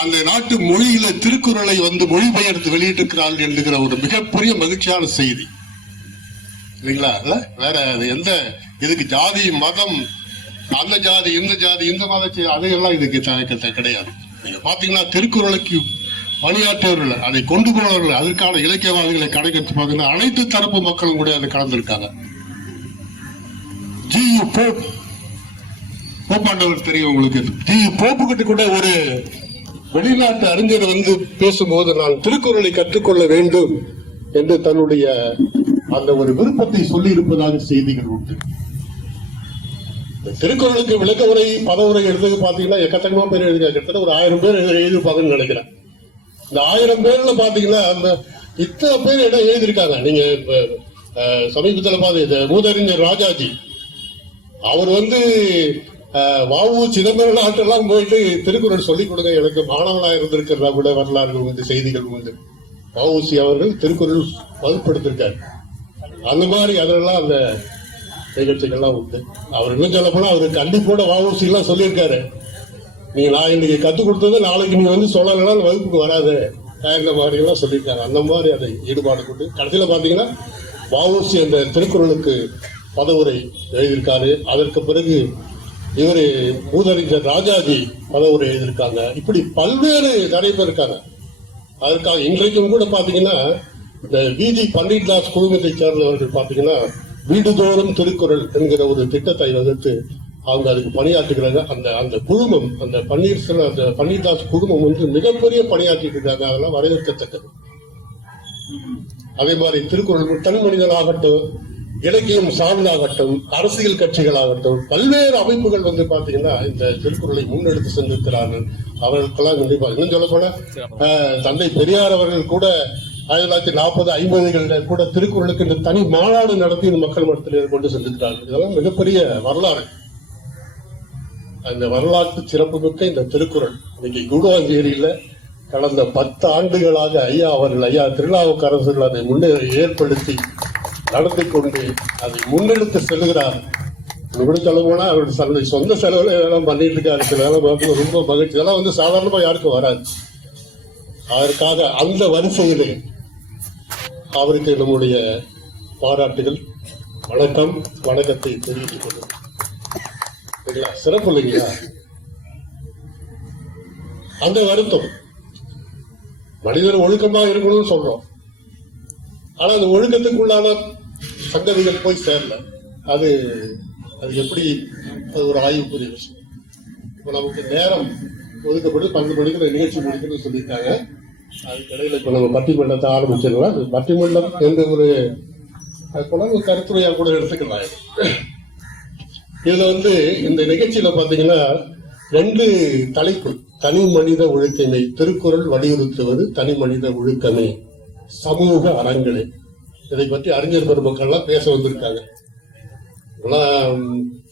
அந்த நாட்டு மொழியில திருக்குறளை மொழிபெயர்த்து வெளியிட்டிருக்கிறார்கள் என்கிற ஒரு மிகப்பெரிய மகிழ்ச்சியான செய்தி இல்லைங்களா? வேற எந்த இதுக்கு ஜாதி மதம் அந்த ஜாதி இந்த மத அதையெல்லாம் இதுக்கு கிடையாது. நீங்க பாத்தீங்கன்னா திருக்குறளுக்கு பணியாற்றவர்கள், அதை கொண்டு போனவர்கள், அதற்கான இலக்கியவாதிகளை கடைக்கெடுத்து பாத்தீங்கன்னா அனைத்து தரப்பு மக்களும் கூட அதை கலந்துருக்காங்க. ஜி.யு. போப்பாண்டவர் தெரியும் உங்களுக்கு. ஜி.யு. போப்பு கிட்ட கூட ஒரு வெளிநாட்டு அறிஞர் பேசும்போது நான் திருக்குறளை கற்றுக்கொள்ள வேண்டும் என்று தன்னுடைய அந்த ஒரு விருப்பத்தை சொல்லி இருப்பதாக செய்திகள் உண்டு. திருக்குறளுக்கு விளக்க உரை பதவுரை எழுதுக்கு பாத்தீங்கன்னா எக்கத்தக்கமா பேர் எழுதிருக்காங்க. கிட்டத்தட்ட ஒரு 1000 பேர் எழுதிருப்பாங்கன்னு நினைக்கிறேன். இந்த 1000 பேர்ல பாத்தீங்கன்னா அந்த இத்தனை பேர் இடம் எழுதியிருக்காங்க. நீங்க சமீபத்தில் பாத்தீங்க மூதறிஞர் ராஜாஜி அவர் வ.உ. சிதம்பரம் நாட்டெல்லாம் போயிட்டு திருக்குறள் சொல்லிக் கொடுங்க எனக்கு மாணவனா இருந்திருக்கிறதா கூட வரலாறு உண்டு, செய்திகள் உண்டு. வ.உ.சி. அவர்கள் திருக்குறள் வகுப்படுத்திருக்காரு. அந்த மாதிரி அதெல்லாம் அந்த நிகழ்ச்சிகள்லாம் உண்டு. அவர் இன்னும் சொல்ல போனா அவரு கண்டிப்போட வ.உ.சி. எல்லாம் சொல்லியிருக்காரு, நீங்க நான் இன்னைக்கு கத்துக் கொடுத்தது நாளைக்கு நீங்க சொல்லலைன்னா அந்த வகுப்புக்கு வராது, இந்த மாதிரி எல்லாம் சொல்லியிருக்காரு. அந்த மாதிரி அதை ஈடுபாடு கொண்டு கடைசியில பாத்தீங்கன்னா வ.உ.சி. அந்த திருக்குறளுக்கு பதவுரை எழுதியிருக்காரு. அதற்கு பிறகு இவரு மூதறிஞர் ராஜாஜி பதவுரை எழுதியிருக்காங்க. இப்படி பல்வேறு நிறைய பேர் இருக்காங்க. அதற்காக இன்றைக்கும் கூட பாத்தீங்கன்னா இந்த விஜி பண்டிட்தாஸ் குழுமத்தை சேர்ந்தவர்கள் பாத்தீங்கன்னா வீடுதோறும் திருக்குறள் என்கிற ஒரு திட்டத்தை வகுத்து அவங்க அதுக்கு பணியாற்றுகிறாங்க. அந்த குழுமம், அந்த பண்டிட்தாஸ் குழுமம் மிகப்பெரிய பணியாற்றிட்டு இருக்காங்க. அதெல்லாம் வரவேற்கத்தக்கது. அதே மாதிரி திருக்குறள் தனி மனிதனாகட்டும், இலக்கியம் சார்ந்தாகட்டும், அரசியல் கட்சிகளாகட்டும், பல்வேறு அமைப்புகள் பாத்தீங்கன்னா இந்த திருக்குறளை முன்னெடுத்து சென்றிருக்கிறார்கள். அவர்களுக்கெல்லாம் கண்டிப்பா இன்னும் சொல்ல போன தந்தை பெரியார் அவர்கள் கூட 1940-50களில் கூட திருக்குறளுக்கு இந்த தனி மாநாடு நடத்தி இந்த மக்கள் மட்டத்தில் கொண்டு சென்றிருக்கிறார்கள். இதெல்லாம் மிகப்பெரிய வரலாறு. அந்த வரலாற்று சிறப்புமிக்க இந்த திருக்குறள் இன்னைக்கு குடுவாஞ்சேரியில கடந்த 10 ஆண்டுகளாக ஐயா திருநாவுக்கரசர்கள் அதை ஏற்படுத்தி நடத்தி கொண்டு அதை முன்னெடுத்து செல்கிறார். இப்படி சொல்ல போனா அவருடைய சொந்த செலவுல இதெல்லாம் பண்ணிட்டு இருக்காரு. சில வேலை ரொம்ப மகிழ்ச்சி. இதெல்லாம் சாதாரணமா யாருக்கும் வராது. அதற்காக அந்த வரிசையிலே அவருக்கு நம்முடைய பாராட்டுகள், வணக்கத்தை தெரிவித்துக் கொள்ளும். சிறப்பு இல்லைங்களா? அந்த வருத்தம் மனிதர் ஒழுக்கமா இருக்கணும்னு சொல்றோம். ஆனா அந்த ஒழுக்கத்துக்குள்ளான சங்கதிகள் போய் சேரல. அது எப்படி, அது ஒரு ஆய்வுக்குரிய விஷயம். இப்ப நமக்கு நேரம் ஒதுக்கப்பட்டு 12 மணிக்கு நிகழ்ச்சி முடிக்கணும்னு சொல்லியிருக்காங்க. அதுக்கிடையில இப்ப நம்ம பட்டிமன்றத்தை ஆரம்பிச்சிடலாம். பட்டிமன்றம் என்ற ஒரு கருத்துரையா கூட எடுத்துக்கலாம். இதுல இந்த நிகழ்ச்சியில பாத்தீங்கன்னா 2 தலைப்பு. தனி மனித ஒழுக்கமே, திருக்குறள் வலியுறுத்துவது தனி மனித ஒழுக்கமே, சமூக அறங்களே. இதை பற்றி அறிஞர் பெருமக்கள்லாம் பேச வந்திருக்காங்க.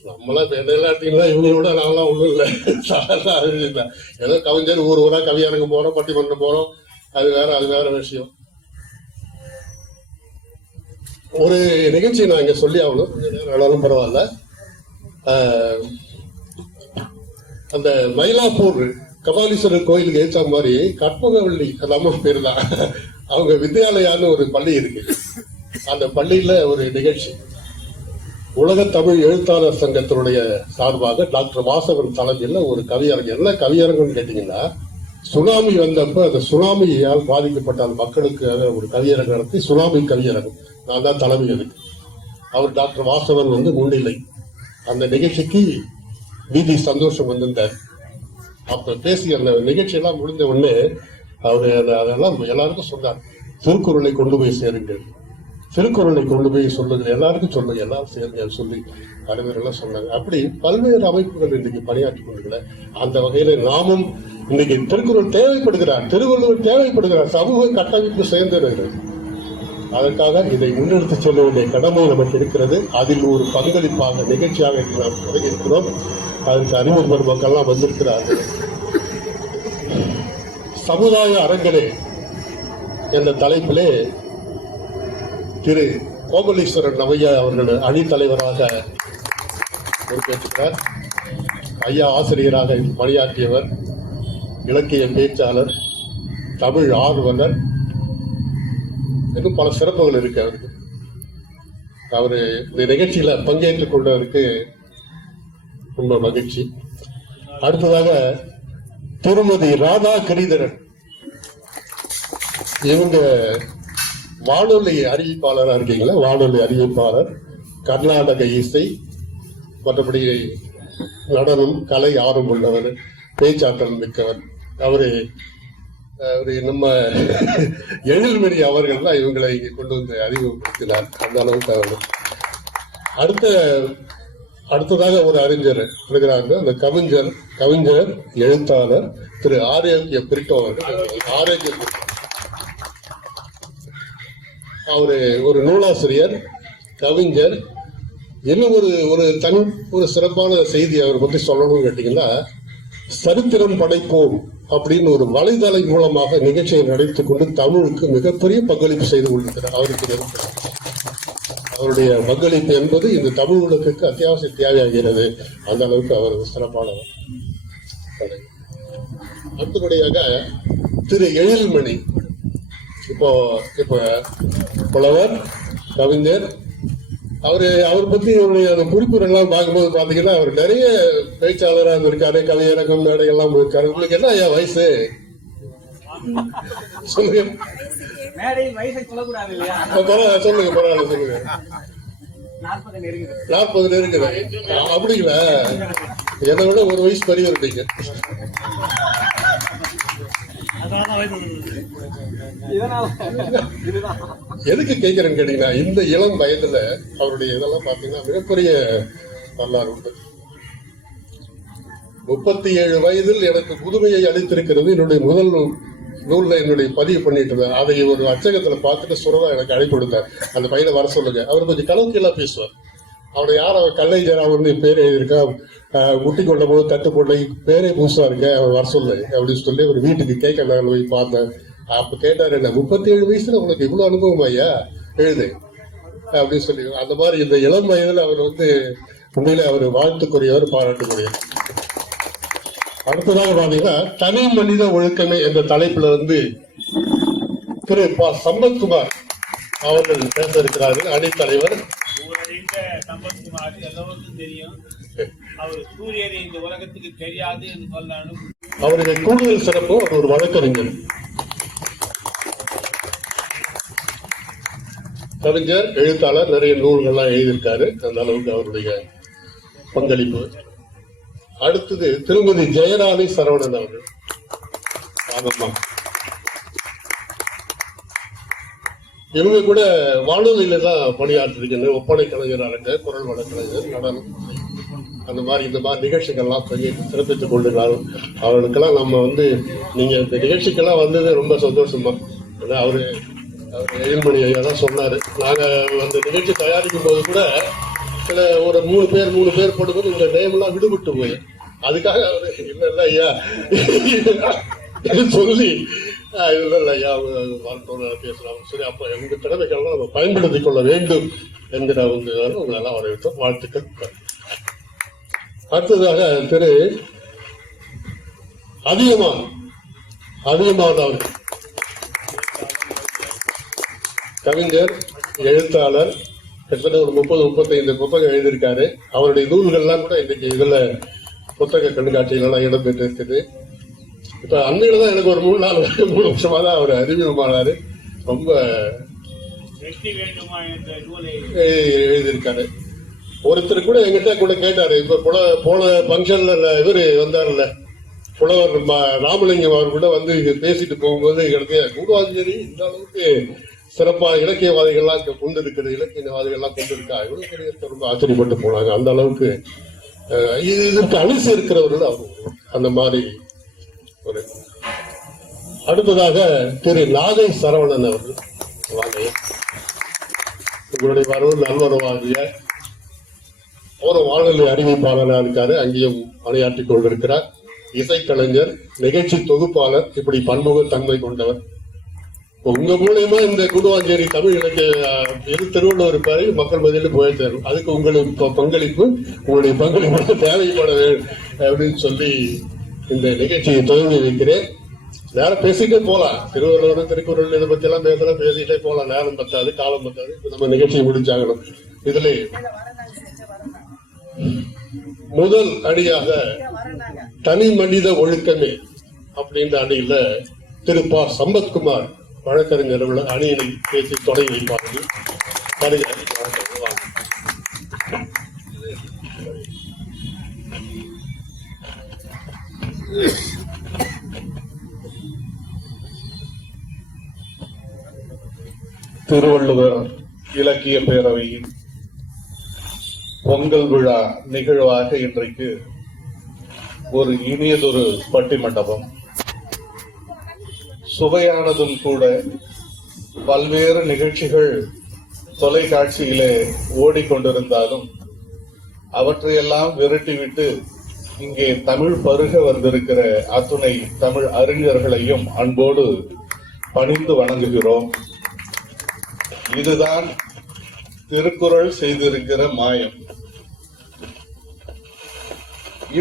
நம்மளா எல்லாத்தீங்களா இவங்களோட நான்லாம் ஒண்ணும் இல்லை, சாதாரண ஏதோ கவிஞர் ஊரா கவியரங்கம் போறோம், பட்டிமன்றம் போறோம், அது வேற விஷயம். ஒரு நிகழ்ச்சி நான் இங்க சொல்லி ஆகணும், ஆனாலும் பரவாயில்ல. அந்த மயிலாப்பூர் கபாலீஸ்வரர் கோயிலுக்கு ஏற்ற மாதிரி கற்பகவள்ளி அந்த அம்மா பேர் தான், அவங்க வித்யாலயான்னு ஒரு பள்ளி இருக்கு. அந்த பள்ளியில ஒரு நிகழ்ச்சி உலக தமிழ் எழுத்தாளர் சங்கத்தினுடைய சார்பாக டாக்டர் வாசவன் தலைமையில் ஒரு கவியரங்கம். என்ன கவியரங்கம் கேட்டீங்கன்னா, சுனாமி வந்தப்ப அந்த சுனாமியால் பாதிக்கப்பட்ட அந்த மக்களுக்கு ஒரு கவியரங்கம் நடத்தி சுனாமி கவியரங்கம். நான் தான் தலைமை இருக்கு. அவர் டாக்டர் வாசவன் முன்னிலை. அந்த நிகழ்ச்சிக்கு விதி சந்தோஷம் வந்திருந்தார். அப்ப பேசி அந்த நிகழ்ச்சியெல்லாம் முடிந்த உடனே அவரு அதெல்லாம் எல்லாருக்கும் சொன்னார், திருக்குறளை கொண்டு போய் சேருங்கள், திருக்குறளை கொண்டு போய் சொல்லுங்கள், எல்லாருக்கும் சொல்லுங்க, எல்லாரும் சேருங்க சொல்லி அறிஞர்கள் சொன்னாங்க. அப்படி பல்வேறு அமைப்புகள் இன்றைக்கு பணியாற்றி கொண்டிருக்கிற அந்த வகையில நாமும் இன்னைக்கு திருக்குறள் தேவைப்படுகிறார், திருவள்ளுவர் தேவைப்படுகிறார், சமூக கட்டமைப்பு சேர்ந்திருக்கிறது. அதற்காக இதை முன்னெடுத்து சொல்ல வேண்டிய கடமை நமக்கு இருக்கிறது. அதில் ஒரு பங்களிப்பாக நிகழ்ச்சியாக நாம் தொடங்கி இருக்கிறோம். அதற்கு அறிமுக பெருமக்கள்லாம் வந்திருக்கிறார்கள். சமுதாய அறங்களே என்ற தலைப்பிலே திரு கோபாலீஸ்வரன் ஐயா அவர்கள் அணித்தலைவராக பொறுப்பேற்றுகிறார். ஐயா ஆசிரியராக பணியாற்றியவர். இலக்கிய பேச்சாளர், தமிழ் ஆர்வலர், இன்னும் பல சிறப்புகள் இருக்கு அவருக்கு. அவரு இந்த நிகழ்ச்சியில பங்கேற்றுக் கொண்டதற்கு ரொம்ப மகிழ்ச்சி. அடுத்ததாக திருமதி ராதா கிரிதரன், இவங்க வானொலி அறிவிப்பாளராக இருக்கீங்களா? வானொலி அறிவிப்பாளர், கர்நாடக இசை, மற்றபடி நடனம், கலை ஆர்வம் உள்ளவர், பேச்சாற்றல் மிக்கவர். அவரு நம்ம எழில்மணி அவர்கள் தான் இவங்களை இங்கே கொண்டு வந்து அறிமுகப்படுத்தினார். அந்த அளவுக்கு அவர். அடுத்ததாக ஒரு அறிஞர் இருக்கிறாங்க, அந்த கவிஞர் எழுத்தாளர் திரு ஆரோக்கிய பிரிட்டோ அவர்கள். ஆரோக்கிய அவரு ஒரு நூலாசிரியர், கவிஞர். இன்னும் ஒரு சிறப்பான செய்தி அவர் பற்றி சொல்லணும்னு கேட்டீங்கன்னா, சரித்திரம் படைப்போம் அப்படின்னு ஒரு வலைதளம் மூலமாக நிகழ்ச்சியை நடத்திக் கொண்டு தமிழுக்கு மிகப்பெரிய பங்களிப்பு செய்து கொண்டிருக்கிறார். அவருடைய பங்களிப்பு என்பது இந்த தமிழ் உலகுக்கு அத்தியாவசிய தேவையாகிறது. அந்த அளவுக்கு அவர் சிறப்பானவர். அடுத்தபடியாக திரு எழில்மணி, இப்போ புலவர், கவிஞர். அவர் பத்தி அந்த குறிப்புகள் எல்லாம் பார்க்கும்போது பாத்தீங்கன்னா, அவர் நிறைய பேச்சாளராக இருந்திருக்காரு, கலையரங்கம் மேடைகள்லாம் போயிருக்காரு. உங்களுக்கு என்ன ஐயா வயசு சொல்லுங்க? சொல்லுங்க, பரவாயில்ல சொல்லுங்க. 40 நெருங்குது. அப்படிங்களா? என்னை விட ஒரு வயசு பெரிய இருப்பீங்க. எதுக்கு கேட்கிறேன்னு கேட்டீங்கன்னா, இந்த இளம் வயதுல அவருடைய இதெல்லாம் பாத்தீங்கன்னா மிகப்பெரிய வரலாறு உண்டு. 37 வயதில் எனக்கு புதுமையை அளித்திருக்கிறது என்னுடைய முதல் நூல்ல என்னுடைய பதிவு பண்ணிட்டு இருந்தேன். அதை ஒரு அச்சகத்துல பார்த்துட்டு சுரதா எனக்கு அழைப்பு கொடுத்தார், அந்த பையனை வர சொல்லுங்க. அவர் கொஞ்சம் கலோக்கியெல்லாம் பேசுவார். அவனை அவர் கல்லைஜரா வந்து பேர் எழுதியிருக்கா, முட்டி கொண்ட போது தட்டு போட்ட பேரே புதுசா இருக்க, அவர் வர சொல்லு அப்படின்னு சொல்லி ஒரு வீட்டுக்கு கேட்க நான் போய் பார்த்தேன். அப்ப கேட்டாரு, என்ன 37 வயசுல உனக்கு இவ்வளவு அனுபவம் ஐயா, எழுது அப்படின்னு சொல்லி. அந்த மாதிரி இந்த இளம் வயதுல அவர் உண்மையில அவர் வாழ்த்துக்குரியவர், பாராட்டுக்குரியவர். அடுத்ததாக பாத்தீங்கன்னா, தனி மனித ஒழுக்கமே என்ற தலைப்புல திரு சம்பத்குமார் அவர்கள் பேச இருக்கிறார்கள். அணித்தலைவர் சம்பத்குமார் எல்லோருக்கும் தெரியும். அவர் சூரியனை இந்த உலகத்துக்கு தெரியாது என்று சொன்னாலும் அவருடைய கூடுதல் சிறப்பு, அவர் ஒரு வழக்கறிஞர், கவிஞர், எழுத்தாளர், நிறைய நூல்கள்லாம் எழுதியிருக்காரு. அந்த அளவுக்கு அவருடைய பங்களிப்பு. அடுத்தது திருமதி ஜெயராணி சரவணன் அவர்கள். இவங்க கூட வானொலியில தான் பணியாற்றிருக்கின்ற ஒப்பனை கலைஞராக இருக்க, குரல் வழக்கறிஞர், நடனம், அந்த மாதிரி இந்த மாதிரி நிகழ்ச்சிகள்லாம் சிறப்பித்துக் கொண்டிருக்காங்க. அவர்களுக்கெல்லாம் நம்ம நீங்க இந்த நிகழ்ச்சிக்கெல்லாம் வந்தது ரொம்ப சந்தோஷமா. அவரு எழில்மணி ஐயா தான் சொன்னாரு. நாங்க அந்த நிகழ்ச்சி தயாரிக்கும் போது கூட சில ஒரு 3 பேர் போடும்போது இந்த நேம் எல்லாம் விடுபட்டு போய், அதுக்காக அவரு இல்ல ஐயா சொல்லி இல்ல ஐயா பேசலாம் சரி, அப்ப எங்க திறமைகள்லாம் நம்ம பயன்படுத்திக் கொள்ள வேண்டும் என்கிற உங்களெல்லாம் வரவேற்ற வாழ்த்துக்கள். அடுத்ததாக திரு அதிகமான் அவர்கள், கவிஞர், எழுத்தாளர், கிட்டத்தட்ட ஒரு 30-35 புத்தகம் எழுதியிருக்காரு. அவருடைய நூல்கள்லாம் கூட இன்னைக்கு இதுல புத்தக கண்காட்சியிலாம் இடம்பெற்று இருக்குது. இப்ப அன்னையில தான் எனக்கு ஒரு 3 வருஷமா தான் அவர் அறிமுகமானாரு. ரொம்ப எழுதியிருக்காரு. ஒருத்தர் கூட எங்கிட்ட கூட கேட்டாரு, இப்ப போன பங்கன்ல இவரு வந்தாருல்ல, புலவர் ராமலிங்கம் அவர் கூட இங்க பேசிட்டு போகும்போது குருவாஞ்சேரி இந்த அளவுக்கு சிறப்பா இலக்கியவாதிகள்லாம் கொண்டிருக்கிறது, இலக்கியவாதிகள்லாம் கொண்டிருக்கா, இவ்வளவு பெரிய ரொம்ப ஆச்சரியப்பட்டு போனாங்க. அந்த அளவுக்கு இதற்கு அணிசு இருக்கிறவர்கள் அவர் அந்த மாதிரி ஒரு. அடுத்ததாக திரு நாகை சரவணன் அவர்கள் வாங்க. உங்களுடைய வரவு நல்வரவாகிய ஒரு வானொலி அறிவிப்பாளராக இருக்காரு, அங்கேயும் பணியாற்றிக் கொண்டிருக்கிறார். இசைக்கலைஞர், நிகழ்ச்சி தொகுப்பாளர், இப்படி பன்முக தன்மை கொண்டவர். உங்க மூலியமா இந்த குடுவாஞ்சேரி தமிழ் இலக்கிய திருவள்ளுவர் பாரு மக்கள் மத்தியில் போய் சேரும். அதுக்கு உங்களுடைய பங்களிப்பு தேவைப்பட வேண்டும் அப்படின்னு சொல்லி இந்த நிகழ்ச்சியை தொடர்ந்து வைக்கிறேன். நேரம் பேசிட்டே போலாம். திருவள்ளுவர், திருக்குறள் இதை பத்தி எல்லாம் பேசலாம், பேசிட்டே போலாம். நேரம் பத்தாது, காலம் பத்தாது. இப்ப நம்ம நிகழ்ச்சியை முடிச்சாகணும். இதுல முதல் அடியாக தனி மனித ஒழுக்கமே அப்படின்ற அணியில திரு ப. சம்பத்குமார் வழக்கறிஞர் அணியினை பேசி தொடங்கி வைப்பார்கள். திருவள்ளுவர் இலக்கிய பேரவையின் பொங்கல் விழா நிகழ்வாக இன்றைக்கு ஒரு இனியதொரு பட்டிமண்டபம், சுவையானதும் கூட. பல்வேறு நிகழ்ச்சிகள் தொலைக்காட்சியிலே ஓடிக்கொண்டிருந்தாலும் அவற்றையெல்லாம் விரட்டிவிட்டு இங்கே தமிழ் பருக வந்திருக்கிற அத்துணை தமிழ் அறிஞர்களையும் அன்போடு பணிந்து வணங்குகிறோம். இதுதான் திருக்குறள் செய்திருக்கிற மாயம்.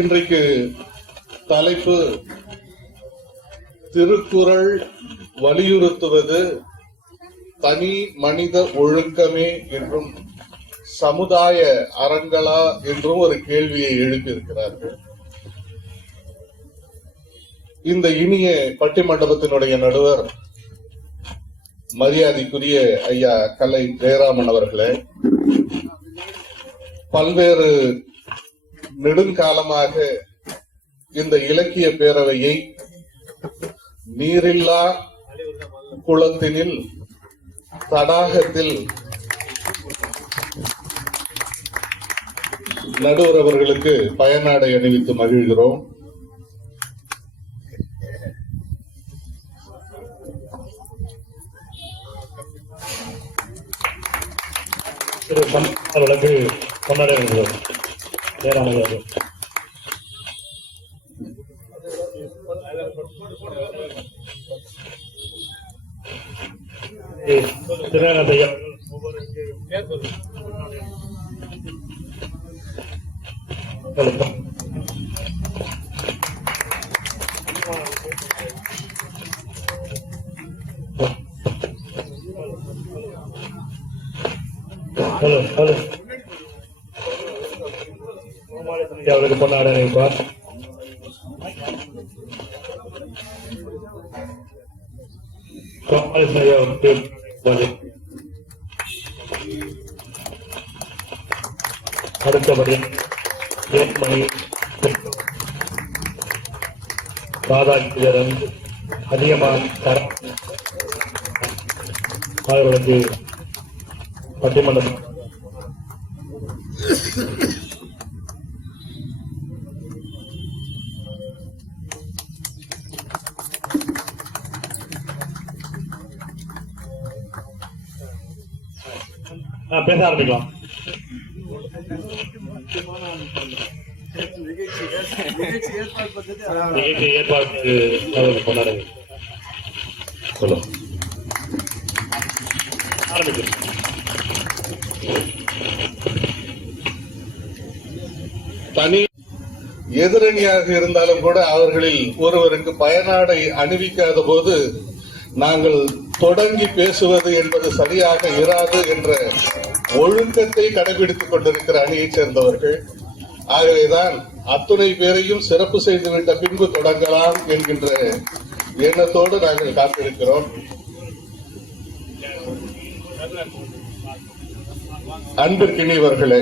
இன்றைக்கு தலைப்பு திருக்குறள் வலியுறுத்துவது தனி மனித ஒழுக்கமே என்றும் சமுதாய அறங்களா என்றும் ஒரு கேள்வியை எழுப்பியிருக்கிறார்கள். இந்த இனிய பட்டிமண்டபத்தினுடைய நடுவர் மரியாதைக்குரிய ஐயா கலை ஜெயராமன் அவர்களே, பல்வேறு நெடுங்காலமாக இந்த இலக்கிய பேரவையை நீரில்லா குளத்தினில் தடாகத்தில் நடுவர் அவர்களுக்கு பயனாடை அணிவித்து மகிழ்கிறோம். அவர்களுக்கு கொண்டாட வேண்டும். அவருக்கு கொண்டாட நினைப்பார். அடுத்தபடி ஏன்மணி ராதாகிருஷ்ணன் அதிகமாக தரம் அவர்களுக்கு பட்டிமன்றம் பேச ஆரம்பிக்கலாம். நிகழ்ச்சி ஏற்பாடு கொண்டாட சொல்லும் ஆரம்பிக்கும். தனி எதிரணியாக இருந்தாலும் கூட அவர்களில் ஒருவருக்கு பயனாடை அணிவிக்காத போது நாங்கள் தொடங்கி பேசுவது என்பது சரியாக இராது என்ற ஒழுக்கத்தை கடைபிடித்துக் கொண்டிருக்கிற அணியைச் சேர்ந்தவர்கள். ஆகவேதான் அத்துணை பேரையும் சிறப்பு செய்துவிட்ட பின்பு தொடங்கலாம் என்கின்ற எண்ணத்தோடு நாங்கள் காத்திருக்கிறோம். அன்பிற்கினியவர்களே,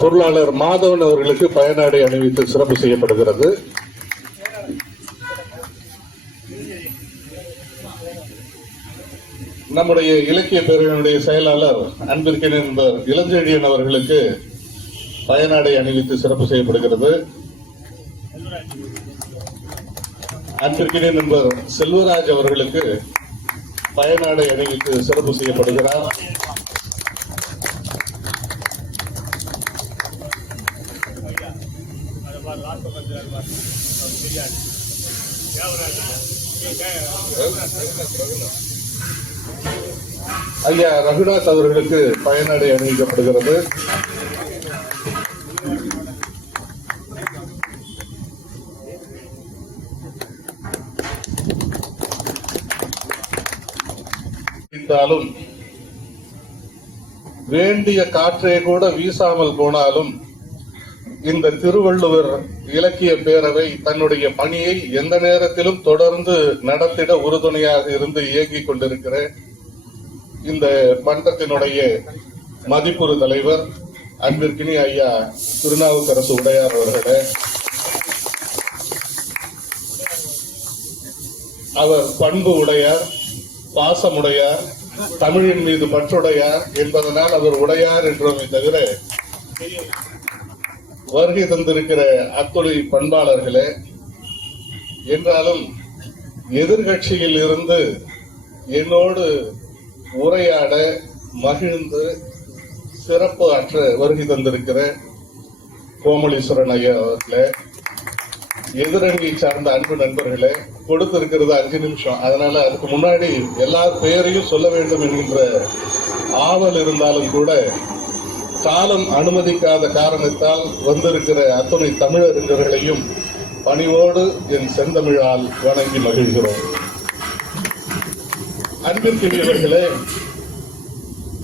பொருளாளர் மாதவன் அவர்களுக்கு பயனாடை அணிவித்து சிறப்பு செய்யப்படுகிறது. நம்முடைய இலக்கிய பேரவையினுடைய செயலாளர் அன்பிற்கின் என்பவர் இளஞ்செழியன் அவர்களுக்கு பயனாடை அணிவித்து சிறப்பு செய்யப்படுகிறது. அன்பிற்கின் என்பவர் செல்வராஜ் அவர்களுக்கு பயனாடை அணிவித்து சிறப்பு செய்யப்படுகிறார். ஐயா ரகுநாத் அவர்களுக்கு பயனாடை அணிவிக்கப்படுகிறது. இருந்தாலும் வேண்டிய காற்றே கூட வீசாமல் போனாலும் இந்த திருவள்ளுவர் இலக்கிய பேரவை தன்னுடைய பணியை எந்த நேரத்திலும் தொடர்ந்து நடத்திட உறுதுணையாக இருந்து இயங்கிக் கொண்டிருக்கிற இந்த மன்றத்தினுடைய மதிப்புறு தலைவர் அன்பிற்கினி ஐயா திருநாவுக்கரசு உடையார் அவர்களே, அவர் பண்பு உடையார், பாசமுடையார், தமிழின் மீது பற்றுடையார் என்பதனால் அவர் உடையார் என்றோமே தவிர, வருகை தந்திருக்கிற அத்துணை பண்பாளர்களே, என்றாலும் எதிர்கட்சியில் இருந்து என்னோடு உரையாட மகிழ்ந்து சிறப்பு ஆற்ற வருகை தந்திருக்கிற கோமலீஸ்வரன் ஐயா அவர்களே, எதிரணி சார்ந்த அன்பு நண்பர்களே, கொடுத்திருக்கிறது 5 நிமிஷம், அதனால அதுக்கு முன்னாடி எல்லார் பெயரையும் சொல்ல வேண்டும் என்கின்ற ஆவல் இருந்தாலும் கூட காலம் அனுமதிக்காத காரணத்தால் வந்திருக்கிற அத்துணை தமிழறிஞர்களையும் பணிவோடு என் செந்தமிழால் வணங்கி மகிழ்கிறோம். அன்பிற்குரியவர்களே,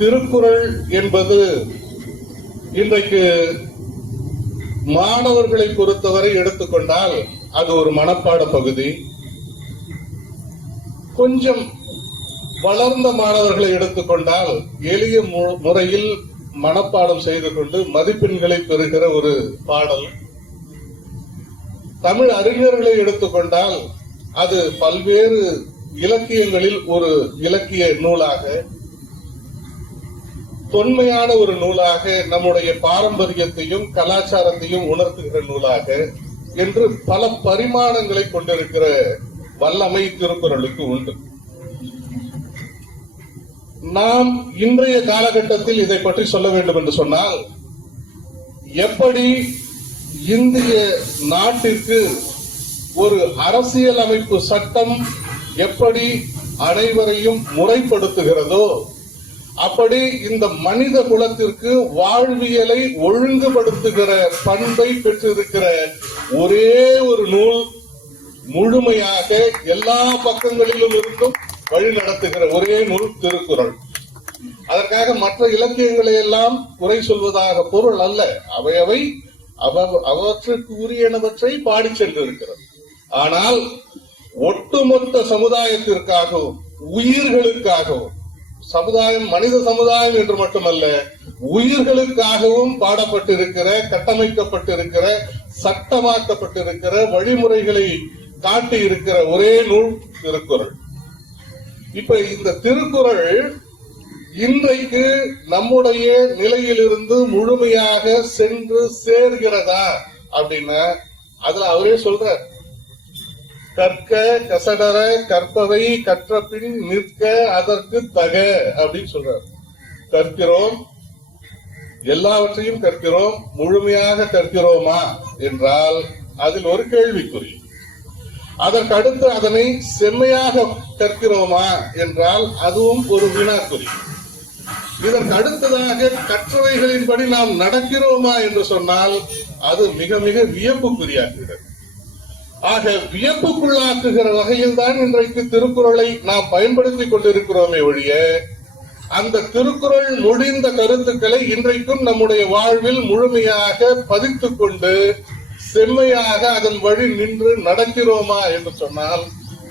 திருக்குறள் என்பது இன்றைக்கு மாணவர்களை பொறுத்தவரை எடுத்துக்கொண்டால் அது ஒரு மனப்பாட பகுதி. கொஞ்சம் வளர்ந்த மாணவர்களை எடுத்துக்கொண்டால் எளிய முறையில் மனப்பாடம் செய்து கொண்டு மதிப்பெண்களை பெறுகிற ஒரு பாடல். தமிழ் அறிஞர்களை எடுத்துக்கொண்டால் அது பல்வேறு இலக்கியங்களில் ஒரு இலக்கிய நூலாக, தொன்மையான ஒரு நூலாக, நம்முடைய பாரம்பரியத்தையும் கலாச்சாரத்தையும் உணர்த்துகிற நூலாக என்று பல பரிமாணங்களை கொண்டிருக்கிற வல்லமை திருக்குறளுக்கு உண்டு. நாம் இன்றைய காலகட்டத்தில் இதை பற்றி சொல்ல வேண்டும் என்று சொன்னால், எப்படி இந்திய நாட்டிற்கு ஒரு அரசியல் அமைப்பு சட்டம் எப்படி அனைவரையும் முறைப்படுத்துகிறதோ, அப்படி இந்த மனித குலத்திற்கு வாழ்வியலை ஒழுங்குபடுத்துகிற பண்பை பெற்றிருக்கிற ஒரே ஒரு நூல், முழுமையாக எல்லா பக்கங்களிலும் இருந்தும் வழி நடத்துகிற ஒரே நூல் திருக்குறள். அதற்காக மற்ற இலக்கியங்களை எல்லாம் குறை சொல்வதாக பொருள் அல்ல. அவை அவற்றுக்கு உரியனவற்றை பாடி சென்றிருக்கிறது. ஆனால் ஒட்டுமொத்த சமுதாயத்திற்காகவும் உயிர்களுக்காகவும், சமுதாயம் மனித சமுதாயம் என்று மட்டுமல்ல, உயிர்களுக்காகவும் பாடப்பட்டிருக்கிற, கட்டமைக்கப்பட்டிருக்கிற, சட்டமாக்கப்பட்டிருக்கிற, வழிமுறைகளை காட்டி இருக்கிற ஒரே நூல் திருக்குறள். இப்ப இந்த திருக்குறள் இன்றைக்கு நம்முடைய நிலையிலிருந்து முழுமையாக சென்று சேர்கிறதா அப்படின்னா, அதுல அவரே சொல்றார், கற்க கசடர கற்பவை கற்ற பின் நிற்க அதற்கு தக அப்படின்னு சொல்றார். கற்கிறோம், எல்லாவற்றையும் கற்கிறோம், முழுமையாக கற்கிறோமா என்றால் அதில் ஒரு கேள்விக்குறி. அதற்கு அடுத்து அதனை செம்மையாக கற்கிறோமா என்றால் அதுவும் ஒரு வினாக்குறி. இதற்கு அடுத்ததாக கற்றவைகளின்படி நாம் நடக்கிறோமா என்று சொன்னால் அது மிக மிக வியப்புக்குரியாகிறது. ஆக வியப்புக்குள்ளாக்குகிற வகையில் தான் இன்றைக்கு திருக்குறளை நாம் பயன்படுத்திக் கொண்டிருக்கிறோமே ஒழிய, அந்த திருக்குறள் முடிந்த கருத்துக்களை இன்றைக்கும் நம்முடைய வாழ்வில் முழுமையாக பதித்துக் கொண்டு செம்மையாக அதன் வழி நின்று நடக்கிறோமா என்று சொன்னால்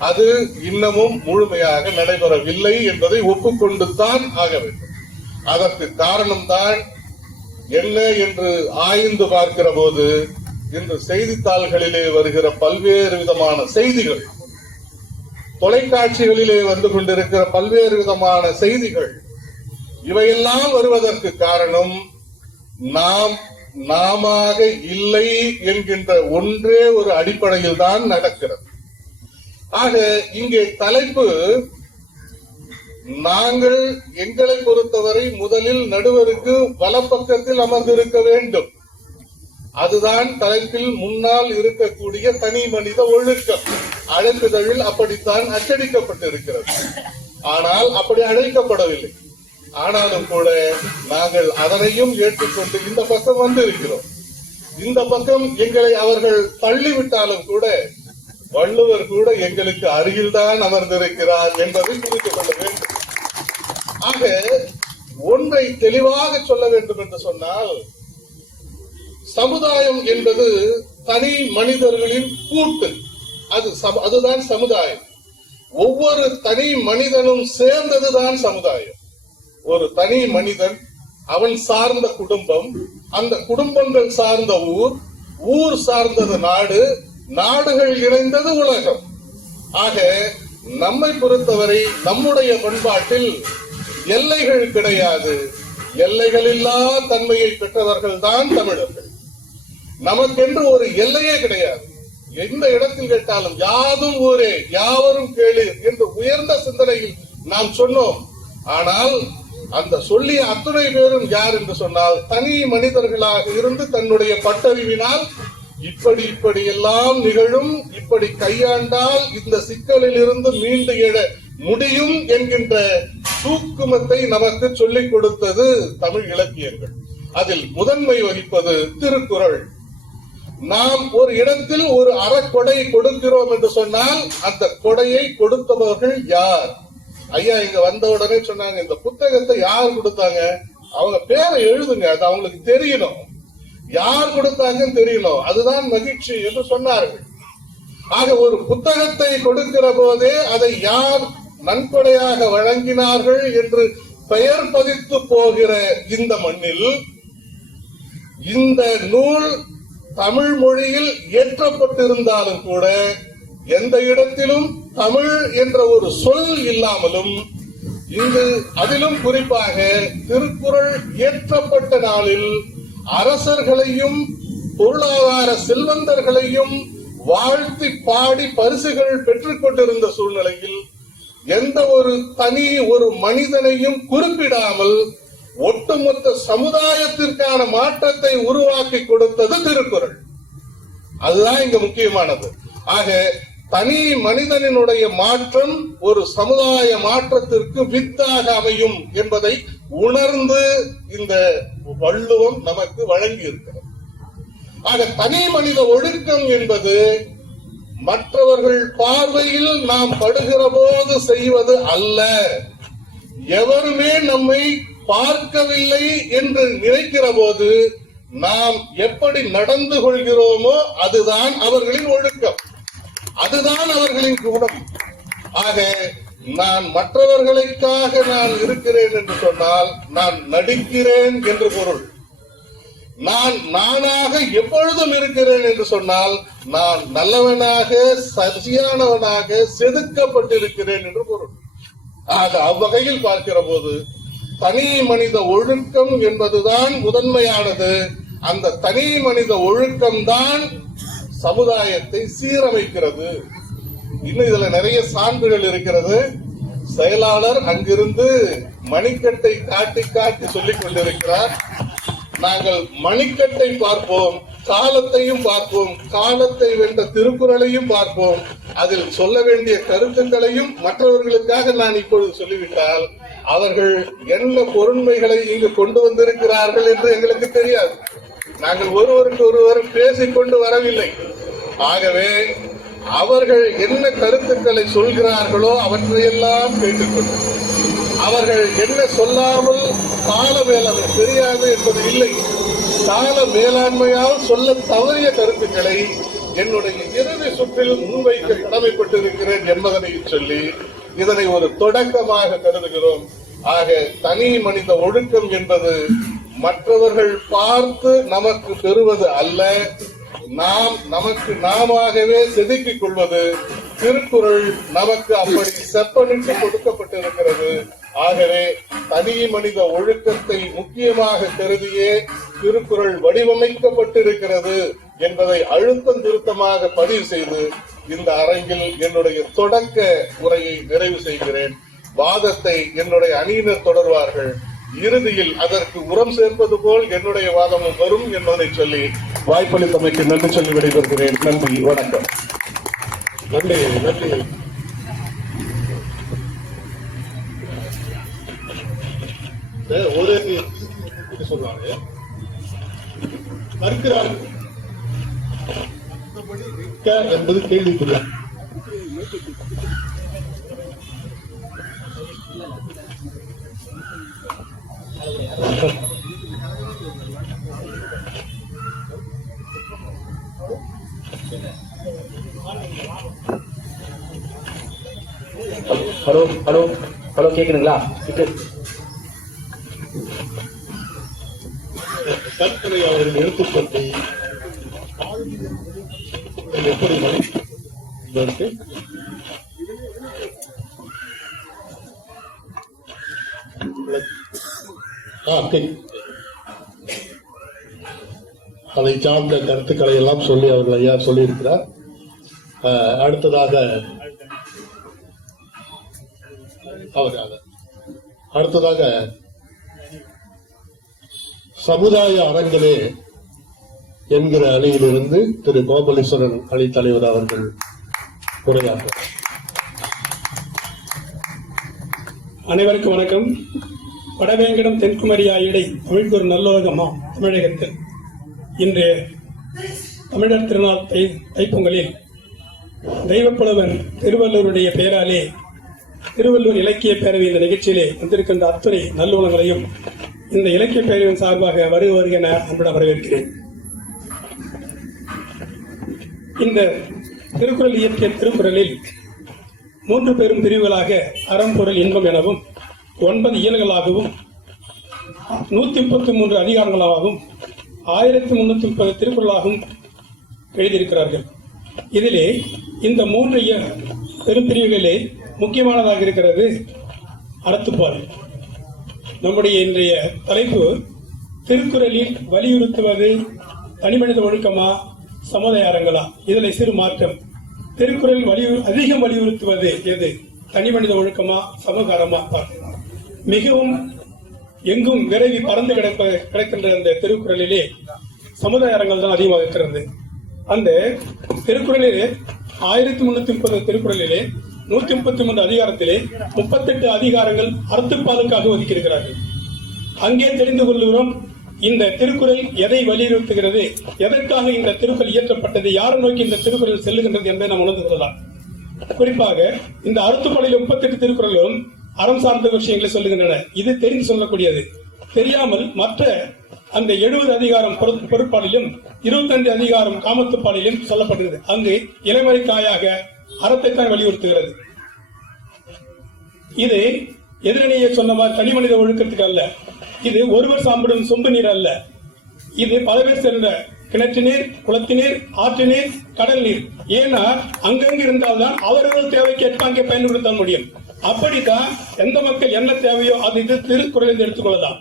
அது இன்னமும் முழுமையாக நடைபெறவில்லை என்பதை ஒப்புக்கொண்டு தான் ஆக வேண்டும். அதற்கு காரணம்தான் என்ன என்று ஆய்ந்து பார்க்கிற போது இன்று செய்தித்தாள்களிலே வருகிற பல்வேறு விதமான செய்திகள், தொலைக்காட்சிகளிலே வந்து கொண்டிருக்கிற பல்வேறு விதமான செய்திகள், இவையெல்லாம் வருவதற்கு காரணம் நாம இல்லை என்கின்ற ஒன்றே ஒரு அடிப்படையில் தான் நடக்கிறது. ஆக இங்கே தலைப்பு, நாங்கள் எங்களை பொறுத்தவரை முதலில் நடுவருக்கு வலப்பக்கத்தில் அமர்ந்திருக்க வேண்டும். அதுதான் தலைப்பில் முன்னால் இருக்கக்கூடிய தனி மனித ஒழுக்கம். அழைப்பிதழில் அப்படித்தான் அச்சடிக்கப்பட்டிருக்கிறது. ஆனால் அப்படி அழைக்கப்படவில்லை. ஆனாலும் கூட நாங்கள் அதனையும் ஏற்றுக்கொண்டு இந்த பக்கம் வந்து இருக்கிறோம். இந்த பக்கம் எங்களை அவர்கள் தள்ளிவிட்டாலும் கூட வள்ளுவர் கூட எங்களுக்கு அருகில்தான் அமர்ந்திருக்கிறார் என்பதை புரிந்து கொள்ள வேண்டும். ஆக ஒன்றை தெளிவாக சொல்ல வேண்டும் என்று சொன்னால், சமுதாயம் என்பது தனி மனிதர்களின் கூட்டு. அதுதான் சமுதாயம். ஒவ்வொரு தனி மனிதனும் சேர்ந்ததுதான் சமுதாயம். ஒரு தனி மனிதன், அவன் சார்ந்த குடும்பம், அந்த குடும்பங்கள் சார்ந்த ஊர், ஊர் சார்ந்தது நாடு, நாடுகள் இணைந்தது உலகம். ஆக நம்மை பொறுத்தவரை நம்முடைய பண்பாட்டில் எல்லைகள் கிடையாது. எல்லைகளில்லா தன்மையை பெற்றவர்கள் தான் தமிழர்கள். நமக்கென்று ஒரு எல்லையே கிடையாது. எந்த இடத்தில் கேட்டாலும் யாதும் ஊரே யாவரும் கேளீர் என்று உயர்ந்த சிந்தனையில் நாம் சொன்னோம். ஆனால் அந்த சொல்லிய அத்துணை பேரும் யார் என்று சொன்னால் தனி மனிதர்களாக இருந்து தன்னுடைய பட்டறிவினால் இப்படி எல்லாம் நிகழும், இப்படி கையாண்டால் இந்த சிக்கலில் இருந்து மீண்டு எழ முடியும் என்கின்ற சூக்குமத்தை நமக்கு சொல்லிக் கொடுத்தது தமிழ் இலக்கியங்கள். அதில் முதன்மை வகிப்பது திருக்குறள். நாம் ஒரு இடத்தில் ஒரு அறக்கொடை கொடுக்கிறோம் என்று சொன்னால் அந்த கொடையை கொடுத்தவர்கள் யார்? ஐயா இங்க வந்த உடனே சொன்னாங்க, இந்த புத்தகத்தை யார் கொடுத்தாங்க, அவங்க பேரை எழுதுங்க, அது அவங்களுக்கு தெரியணும், யார் கொடுத்தாங்கன்னு தெரியணும், அதுதான் மகிழ்ச்சி என்று சொன்னார்கள். ஆக ஒரு புத்தகத்தை கொடுக்கிற போதே அதை யார் நன்கொடையாக வழங்கினார்கள் என்று பெயர் பதித்து போகிற இந்த மண்ணில் இந்த நூல் தமிழ் மொழியில் இயற்றப்பட்டிருந்தாலும் கூட எந்த இடத்திலும் தமிழ் என்ற ஒரு சொல் இல்லாமலும், இங்கு அதிலும் குறிப்பாக திருக்குறள் இயற்றப்பட்ட நாளில் அரசர்களையும் பொருளாதார செல்வந்தர்களையும் வாழ்த்தி பாடி பரிசுகள் பெற்றுக் கொண்டிருந்த சூழ்நிலையில் எந்த ஒரு தனி ஒரு மனிதனையும் குறிப்பிடாமல் ஒட்டுமொத்த சமுதாயத்திற்கான மாற்றத்தை உருவாக்கி கொடுத்தது திருக்குறள். அதுதான் இங்க முக்கியமானது. ஆக தனி மனிதனினுடைய மாற்றம் ஒரு சமுதாய மாற்றத்திற்கு வித்தாக அமையும் என்பதை உணர்ந்து இந்த வள்ளுவம் நமக்கு வழங்கி இருக்கிறது. ஆக தனி மனித ஒழுக்கம் என்பது மற்றவர்கள் பார்வையில் நாம் படுகிற போது செய்வது அல்ல. எவருமே நம்மை பார்க்கவில்லை என்று நினைக்கிற போது நாம் எப்படி நடந்து கொள்கிறோமோ அதுதான் அவர்களின் ஒழுக்கம், அதுதான் அவர்களின் குணம். ஆக நான் மற்றவர்களுக்காக நான் இருக்கிறேன் என்று சொன்னால் நான் நடிக்கிறேன் என்று பொருள். நான் நானாக எப்பொழுதும் இருக்கிறேன் என்று சொன்னால் நான் நல்லவனாக சரியானவனாக செதுக்கப்பட்டிருக்கிறேன் என்று பொருள். ஆக அவ்வகையில் பார்க்கிற போது தனி மனித ஒழுக்கம் என்பதுதான் முதன்மையானது. அந்த தனி மனித ஒழுக்கம் தான் சமுதாயத்தை சீரமைக்கிறது. இன்னும் இதுல நிறைய சான்றுகள் இருக்கிறது. செயலாளர் அங்கிருந்து மணிக்கட்டை காட்டி காட்டி சொல்லிக் கொண்டிருக்கிறார். நாங்கள் மணிக்கட்டை பார்ப்போம், காலத்தையும் பார்ப்போம், காலத்தை வென்ற திருக்குறளையும் பார்ப்போம். அதில் சொல்ல வேண்டிய கருத்துக்களையும் மற்றவர்களுக்காக நான் இப்பொழுது சொல்லிவிட்டால் அவர்கள் என்ன பொருண்மைகளை இங்கு கொண்டு வந்திருக்கிறார்கள் என்று எங்களுக்கு தெரியாது. நாங்கள் ஒருவருக்கு ஒருவர் பேசிக்கொண்டு வரவில்லை. ஆகவே அவர்கள் என்ன கருத்துக்களை சொல்கிறார்களோ அவற்றையெல்லாம் கேட்டுக்கொண்டு அவர்கள் என்ன சொல்லாமல் கால மேலாண்மை தெரியாது என்பது இல்லை. கால மேலாண்மையால் சொல்ல தவறிய கருத்துக்களை என்னுடைய இறுதி சுற்றில் முன்வைக்க கடமைப்பட்டிருக்கிறேன் என்பதனை சொல்லி இதனை ஒரு தொடக்கமாக கருதுகிறோம். ஆக தனி மனித ஒழுக்கம் என்பது மற்றவர்கள் பார்த்து நமக்கு பெறுவது அல்ல, நாம் நமக்கு நாமவே செதுக்கிக் கொள்வது. திருக்குறள் நமக்கு அப்படி செப்பனிட்டு கொடுக்கப்பட்டிருக்கிறது. ஆகவே தனி மனித ஒழுக்கத்தை முக்கியமாக கருதியே திருக்குறள் வடிவமைக்கப்பட்டிருக்கிறது என்பதை அழுத்தம் திருத்தமாக பதிவு செய்து இந்த அரங்கில் என்னுடைய தொடக்க உரையை நிறைவு செய்கிறேன். வாதத்தை என்னுடைய அணியினர் தொடர்வார்கள். இறுதியில் அதற்கு உரம் சேர்ப்பது போல் என்னுடைய வாதமும் வரும் என்பதை சொல்லி வாய்ப்பளித்தமைக்கு நன்றி சொல்லி விடைபெறுகிறேன். நன்றி, வணக்கம். நன்றி நன்றி. ஒரு சொல்றாரு கற்கிறார் என்பது கேள்விக்குரிய. ஹலோ ஹலோ ஹலோ கேக்குதுங்களா? கற்களை அவர்கள் எடுத்துக்கொண்டு எப்படி அதை சார்ந்த கருத்துக்களை எல்லாம் சொல்லி அவர்கள் ஐயா சொல்லியிருக்கிறார். அடுத்ததாக சமுதாய அரங்கிலே என்கிற அணியிலிருந்து திரு கோபாலீஸ்வரன் அணி தலைவர் அவர்கள் உரையாற்றார். அனைவருக்கும் வணக்கம். வடவேங்கடம் தென்குமரியா இடை தமிழ்கொரு நல்லுலகமா தமிழகத்தில் இன்று தமிழர் திருநாள் தைப்பொங்கலில் தெய்வப்புலவன் திருவள்ளுவருடைய பெயராலே திருவள்ளுவர் இலக்கிய பேரவை இந்த நிகழ்ச்சியிலே வந்திருக்கின்ற அத்துணை நல்லுலகங்களையும் இந்த இலக்கிய பேரவையின் சார்பாக வருக என அன்புடன் வரவேற்கிறேன். இந்த திருக்குறள் இயற்றிய திருக்குறளில் 3 பெரும் பிரிவுகளாக அறம் பொருள் இன்பம் எனவும் 9 இயல்களாகவும் 133 அதிகாரங்களாகவும் 1330 திருக்குறளாகவும் எழுதியிருக்கிறார்கள். இதிலே இந்த 3 பெரும் பிரிவுகளிலே முக்கியமானதாக இருக்கிறது அறத்துப்பால். நம்முடைய இன்றைய தலைப்பு திருக்குறளில் வலியுறுத்துவது தனிமனித ஒழுக்கமா சமுதாய அறங்களா? இதில் சிறு மாற்றம். திருக்குறள் அதிகம் வலியுறுத்துவது எது? தனிமனித ஒழுக்கமா சமூக அறமா? மிகவும் எங்கும் விரைவி பறந்து கிடக்கின்ற அந்த திருக்குறளிலே சமுதாய அறங்கள் தான் அதிகமாக இருக்கிறது. அந்த திருக்குறளிலே 1330 திருக்குறளிலே 133 அதிகாரத்திலே 38 அதிகாரங்கள் அறத்துப்பாலுக்காக ஒதுக்கியிருக்கிறார்கள். அங்கே தெரிந்து கொள்கிறோம் இந்த திருக்குறள் எதை வலியுறுத்துகிறது, எதற்காக இந்த திருக்குறள் இயற்றப்பட்டது, யாரை நோக்கி இந்த திருக்குறள் செல்லுகின்றது என்பதை நாம் உணர்ந்து கொள்ளலாம். குறிப்பாக இந்த அறத்துப்பாலில் 38 திருக்குறளும் அறம் சார்ந்த விஷயங்களை சொல்லுகின்றன. இது தெரிந்து சொல்லக்கூடியது. தெரியாமல் மற்ற அந்த 70 அதிகாரம் பொருட்பாலிலும் 25 அதிகாரம் காமத்துப்பாலிலும் சொல்லப்படுகிறது. அங்கு இளமறைக்காயாக அறத்தைத்தான் வலியுறுத்துகிறது. இது எதிரணியை சொன்ன மாதிரி தனி மனித ஒழுக்கத்துக்கு அல்ல. இது ஒருவர் சாப்பிடும் சொம்பு நீர் அல்ல. இது பல பேர் சேர்ந்த கிணற்று நீர், குளத்து நீர், ஆற்று நீர், கடல் நீர். ஏன்னா அங்கங்கு இருந்தால்தான் அவர்கள் தேவைக்கேற்ப அங்கே பயன்படுத்த முடியும். அப்படித்தான் எந்த மக்கள் என்ன தேவையோ அது இது திருக்குறளை எடுத்துக்கொள்ளலாம்.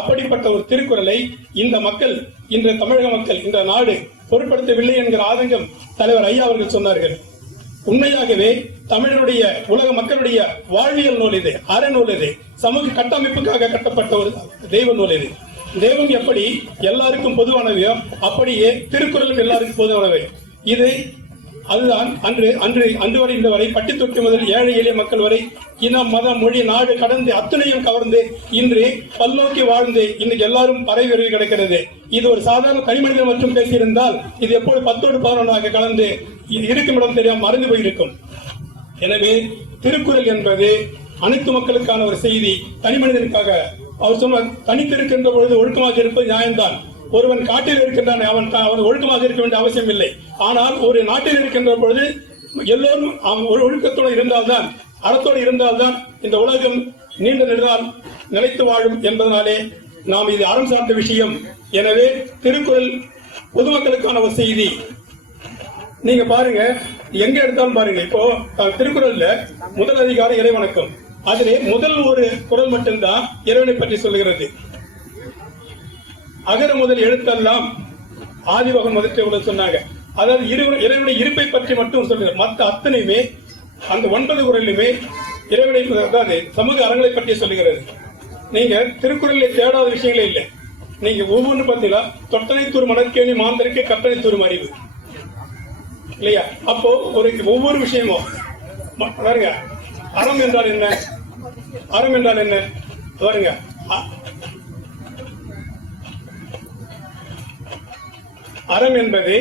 அப்படிப்பட்ட ஒரு திருக்குறளை இந்த மக்கள், இன்று தமிழக மக்கள், இந்த நாடு பொருட்படுத்தவில்லை என்கிற ஆதங்கம் தலைவர் ஐயா அவர்கள் சொன்னார்கள். உண்மையாகவே தமிழருடைய உலக மக்களுடைய வாழ்வியல் நூல் இது, அறநூல் இது, சமூக கட்டமைப்புக்காக கட்டப்பட்ட ஒரு தெய்வ நூல் இது. தெய்வம் எப்படி எல்லாருக்கும் பொதுவானவையோ அப்படியே திருக்குறளும் எல்லாருக்கும் பொதுவானவை. இது அதுதான் அன்று வரை இந்த வரை பட்டி தொட்டி முதல் ஏழை எளிய மக்கள் வரை இனம் மதம் மொழி நாடு கடந்து அத்தனையும் கவர்ந்து இன்று பல்நோக்கி வாழ்ந்து இன்னைக்கு எல்லாரும் பரவி கிடக்கிறது. இது ஒரு சாதாரண தனிமனிதன் மற்றும் பேசியிருந்தால் இது எப்போது 10ஓடு 11ஆக கலந்து இருக்கும் இடம் தெரியாமல் மறைந்து போயிருக்கும். எனவே திருக்குறள் என்பது அனைத்து மக்களுக்கான ஒரு செய்தி. தனி மனிதனுக்காக அவர் சொன்ன தனித்திருக்கின்ற பொழுது ஒழுக்கமாக இருப்பது நியாயம்தான். ஒருவன் காட்டில் இருக்கின்றான், அவன் ஒழுக்கமாக இருக்க வேண்டிய அவசியம் இல்லை. ஆனால் ஒரு நாட்டில் இருக்கின்ற பொழுது எல்லோரும் ஒரு ஒழுக்கத்தோடு இருந்தால்தான், அறத்தோடு இருந்தால்தான் இந்த உலகம் நீண்ட நெடுநாள் நிலைத்து வாழும் என்பதனாலே நாம் இது அறம் சார்ந்த விஷயம். எனவே திருக்குறள் பொதுமக்களுக்கான ஒரு செய்தி. நீங்க பாருங்க, எங்க எடுத்தாலும் பாருங்க. இப்போ திருக்குறள்ல முதல் அதிகாரம் இறைவணக்கம். அதிலே முதல் ஒரு குறள் மட்டும்தான் இறைவனை பற்றி சொல்லுகிறது. அகர முதல் எழுத்தெல்லாம் ஆதிவகம் முதற்ற சொன்னாங்க. அதாவது இறைவனுடைய இருப்பை பற்றி மட்டும் சொல்லுங்க. மற்ற அத்தனையுமே அந்த 9 குறளிலுமே இறைவனை, அதாவது சமூக அறங்களை பற்றி சொல்லுகிறது. நீங்க திருக்குறளில் தேடாத விஷயங்களே இல்லை. நீங்க ஒவ்வொன்று பார்த்தீங்கன்னா தொட்டனை தூர் மணற்கேணி மாந்தருக்கு கட்டளை தூரும் அறிவு. இல்லையா? அப்போ ஒவ்வொரு விஷயமும் பாருங்க, அறம் என்றால் என்ன? அறம் என்றால் என்ன பாருங்க. அறம் என்பது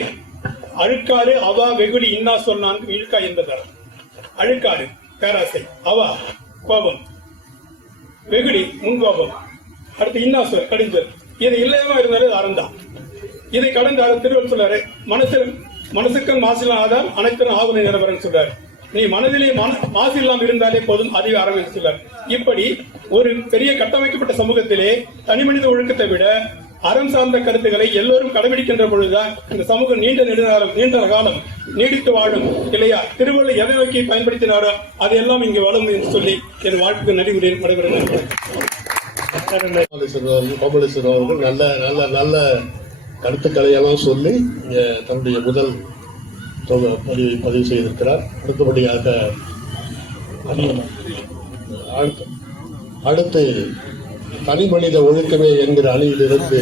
அழுக்காடு, அவா, வெகுளி, இன்னா சொன்னான் இழுக்கா என்பது அறம். அழுக்காடு பேராசை, அவா கோபம், வெகுளி முன்கோபம், அடுத்து இன்னா சொல் கடிஞ்சல். இது இல்லையமா இருந்தாலும் அறம் தான். இதை கடந்த திருவள்ளுவர் சொல்றாரு, மனசுக்கு மாசிலாம் ஆதார் அனைத்தும் ஆகுனை நிரபரன் சொல்றாரு. நீ மனதிலே மாசு இல்லாமல் இருந்தாலே போதும், அதுவே அறம் என்று சொல்றார். இப்படி ஒரு பெரிய கட்டமைக்கப்பட்ட சமூகத்திலே தனி மனித ஒழுக்கத்தை விட அறம் சார்ந்த கருத்துக்களை எல்லோரும் கடைபிடிக்கின்ற பொழுதுதான் இந்த சமூகம் நீண்ட காலம் நீடித்து வாழும், இல்லையா? திருவள்ளுவர் எதை நோக்கி பயன்படுத்தினாரோ அது எல்லாம் இங்கு வரும் என்று சொல்லி என் வாழ்க்கை நடைமுறையில் நடைபெறுகிறது. கோபாலேஸ்வரர் அவர்கள் நல்ல நல்ல நல்ல கருத்துக்களை எல்லாம் சொல்லி தன்னுடைய முதல் பதிவு செய்திருக்கிறார். அடுத்தபடியாக அடுத்து தனி மனித ஒழுக்கமே என்கிற அணியிலிருந்து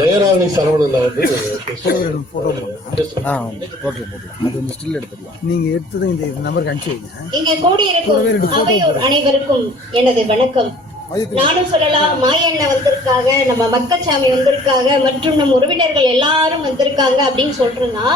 ஜெயராணி சரவணன் அவர்கள் நீங்க எடுத்தது இந்த நம்பருக்கு அனுப்பிச்சு. இங்கே கூடியிருக்கும் அவையோர் அனைவருக்கும் எனது வணக்கம். நானும் சொல்லலாம், மாயண்ண வந்திருக்காங்க, நம்ம மக்கச்சாமி வந்திருக்காங்க, மற்றும் நம்ம உறவினர்கள் எல்லாரும் வந்திருக்காங்க அப்படின்னு சொல்றேன்னா,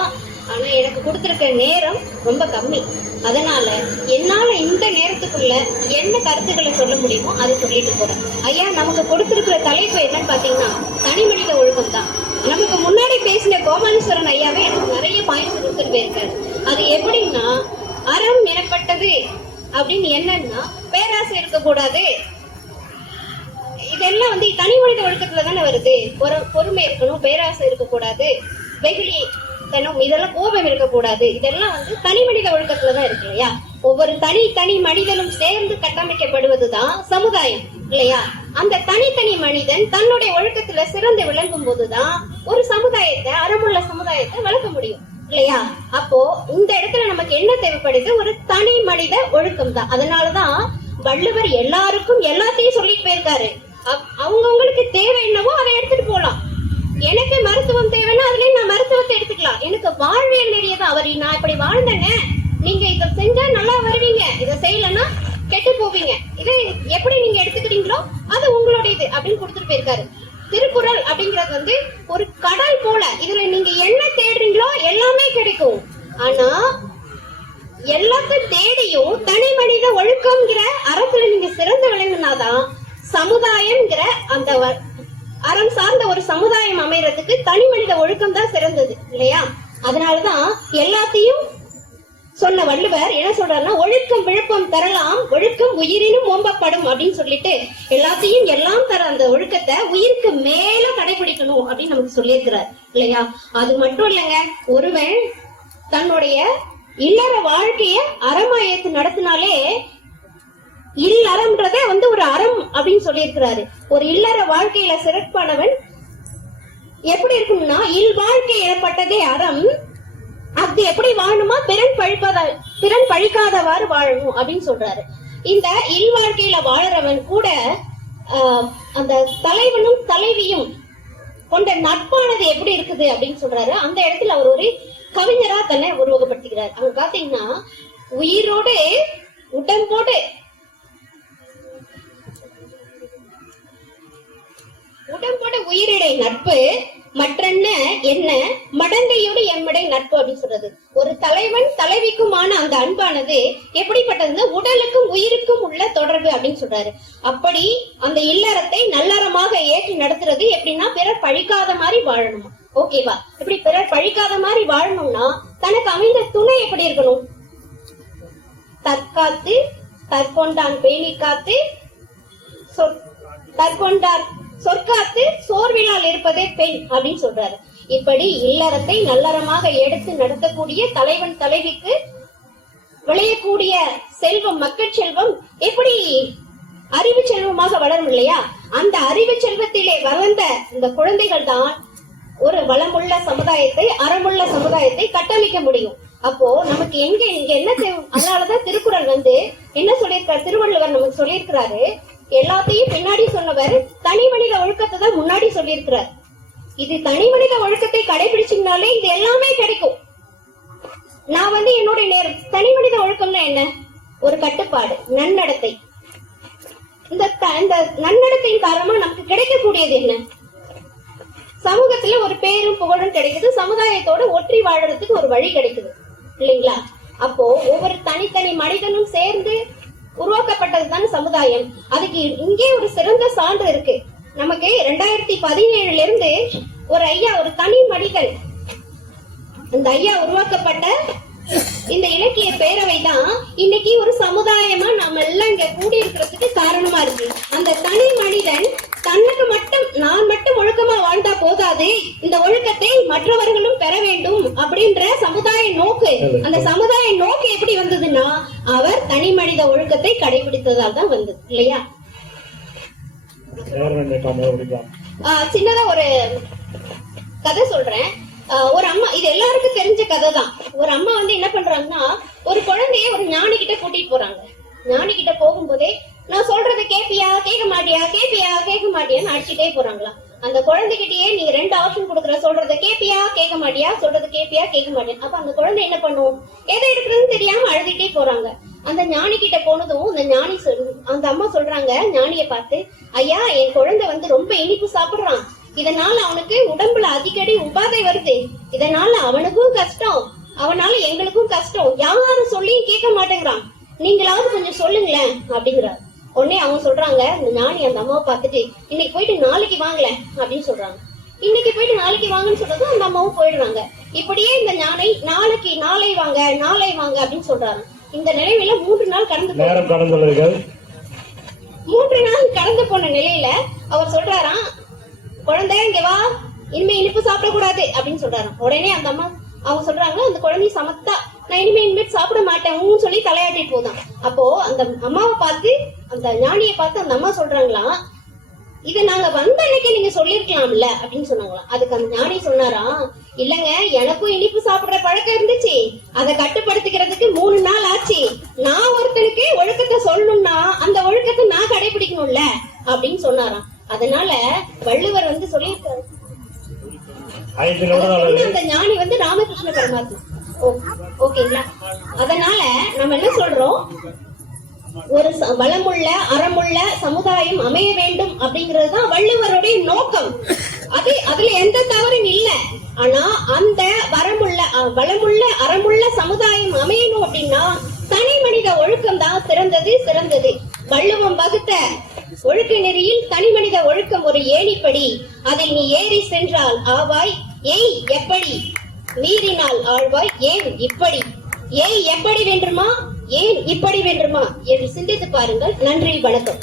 ஆனா எனக்கு கொடுத்திருக்கிற நேரம் ரொம்ப கம்மி. அதனால என்னால இந்த நேரத்துக்குள்ள என்ன கருத்துக்களை சொல்ல முடியுமோ அதை சொல்லிட்டு போறேன். ஐயா, நமக்கு கொடுத்திருக்கிற தலைப்பு என்னன்னு பாத்தீங்கன்னா தனி மனித ஒழுக்கம் தான். நமக்கு முன்னாடி பேசின கோபாலேஸ்வரன் ஐயாவே எனக்கு நிறைய பாயிண்ட்ஸ் கொடுத்துட்டு போயிருக்காரு. அது எப்படின்னா, அறம் எனப்பட்டது அப்படின்னு என்னன்னா பேராசை இருக்கக்கூடாது. இதெல்லாம் தனி மனித ஒழுக்கத்துல தானே வருது. பொறுமை இருக்கணும், பேராசை இருக்கக்கூடாது, வெகுளி தனம், இதெல்லாம் கோபம் இருக்கக்கூடாது. இதெல்லாம் தனி மனித ஒழுக்கத்துலதான் இருக்கு இல்லையா? ஒவ்வொரு தனி மனிதனும் சேர்ந்து கட்டமைக்கப்படுவதுதான் சமுதாயம் இல்லையா? அந்த தனித்தனி மனிதன் தன்னுடைய ஒழுக்கத்துல சிறந்து விளங்கும் போதுதான் ஒரு சமுதாயத்தை, அறமுள்ள சமுதாயத்தை வளர்க்க முடியும் இல்லையா? அப்போ இந்த இடத்துல நமக்கு என்ன தேவைப்படுது? ஒரு தனி மனித ஒழுக்கம் தான். அதனாலதான் வள்ளுவர் எல்லாருக்கும் எல்லாத்தையும் சொல்லிட்டு போயிருக்காரு. அவங்கவுங்களுக்கு தேவை என்னவோ அதை எடுத்துட்டு போலாம். எனக்கு மருத்துவம் தேவைன்னா அதுலயும் நான் மருத்துவத்தை எடுத்துக்கலாம். எனக்கு வாழ்வியல் நெறியதான் அவர், நான் இப்படி வாழ்ந்தேங்க, நீங்க இதை செஞ்சா நல்லா வருவீங்க, இதை செய்யலன்னா கெட்டு போவீங்க, இதை எப்படி நீங்க எடுத்துக்கிறீங்களோ அது உங்களுடைய இது அப்படின்னு கொடுத்துட்டு போயிருக்காரு. திருக்குறள் அப்படிங்கிறது ஒரு கடல் போல, இதுல நீங்க என்ன தேடுறீங்களோ எல்லாமே கிடைக்கும். ஆனா எல்லாத்தையும் தேடியும் தனி மனித ஒழுக்கம்ங்கிற அறத்துல நீங்க சிறந்து விளங்கினாதான் சமுதாயம்ங்கிற அந்த அறம் சார்ந்த ஒரு சமுதாயம் அமைறதுக்கு தனி மனித ஒழுக்கம் தான் சிறந்தது இல்லையா? அதனாலதான் எல்லாத்தையும் சொன்ன வள்ளுவர் என்ன சொல்றாருன்னா, ஒழுக்கம் விழுப்பம் தரலாம், ஒழுக்கம் உயிரினும் ஓம்பப்படும் அப்படின்னு சொல்லிட்டு எல்லாத்தையும் எல்லாம் தர அந்த ஒழுக்கத்தை உயிருக்கு மேல கடைபிடிக்கணும் அப்படின்னு நமக்கு சொல்லியிருக்கிறார் இல்லையா? அது மட்டும் இல்லைங்க, ஒருவன் தன்னுடைய இல்லற வாழ்க்கைய அறமா ஏத்து நடத்தினாலே இல்லறம்ன்றத ஒரு அறம் அப்படின்னு சொல்லி இருக்கிறாரு. ஒரு இல்லற வாழ்க்கையில சிறப்பானவன் எப்படி இருக்கணும்னா, இல் வாழ்க்கை எனப்பட்டதே அறம், அது எப்படி வாழணுமா, பிறன் பழிக்காதவாறு வாழணும் அப்படின்னு சொல்றாரு. இந்த இல் வாழ்க்கையில வாழறவன் கூட அந்த தலைவனும் தலைவியும் கொண்ட நட்பானது எப்படி இருக்குது அப்படின்னு சொல்றாரு. அந்த இடத்துல அவர் ஒரு கவிஞரா தன்னை உருவகப்படுத்துகிறார். அங்க பாத்தீங்கன்னா, உயிரோடு உடம்போடு உயிரிடை நட்பு மற்றென்ன என்ன மடங்கையோடு எம்மடை நட்பு அப்படின்னு சொல்றது. ஒரு தலைவன் தலைவிக்குமான அந்த அன்பானது எப்படிப்பட்டதுன்னா, உடலுக்கும் உயிருக்கும் உள்ள தொடர்பு அப்படின்னு சொல்றாரு. அப்படி அந்த இல்லறத்தை நல்லறமாக ஏற்றி நடத்துறது எப்படின்னா, பிறர் பழிக்காத மாதிரி வாழணுமா. ஓகேவா? இப்படி பிறர் பழிக்காத மாதிரி வாழணும்னா தனக்கு அமைந்த துணை எப்படி இருக்கணும்? தற்காத்து தற்கொண்டான் பேணி காத்து தற்கொண்டார் சொற்காத்து சோர்வினால் இருப்பதே பெண் அப்படின்னு சொல்றாரு. இப்படி இல்லறத்தை நல்லறமாக எடுத்து நடத்தக்கூடிய தலைவன் தலைவிக்கு விளையக்கூடிய செல்வம், மக்கள் செல்வம் எப்படி அறிவு செல்வமாக வளரும் இல்லையா? அந்த அறிவு செல்வத்திலே வளர்ந்த இந்த குழந்தைகள் தான் ஒரு வளமுள்ள சமுதாயத்தை, அறமுள்ள சமுதாயத்தை கட்டமைக்க முடியும். அப்போ நமக்கு இங்க என்ன தேவை? அதனாலதான் திருக்குறள் என்ன சொல்லியிருக்காரு, திருவள்ளுவர் நமக்கு சொல்லியிருக்கிறாரு, எல்லாத்தையும் பின்னாடி சொன்னவர் தனி மனித ஒழுக்கத்தை தான் முன்னாடி சொல்லியிருக்கிறார். இது தனி மனித ஒழுக்கத்தை கடைபிடிச்சீங்கனாலே இது எல்லாமே கிடைக்கும். நான் என்னுடைய நேரம் தனி மனித ஒழுக்கம்னா என்ன? ஒரு கட்டுப்பாடு, நன்னடத்தை. இந்த நன்னடத்தையின் காரணமா நமக்கு கிடைக்கக்கூடியது என்ன? சமூகத்துல ஒரு பேரும் புகழும் கிடைக்குது, சமுதாயத்தோட ஒற்றி வாழறதுக்கு ஒரு வழி கிடைக்குது இல்லைங்களா? அப்போ ஒவ்வொரு தனித்தனி மனிதனும் சேர்ந்து உருவாக்கப்பட்டதுதான் சமுதாயம். அதுக்கு இங்கே ஒரு சிறந்த சான்று இருக்கு. நமக்கு 2017 இருந்து ஒரு ஐயா, ஒரு தனி மனிதன், இந்த ஐயா உருவாக்கப்பட்ட இந்த இலக்கிய பேரவை தான் இன்னைக்கு ஒரு சமுதாயமா நாம எல்லாம் இங்க கூடி இருக்கிறதுக்கு காரணமா இருக்கு. அந்த தனி மனிதன் தன்னுக்கு மட்டும், நான் மட்டும் ஒழுக்கமா வாழ்ந்தா போதாது, இந்த ஒழுக்கத்தை மற்றவர்களும் பெற வேண்டும் அப்படின்ற சமுதாய நோக்கு. அந்த சமுதாய நோக்கு எப்படி வந்ததுன்னா அவர் தனி மனித ஒழுக்கத்தை கடைபிடித்ததால் தான் வந்தது இல்லையா? சின்னதா ஒரு கதை சொல்றேன். ஒரு அம்மா, இது எல்லாருக்கும் தெரிஞ்ச கதை தான். ஒரு அம்மா என்ன பண்றாங்கன்னா, ஒரு குழந்தைய ஒரு ஞானி கிட்ட கூட்டிட்டு போறாங்க. ஞானி கிட்ட போகும்போதே நான் சொல்றதை கேப்பியா கேட்க மாட்டியா, கேப்பியா கேட்க மாட்டியான்னு அடிச்சுட்டே போறாங்களா. அந்த குழந்தைகிட்டயே நீங்க 2 ஆப்ஷன் கொடுக்குற, சொல்றதை கேப்பியா கேட்க மாட்டியா, சொல்றதை கேப்பியா கேட்க மாட்டியா. அப்ப அந்த குழந்தை என்ன பண்ணும்? எதை எடுக்கிறதுன்னு தெரியாம அழுதுட்டே போறாங்க. அந்த ஞானி கிட்ட போனதும் அந்த அம்மா சொல்றாங்க ஞானிய பார்த்து, ஐயா என் குழந்தை ரொம்ப இனிப்பு சாப்பிடுறான், இதனால அவனுக்கு உடம்புல அடிக்கடி உபாதை வருது, இதனால அவனுக்கும் கஷ்டம், அவனால எங்களுக்கும் கஷ்டம், யாரும் சொல்லியும் கேட்க மாட்டேங்கிறான், நீங்களாவது கொஞ்சம் சொல்லுங்களேன் அப்படிங்கிறார். உடனே அவங்க சொல்றாங்க, இந்த ஞானி அந்த அம்மாவை பார்த்துட்டு, இன்னைக்கு போயிட்டு நாளைக்கு வாங்கல அப்படின்னு சொல்றாங்க. இன்னைக்கு போயிட்டு நாளைக்கு வாங்கன்னு சொல்றதும் அந்த அம்மாவும் போயிடுறாங்க. இப்படியே இந்த ஞானி நாளை வாங்க அப்படின்னு சொல்றாங்க. இந்த நிலையில 3 நாள் கடந்து 3 நாள் கடந்து போன நிலையில அவர் சொல்றாராம், குழந்தை இங்க வா, இனிமே இனிப்பு சாப்பிடக்கூடாது அப்படின்னு சொல்றாராம். உடனே அந்த அம்மா அவங்க சொல்றாங்க, அந்த குழந்தை சமத்தா நான் இனிமே சாப்பிட மாட்டேன் சொல்லி தலையாட்டிட்டு போதான். அப்போ அந்த அம்மாவை பார்த்து, அந்த ஞானியை பார்த்து அந்த அம்மா சொல்றாங்களாம், இதை நாங்க வந்த அன்னைக்கு நீங்க சொல்லிருக்கலாம்ல அப்படின்னு சொன்னாங்களாம். அதுக்கு அந்த ஞானி சொன்னாராம், இல்லங்க எனக்கும் இனிப்பு சாப்பிடுற பழக்கம் இருந்துச்சு, அதை கட்டுப்படுத்திக்கிறதுக்கு 3 நாள் ஆச்சு, நான் ஒருத்தனுக்கு ஒழுக்கத்தை சொல்லணும்னா அந்த ஒழுக்கத்தை நான் கடைபிடிக்கணும்ல அப்படின்னு சொன்னாராம். அதனால வள்ளுவர் சொல்லியிருக்காரு, அந்த ஞானி ராமகிருஷ்ண பரமாத்மா. ஓகேங்களா? அதனால நம்ம என்ன சொல்றோம், ஒரு வளமுள்ள அறமுள்ள சமுதாயம் அமைய வேண்டும் அப்படிங்கறதுதான் வள்ளுவருடைய நோக்கம். அதுல எந்த தவறும் இல்ல. ஆனா அந்த வளமுள்ள அறமுள்ள சமுதாயம் அமையணும் அப்படின்னா தனி மனித ஒழுக்கம் தான் சிறந்தது. வள்ளுவம் வகுத்த ஒழுக்க நெறியில் தனி மனித ஒழுக்கம் ஒரு ஏணிப்படி, அதை நீ ஏறி சென்றால் ஆவாய் ஏய் எப்படி, மீறினால் ஆழ்வாய் ஏன் இப்படி, ஏய் எப்படி வேண்டுமா ஏன் இப்படி வேண்டுமா என்று சிந்தித்து பாருங்கள். நன்றி, வணக்கம்.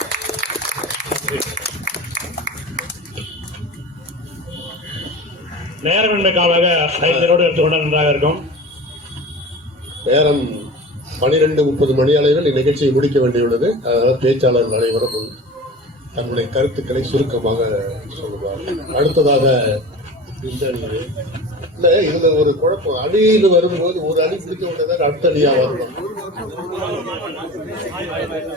நேரமின்மைக்காக 5 நிமிடம் எடுத்துக்கொண்டால் நன்றாக இருக்கும். நேரம் 12:30 மணி அளவில் இந்நிகழ்ச்சியை முடிக்க வேண்டியுள்ளது. அதனால் பேச்சாளர்கள் அனைவரும் தங்களுடைய கருத்துக்களை சுருக்கமாக சொல்லுவார்கள். அடுத்ததாக இல்ல, இதுல ஒரு குழப்பம், அணியில் வரும்போது ஒரு அணி பிடிக்க விட்டதான் அடுத்த அணியா வரணும்.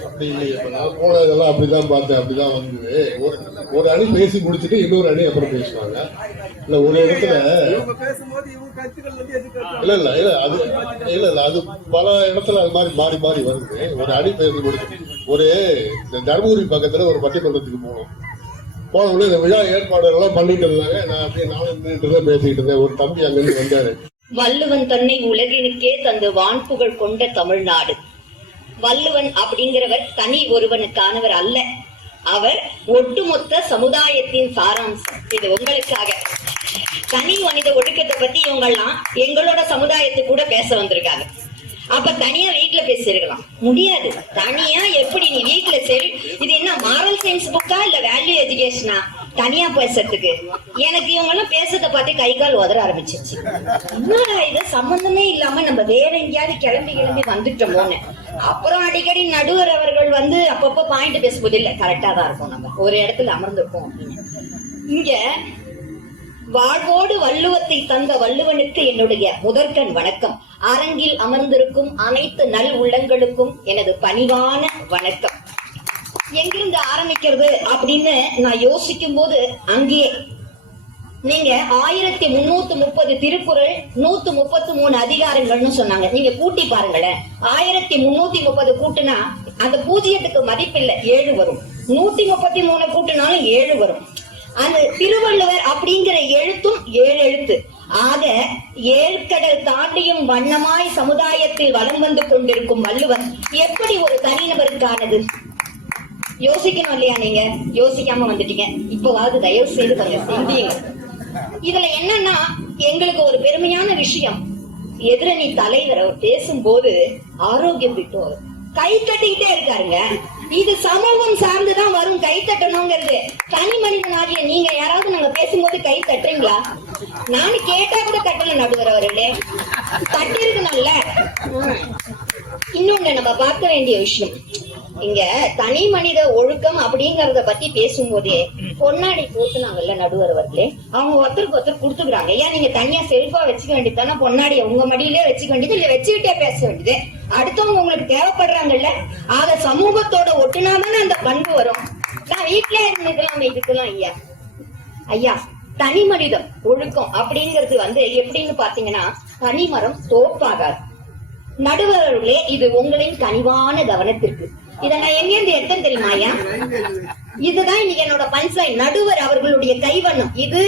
அப்படி இல்லையே, நான் போனதெல்லாம் அப்படிதான் பார்த்தேன், அப்படிதான் வந்தது. ஒரு அணி பேசி முடிச்சுட்டு இன்னொரு அணி அப்புறம் பேசுவாங்க. இல்ல ஒரு இடத்துல இல்ல அது பல இடத்துல அது மாதிரி மாறி மாறி வருது. ஒரு அணி பேசி முடிச்சு இந்த தர்மபுரி பக்கத்துல ஒரு பட்டிமன்றத்துக்கு போன உடனே இந்த விழா ஏற்பாடுகள் பண்ணிட்டு இருந்தாங்க. நான் அப்படியே நானும் பேசிட்டு இருந்தேன். ஒரு தம்பி அங்கிருந்து வந்தாரு. வள்ளுவன் தன்னை உலகினுக்கே தந்து வான்புகழ் கொண்ட தமிழ்நாடு. வள்ளுவன் அப்படிங்கிறவர் தனி ஒருவனுக்கானவர் அல்ல, அவர் ஒட்டுமொத்த சமுதாயத்தின் சாராம்சம். இது உங்களுக்காக. தனி மனித ஒழுக்கத்தை பத்தி இவங்கெல்லாம் எங்களோட சமுதாயத்துக்கு கூட பேச வந்திருக்காங்க. அப்ப தனியா வீட்டுல பேசிருக்கலாம் முடியாது. தனியா எப்படி நீ வீட்டுல சரி, இது என்ன மாரல் சயின்ஸ் புக்கா இல்ல வேல்யூ எஜுகேஷனா தனியா பேசுறதுக்கு? எனக்கு இவங்க எல்லாம் பேசுறத பார்த்து கை கால் உதற ஆரம்பிச்சிருச்சு. என்னடா இது சம்பந்தமே இல்லாம நம்ம வேற எங்கேயாவது கிளம்பி வந்துட்டோமோன்னு. அப்புறம் அடிக்கடி நடுவர் அவர்கள் அப்பப்போ பாயிண்ட் பேசும்போது இல்ல கரெக்டா தான் இருக்கும், நம்ம ஒரு இடத்துல அமர்ந்திருக்கோம் அப்படின்னு. இங்க வாழ்வோடு வள்ளுவத்தை தந்த வள்ளுவனுக்கு என்னுடைய முதற்கண் வணக்கம். அரங்கில் அமர்ந்திருக்கும் அனைத்து நல் உள்ளங்களுக்கும் எனது பணிவான வணக்கம். எங்கிருந்து ஆரம்பிக்கிறது அப்படின்னு நான் யோசிக்கும் போது அங்கேயே நீங்க 1330 திருக்குறள் 133 அதிகாரங்கள்னு சொன்னாங்க. நீங்க கூட்டி பாருங்களேன். 1330 கூட்டுனா அந்த பூஜ்ஜியத்துக்கு மதிப்பில்லை, 7 வரும். 133 கூட்டினாலும் 7 வரும். அந்த திருவள்ளுவர் அப்படிங்கிற எழுத்தும் 7 எழுத்து. ஆக 7 கடல் தாண்டியும் வண்ணமாய் சமுதாயத்தில் வலம் வந்து கொண்டிருக்கும் வள்ளுவன் எப்படி ஒரு தனிநபருக்கானது? யோசிக்கணும் இல்லையா? நீங்க யோசிக்காம வந்துட்டீங்க. இப்பவாவது தயவு செய்து கொஞ்சம் சிந்தியுங்க. இதுல என்னன்னா எங்களுக்கு ஒரு பெருமையான விஷயம், எதிரணி தலைவர் அவர் பேசும்போது ஆரோக்கியம் விட்டு கை தட்டிக்கிட்டே இருக்காருங்க. இது சமூகம் சார்ந்துதான் வரும் கை தட்டணுங்கிறது. தனி மனிதனாகிய நீங்க யாராவது நாங்க பேசும்போது கை தட்டுறீங்களா? நானும் கேட்டா கூட தட்டல நடுவர் அவர்களே, தட்டி இருக்கணும்ல. இன்னொன்னு நம்ம பார்க்க வேண்டிய விஷயம், இங்க தனி மனித ஒழுக்கம் அப்படிங்கறத பத்தி பேசும்போதே பொன்னாடி போட்டுனாங்கல்ல நடுவர் அவர்களே, அவங்க ஒருத்தருக்கு ஒருத்தர் கொடுத்துக்கிறாங்க. ஏன் நீங்க தனியா செல்ஃபா வச்சுக்க வேண்டியதானே, பொன்னாடிய உங்க மடியிலே வச்சுக்க வேண்டியது, இல்ல வச்சுக்கிட்டே பேச வேண்டியது. அடுத்தவங்க உங்களுக்கு தேவைப்படுறாங்கல்ல. ஆக சமூகத்தோட ஒட்டுனாதானே அந்த பண்பு வரும். நான் வீட்டுல இருந்துக்கலாம் இதுக்கெல்லாம் ஐயா தனி மனிதம் ஒழுக்கம் அப்படிங்கிறது எப்படின்னு பாத்தீங்கன்னா, தனிமரம் தோப்பாகாது. நடுவர்களே, இது உங்களின் கனிவான கவனத்திற்கு. இத நான் எங்கேருந்து எடுத்தேன் தெரியுமா ஐயா? இதுதான் இன்னைக்கு என்னோட பஞ்ச்லைன். நடுவர் அவர்களுடைய கைவண்ணம், இது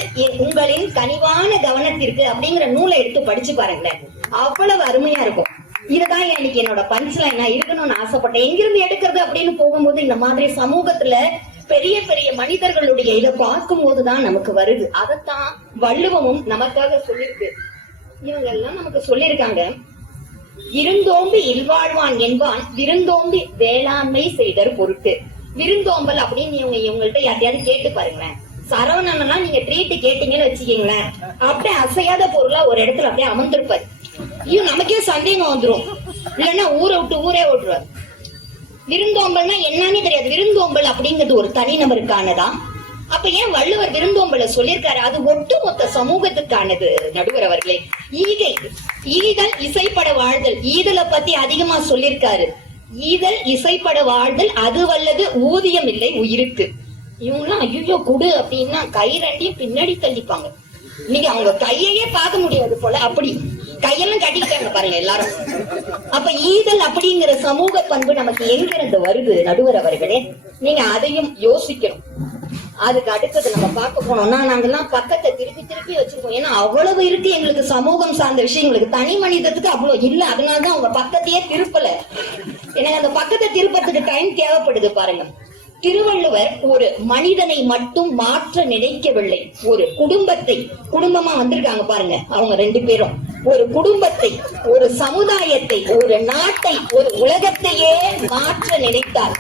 உங்களின் கனிவான கவனத்திற்கு அப்படிங்கிற நூலை எடுத்து படிச்சு பாருங்களேன், அவ்வளவு அருமையா இருக்கும். இதுதான் இன்னைக்கு என்னோட பஞ்ச்லைன். நான் இருக்கணும்னு ஆசைப்பட்டேன். எங்கிருந்து எடுக்கிறது அப்படின்னு போகும்போது இந்த மாதிரி சமூகத்துல பெரிய பெரிய மனிதர்களுடைய இதை பார்க்கும் போதுதான் நமக்கு வருது. அதைத்தான் வள்ளுவமும் நமக்காக சொல்லிருக்கு. இவங்க எல்லாம் நமக்கு சொல்லியிருக்காங்க. இருந்தோம்பி இல்வாழ்வான் என்பான் விருந்தோம்பி வேளாண்மை செய்தர் பொருட்டு. விருந்தோம்பல் அப்படின்னு இவங்கள்ட்ட யார்ட்டையாவது கேட்டு பாருங்களேன். சரவணனா நீங்க ட்ரீட் கேட்டீங்கன்னு வச்சுக்கீங்களேன், அப்படியே அசையாத பொருளா ஒரு இடத்துல அப்படியே அமர்ந்திருப்பாரு. ஐயோ நமக்கே சந்தேகம் வந்துரும். இல்லைன்னா ஊரை விட்டு ஊரே ஓட்டுருவாரு. விருந்தோம்பல்னா என்னன்னு தெரியாது. விருந்தோம்பல் அப்படிங்கிறது ஒரு தனிநபருக்கானதா? அப்ப ஏன் வள்ளுவர் விருந்தோம்பல சொல்லியிருக்காரு? அது ஒட்டுமொத்த சமூகத்துக்கானது நடுவர் அவர்களே. ஈதல் இசைப்பட வாழ்தல், ஈதலை பத்தி அதிகமா சொல்லியிருக்காரு. ஈதல் இசைப்பட வாழ்தல் அது வல்லது ஊதியம் இல்லை உயிருக்கு. இவங்கெல்லாம் ஐயோ குடு அப்படின்னா கை ரெண்டையும் பின்னாடி தள்ளிப்பாங்க. இன்னைக்கு அவங்க கையையே பார்க்க முடியாது போல, அப்படி கையெல்லாம் கட்டிக்கிட்டாங்க பாருங்க எல்லாரும். அப்ப ஈதல் அப்படிங்கிற சமூக பண்பு நமக்கு எங்கிருந்து வருது நடுவர் அவர்களே? நீங்க அதையும் யோசிக்கணும். அதுக்கு அடுத்தது நம்ம பார்க்க போனோம்னா, நாங்கெல்லாம் பக்கத்தை திருப்பி திருப்பி வச்சிருக்கோம். ஏன்னா அவ்வளவு இருக்கு எங்களுக்கு சமூகம் சார்ந்த விஷயங்களுக்கு. தனி மனிதத்துக்கு அவ்வளவு இல்ல. அதனாலதான் அவங்க பக்கத்தையே திருப்பல. எனக்கு அந்த பக்கத்தை திருப்பத்துக்கு டைம் தேவைப்படுது பாருங்க. திருவள்ளுவர் ஒரு மனிதனை மட்டும் மாற்ற நினைக்கவில்லை, ஒரு குடும்பத்தை, குடும்பமா வந்திருக்காங்க பாருங்க அவங்க 2 பேரும், ஒரு குடும்பத்தை, ஒரு சமுதாயத்தை, ஒரு நாட்டை, ஒரு உலகத்தையே மாற்ற நினைத்தார்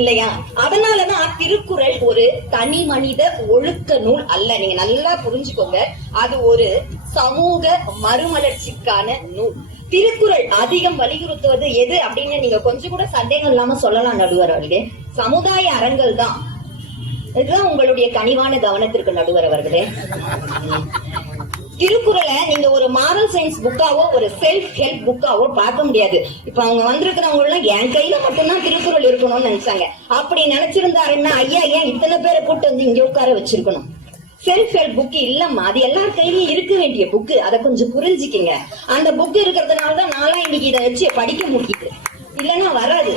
இல்லையா? அதனாலதான் திருக்குறள் ஒரு தனி மனித ஒழுக்க நூல் அல்ல. நீங்க நல்லா புரிஞ்சுக்கோங்க, அது ஒரு சமூக மறுமலர்ச்சிக்கான நூல். திருக்குறள் அதிகம் வலியுறுத்துவது எது அப்படின்னு நீங்க கொஞ்சம் கூட சந்தேகம் இல்லாம சொல்லலாம் நடுவர் அவர்களே, சமுதாய அறங்கள் தான். இதுதான் உங்களுடைய கனிவான கவனத்திற்கு நடுவர் அவர்களே. திருக்குறளை நீங்க ஒரு மாரல் சயின்ஸ் புக்காவோ ஒரு செல்ஃப் ஹெல்ப் புக்காவோ பார்க்க முடியாது. இப்ப அவங்க வந்திருக்கிறவங்க எல்லாம் என் கையில மட்டும்தான் திருக்குறள் இருக்கணும்னு நினைச்சாங்க. அப்படி நினைச்சிருந்தாருன்னா ஐயா ஏன் இத்தனை பேரை கூட்டு வந்து இங்க உட்கார வச்சிருக்கணும்? செல்ஃப் ஹெல்ப் புக் இல்லம்மா, அது எல்லார் கையிலயும் இருக்க வேண்டிய புக்கு. அதை கொஞ்சம் புரிஞ்சுக்கிங்க. அந்த புக் இருக்கிறதுனாலதான் நான்லாம் இன்னைக்கு இதை வச்சு படிக்க முடியுது, இல்லைன்னா வராது.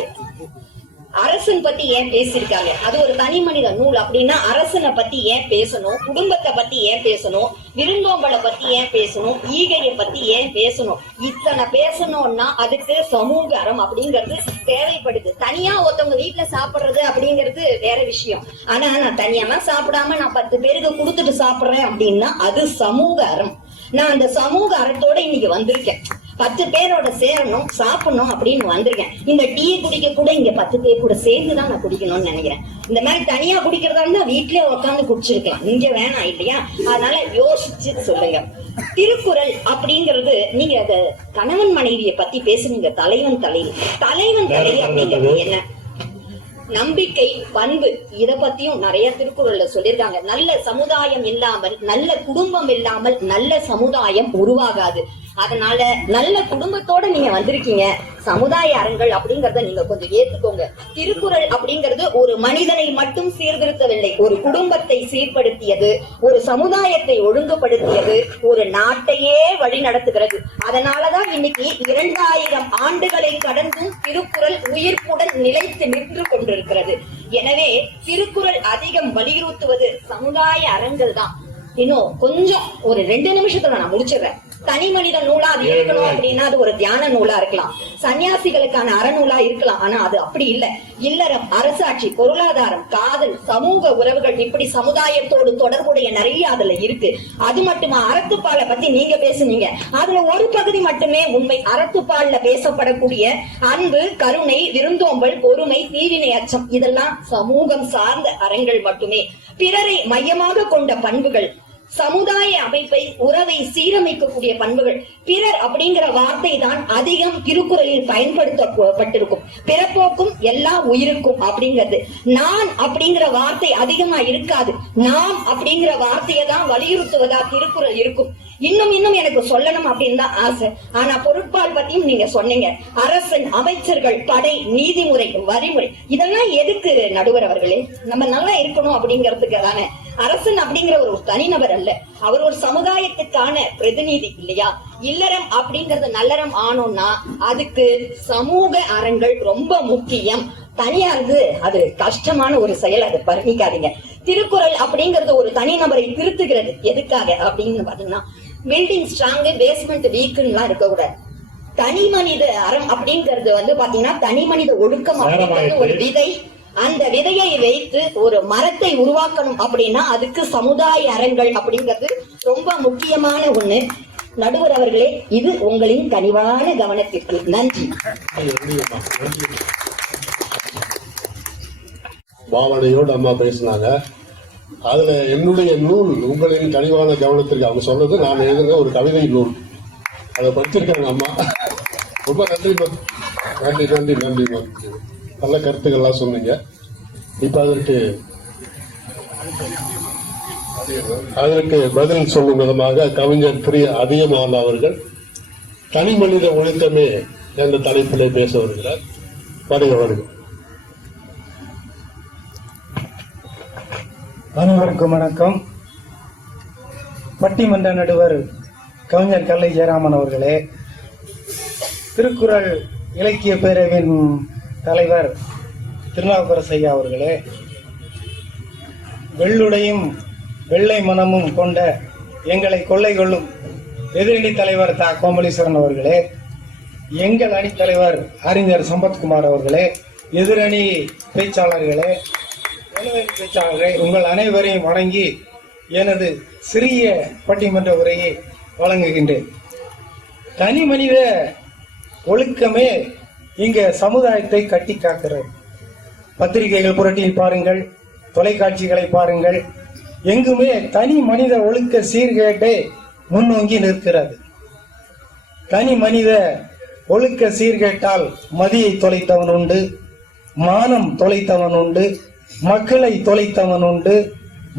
அரசன் பத்தி ஏன் பேசியிருக்காங்க? அது ஒரு தனி மனித நூல் அப்படின்னா அரசனை பத்தி ஏன் பேசணும்? குடும்பத்தை பத்தி ஏன் பேசணும்? விருந்தோம்பலை பத்தி ஏன் பேசணும்? ஈகையை பத்தி ஏன் பேசணும்? இத்தனை பேசணும்னா அதுக்கு சமூக அறம் அப்படிங்கிறது தேவைப்படுது. தனியா ஒருத்தவங்க வீட்டுல சாப்பிடுறது அப்படிங்கிறது வேற விஷயம். ஆனா நான் தனியாலாம் சாப்பிடாம நான் 10 பேருக்கு கொடுத்துட்டு சாப்பிடுறேன் அப்படின்னா அது சமூக அறம். நான் அந்த சமூக அறத்தோட இன்னைக்கு வந்திருக்கேன். 10 பேரோட சேரணும், சாப்பிடணும் அப்படின்னு வந்திருக்கேன். இந்த டீ குடிக்க கூட இங்க 10 பேர் கூட சேர்ந்துதான் நான் குடிக்கணும்னு நினைக்கிறேன். இந்த மாதிரி தனியா குடிக்கிறதா இருந்தா வீட்லயே உட்காந்து குடிச்சிருக்கலாம், இங்க வேணாம் இல்லையா? அதனால யோசிச்சு சொல்லுங்க. திருக்குறள் அப்படிங்கிறது, நீங்க அத கணவன் மனைவியை பத்தி பேசுறீங்க, தலைவன் தலைவி அப்படிங்கிறது என்ன? நம்பிக்கை, பண்பு, இத பத்தியும் நிறைய திருக்குறள்ல சொல்லியிருக்காங்க. நல்ல சமுதாயம் இல்லாமல், நல்ல குடும்பம் இல்லாமல் நல்ல சமுதாயம் உருவாகாது. அதனால நல்ல குடும்பத்தோட நீங்க வந்திருக்கீங்க. சமுதாய அறங்கள் அப்படிங்கறத நீங்க கொஞ்சம் ஏத்துக்கோங்க. திருக்குறள் அப்படிங்கிறது ஒரு மனிதனை மட்டும் சீர்திருத்தவில்லை, ஒரு குடும்பத்தை சீர்படுத்தியது, ஒரு சமுதாயத்தை ஒழுங்குபடுத்தியது, ஒரு நாட்டையே வழி நடத்துகிறது. அதனாலதான் இன்னைக்கு 2000 ஆண்டுகளை கடந்தும் திருக்குறள் உயிர்ப்புடன் நிலைத்து நின்று கொண்டிருக்கிறது. எனவே திருக்குறள் அதிகம் வலியுறுத்துவது சமுதாய அறங்கள் தான். இன்னும் கொஞ்சம் ஒரு 2 நிமிஷத்துல நான் முடிச்சிடுறேன். தனி மனித நூலா அது இருக்கணும் அப்படின்னா அது ஒரு தியான நூலா இருக்கலாம், சன்னியாசிகளுக்கான அறநூலா இருக்கலாம். ஆனா அது அப்படி இல்ல. இல்லறம், அரசாட்சி, பொருளாதாரம், காதல், சமூக உறவுகள், இப்படி சமுதாயத்தோடு தொடர்புடைய நிறைய அதுல இருக்கு. அது மட்டுமா, அறத்துப்பாலை பத்தி நீங்க பேசுனீங்க, அதுல ஒரு பகுதி மட்டுமே உண்மை. அறத்துப்பால்ல பேசப்படக்கூடிய அன்பு, கருணை, விருந்தோம்பல், பொறுமை, தீவினை அச்சம், இதெல்லாம் சமூகம் சார்ந்த அறங்கள் மட்டுமே. பிறரை மையமாக கொண்ட பண்புகள், சமுதாய அமைப்பை, உறவை சீரமைக்கக்கூடிய பண்புகள். பிறர் அப்படிங்கிற வார்த்தை தான் அதிகம் திருக்குறளில் பயன்படுத்தப்பட்டிருக்கும். பிறப்போக்கும் எல்லா உயிருக்கும் அப்படிங்கிறது. நான் அப்படிங்கிற வார்த்தை அதிகமா இருக்காது. நாம் அப்படிங்கிற வார்த்தையை தான் வலியுறுத்துவதா திருக்குறள் இருக்கும். இன்னும் எனக்கு சொல்லணும் அப்படின்னு தான் ஆசை. ஆனா பொருட்பால் பத்தியும் நீங்க சொன்னீங்க. அரசன், அமைச்சர்கள், படை, நீதிமுறை, வரிமுறை, இதெல்லாம் எதுக்கு நடுவர் அவர்களே? நம்ம நல்லா இருக்கணும் அப்படிங்கிறதுக்கு தானே. அரசன் அப்படிங்கிற ஒரு தனிநபர் அல்ல, அவர் ஒரு சமுதாயத்துக்கான பிரதிநிதி இல்லையா? இல்லறம் அப்படிங்கறது நல்லறம் ஆனோம்னா அதுக்கு சமூக அறங்கள் ரொம்ப முக்கியம். தனியா இருந்து அது கஷ்டமான ஒரு செயல், அது பண்ணிக்காதீங்க. திருக்குறள் அப்படிங்கறது ஒரு தனிநபரை திருத்துகிறது. எதுக்காக அப்படின்னு பாத்தீங்கன்னா, பில்டிங் ஸ்ட்ராங், பேஸ்மெண்ட் வீக்குன்னு இருக்க கூடாது. தனி மனித அறம் அப்படிங்கிறது பாத்தீங்கன்னா தனி மனித ஒழுக்கம் அப்படிங்கிறது ஒரு விதை. அந்த விதையை வைத்து ஒரு மரத்தை உருவாக்கணும் அப்படின்னா அதுக்கு சமுதாய அறங்கள் அப்படிங்கிறது ரொம்ப முக்கியமான ஒண்ணு. நடுவர் அவர்களே, இது உங்களின் கனிவான கவனத்திற்கு நன்றி. பாவனையோடு அம்மா பேசினாங்க. அதுல என்னுடைய நூல் உங்களின் கனிவான கவனத்திற்கு, அவங்க சொன்னது நான் எழுதுன ஒரு கவிதை நூல், அதை படிச்சிருக்காங்க அம்மா. ரொம்ப நன்றிமா, நன்றி நன்றி நன்றிமா. நல்ல கருத்துக்கள்லாம் சொன்னீங்க. இப்ப அதற்கு பதில் சொல்லும் விதமாக கவிஞர் திரு அதியமான் அவர்கள் தனி மனித ஒழுக்கமே என்ற தலைப்பிலே பேச வருகிறார். வருக. அனைவருக்கும் வணக்கம். பட்டிமன்ற நடுவர் கவிஞர் கல்லை ஜெயராமன் அவர்களே, திருக்குறள் இலக்கிய பேரவையின் தலைவர் திருநாவுக்கரசு ஐயா அவர்களே, வெள்ளுடையும் வெள்ளை மனமும் கொண்ட எங்களை கொள்ளை கொள்ளும் எதிரணி தலைவர் தா கோமலீஸ்வரன் அவர்களே, எங்கள் அணி தலைவர் அறிஞர் சம்பத்குமார் அவர்களே, எதிரணி பேச்சாளர்களே, பேச்சாளர்களே, உங்கள் அனைவரையும் வணங்கி எனது சிறிய பட்டிமன்ற உரையை வழங்குகின்றேன். தனி மனித ஒழுக்கமே இங்க சமுதாயத்தை கட்டி காக்கிறது. பத்திரிகைகள் புரட்டி பாருங்கள், தொலைக்காட்சிகளை பாருங்கள், எங்குமே தனி மனித ஒழுக்க சீர்கேட்டை முன்னோங்கி நிற்கிறது. தனி மனித ஒழுக்க சீர்கேட்டால் மதியை தொலைத்தவன் உண்டு, மானம் தொலைத்தவன் உண்டு, மக்களை தொலைத்தவன் உண்டு,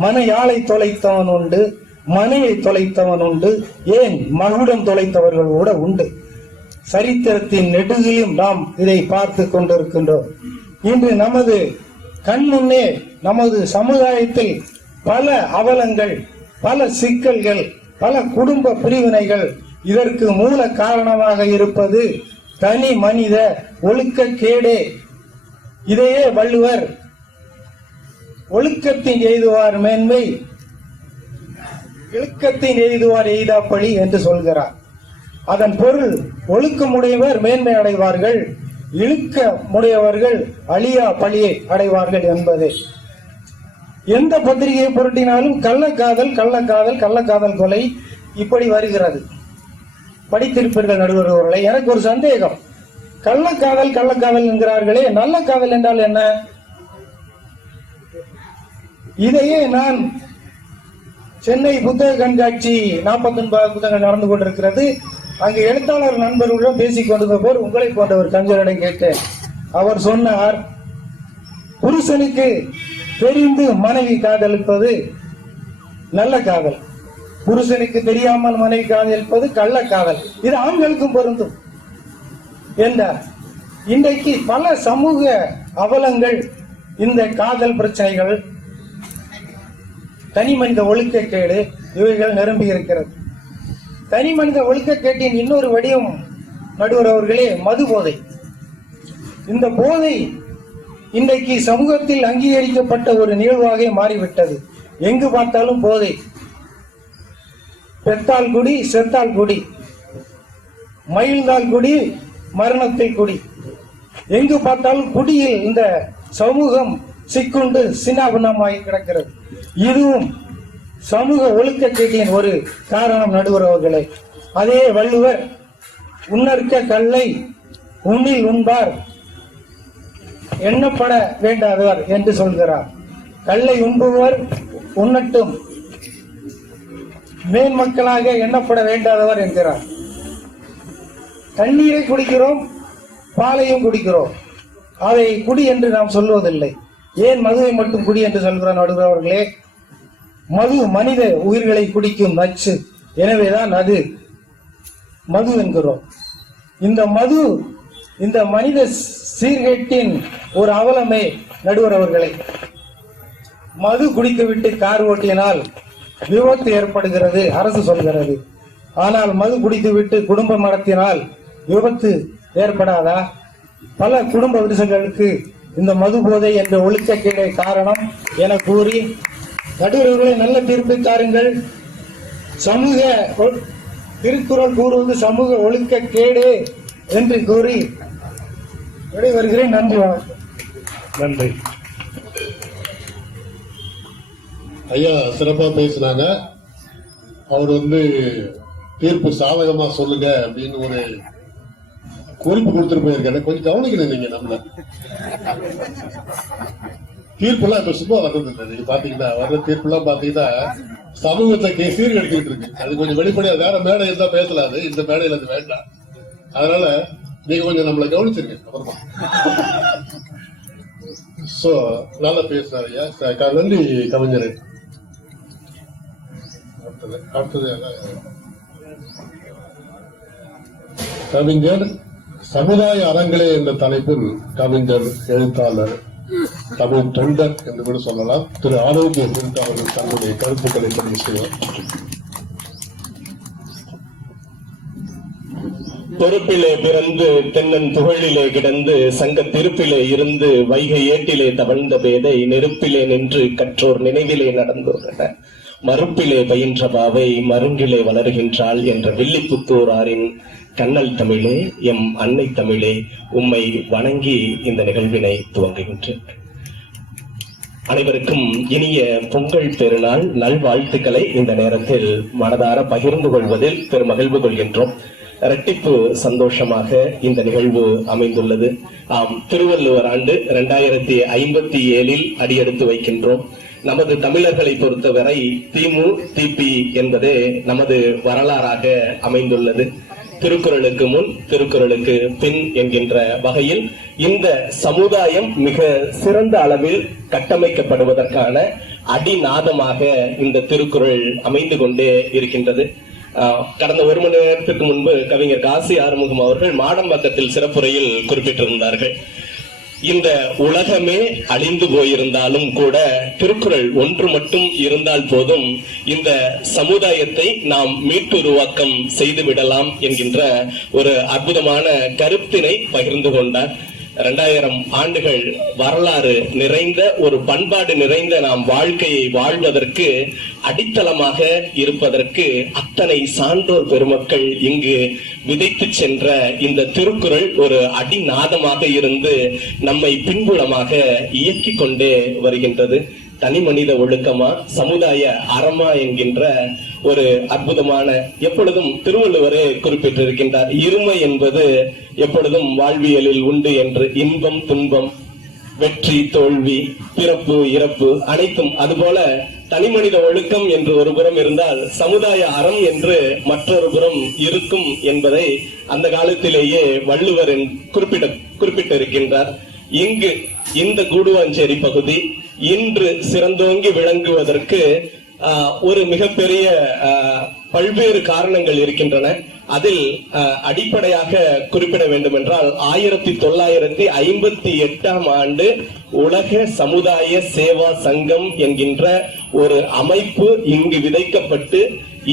மனையாளை தொலைத்தவன் உண்டு, மனையை தொலைத்தவன் உண்டு, ஏன் மகுடம் தொலைத்தவர்கள் கூட உண்டு. சரித்திரத்தின் நெடுகிலும் நாம் இதை பார்த்து கொண்டிருக்கின்றோம். இன்று நமது கண்முன்னே நமது சமுதாயத்தில் பல அவலங்கள், பல சிக்கல்கள், பல குடும்ப பிரிவினைகள், இதற்கு மூல காரணமாக இருப்பது தனி மனித ஒழுக்க கேடே. இதையே வள்ளுவர் ஒழுக்கத்தின் எய்துவார் மேன்மை, இழுக்கத்தின் எய்துவார் எய்தாப்பழி என்று சொல்கிறார். அதன் பொருள், ஒழுக்கமுடையவர் மேன்மை அடைவார்கள், இழுக்க முடையவர்கள் அழியா பழியை அடைவார்கள் என்பதே. எந்த பத்திரிகையை புரட்டினாலும் கள்ளக்காதல் கள்ளக்காதல் கள்ளக்காதல் கொலை இப்படி வருகிறது. படித்திருப்பீர்கள் நடுவர் அவர்களை. எனக்கு ஒரு சந்தேகம், கள்ளக்காதல் கள்ளக்காதல் என்கிறார்களே, நல்ல காதல் என்றால் என்ன? இதையே நான் சென்னை புத்தக கண்காட்சி 49 புத்தகங்கள் நடந்து கொண்டிருக்கிறது. அங்கு எழுத்தாளர் நண்பர்களுடன் பேசிக் கொண்டிருந்த போது உங்களை போன்ற ஒரு கஞ்சரிடம் கேட்டேன். அவர் சொன்னார், புருஷனுக்கு தெரிந்து மனைவி காதலிப்பது நல்ல காதல், புருஷனுக்கு தெரியாமல் மனைவி காதலிப்பது கள்ளக்காதல். இது ஆண்களுக்கும் பொருந்தும் என்றார். இன்றைக்கு பல சமூக அவலங்கள், இந்த காதல் பிரச்சனைகள், தனி மனித ஒழுக்கக்கேடு இவைகள் நிரம்பி இருக்கிறது. தனி மனித ஒழுக்கக்கேட்டின் இன்னொரு வடிவம் நடுவர் அவர்களே மது போதை. இந்த போதை இன்றைக்கு சமூகத்தில் அங்கீகரிக்கப்பட்ட ஒரு நிகழ்வாக மாறிவிட்டது. எங்கு பார்த்தாலும் போதை. பெத்தால் குடி, செத்தால் குடி, மகிழ்ந்தால் குடி, மரணத்தில் குடி. எங்கு பார்த்தாலும் குடியில் இந்த சமூகம் சிக்குண்டு சின்னாபின்னமாகி கிடக்கிறது. இதுவும் சமூக ஒழுக்கக்கேட்டின் ஒரு காரணம் நடுவர் அவர்களே. அதே வள்ளுவர் உன்னற்க கல்லை உன்னில் உண்பார் எண்ணப்பட வேண்டாதவர் என்று சொல்கிறார். கல்லை உண்பவர் உண்ணட்டும், மேன்மக்களாக எண்ணப்பட வேண்டாதவர் என்கிறார். தண்ணீரை குடிக்கிறோம், பாலையும் குடிக்கிறோம், அதை குடி என்று நாம் சொல்வதில்லை. ஏன் மதுவை மட்டும் குடி என்று சொல்கிறார் நடுவர் அவர்களே? மது மனித உயிர்களை குடிக்கும் நச்சு. எனவேதான் அது மது என்கிறோம். இந்த மது இந்த மனித சீர்கேட்டின் ஒரு அவலமே நடுவர் அவர்களே. மது குடித்துவிட்டு கார் ஓட்டினால் விபத்து ஏற்படுகிறது அரசு சொல்கிறது. ஆனால் மது குடித்துவிட்டு குடும்பம் நடத்தினால் விபத்து ஏற்படாதா? பல குடும்ப விரிசல்களுக்கு இந்த மது போதை என்ற ஒழுக்கக்கேடே காரணம் என கூறி நடுவர்களை நல்ல தீர்ப்பு தாருங்கள். சமூக திருக்குறள் கூறுவது சமூக ஒழுக்கக்கேடு என்று கூறி விடைபெறுகிறேன். நன்றி, வணக்கம். நன்றி. ஐயா சிறப்பா பேசினாங்க. அவர் தீர்ப்பு சாதகமா சொல்லுங்க அப்படின்னு ஒரு குறிப்பு கொடுத்துட்டு போயிருக்காரு. கொஞ்சம் கவனிக்கணும் நீங்க. நம்மள தீர்ப்புலாம் இப்ப சும்மா வர்றது இல்லை. நீங்க பாத்தீங்கன்னா வர்ற தீர்ப்புலாம் பாத்தீங்கன்னா சமூகத்தை சீர்கெடுத்துக்கிட்டு இருக்கு. அது கொஞ்சம் வெளிப்படையா வேற மேடை இருந்தா பேசலாது, இந்த மேடையில அது வேண்டாம். அதனால நீங்க கொஞ்சம் நம்மளை கவனிச்சிருங்க. அப்புறமா சோ நல்லா பேசுறாரு ஐயா. நன்றி கவிஞர். அடுத்தது கவிஞர் சமுதாய அறங்களே என்ற தலைப்பில் கவிஞர், எழுத்தாளர், தமிழ் தொண்டர் என்று கூட சொல்லலாம், திரு ஆரோக்கிய அவர்கள் தங்களுடைய கருத்துக்களை பதிவு செய்வார். பொறுப்பிலே பிறந்து தென்னன் புகழிலே கிடந்து சங்க திருப்பிலே இருந்து வைகை ஏட்டிலே தவழ்ந்த பேதை நெருப்பிலே நின்று கற்றோர் நினைவிலே நடந்தோர் மறுப்பிலே பயின்ற பாவை மருங்கிலே வளர்கின்றாள் என்ற வில்லிபுத்தூராரின் கண்ணல் தமிழே, எம் அன்னை தமிழே, உம்மை வணங்கி இந்த நிகழ்வினை துவங்குகின்றேன். அனைவருக்கும் இனிய பொங்கல் பெருநாள் நல்வாழ்த்துக்களை இந்த நேரத்தில் மனதார பகிர்ந்து கொள்வதில் பெருமகிழ்வு கொள்கின்றோம். இரட்டிப்பு சந்தோஷமாக இந்த நிகழ்வு அமைந்துள்ளது. திருவள்ளுவர் ஆண்டு 2057 அடியெடுத்து வைக்கின்றோம். நமது தமிழர்களை பொறுத்தவரை திமு திபி என்பதே நமது வரலாறாக அமைந்துள்ளது. திருக்குறளுக்கு முன் திருக்குறளுக்கு பின் என்கின்ற வகையில் இந்த சமுதாயம் மிக சிறந்த அளவில் கட்டமைக்கப்படுவதற்கான அடிநாதமாக இந்த திருக்குறள் அமைந்து கொண்டே இருக்கின்றது. கடந்த ஒரு மணி நேரத்திற்கு முன்பு கவிஞர் காசி ஆறுமுகம் அவர்கள் மாடம்பாக்கத்தில் சிறப்புரையில் குறிப்பிட்டிருந்தார்கள். இந்த உலகமே அழிந்து போயிருந்தாலும் கூட திருக்குறள் ஒன்று மட்டும் இருந்தால் போதும் இந்த சமுதாயத்தை நாம் மீட்டுருவாக்கம் செய்துவிடலாம் என்கின்ற ஒரு அற்புதமான கருத்தினை பகிர்ந்து கொண்டார். 2000 ஆண்டுகள் வரலாறு நிறைந்த ஒரு பண்பாடு நிறைந்த நாம் வாழ்க்கையை வாழ்வதற்கு அடித்தளமாக இருப்பதற்கு அத்தனை சான்றோர் பெருமக்கள் இங்கு விதைத்து சென்ற இந்த திருக்குறள் ஒரு அடிநாதமாக இருந்து நம்மை பின்புலமாக இயக்கிக் கொண்டே வருகின்றது. தனி மனித ஒழுக்கமா சமுதாய அறமா என்கின்ற ஒரு அற்புதமான, எப்பொழுதும் திருவள்ளுவரே குறிப்பிட்டிருக்கின்றார், இருமை என்பது எப்பொழுதும் வாழ்வியலில் உண்டு என்று. இன்பம் துன்பம், வெற்றி தோல்வி, பிறப்பு இறப்பு அனைத்தும். அதுபோல தனி மனித ஒழுக்கம் என்று ஒரு புறம் இருந்தால் சமுதாய அறம் என்று மற்றொரு புறம் இருக்கும் என்பதை அந்த காலத்திலேயே வள்ளுவர் குறிப்பிட்டிருக்கின்றார். இங்கு இந்த கூடுவாஞ்சேரி பகுதி இன்று சிறந்தோங்கி விளங்குவதற்கு ஒரு மிகப்பெரிய பல்வேறு காரணங்கள் இருக்கின்றன. அதில் அடிப்படையாக குறிப்பிட வேண்டும் என்றால் 1958ஆம் ஆண்டு உலக சமுதாய சேவா சங்கம் என்கின்ற ஒரு அமைப்பு இங்கு விதைக்கப்பட்டு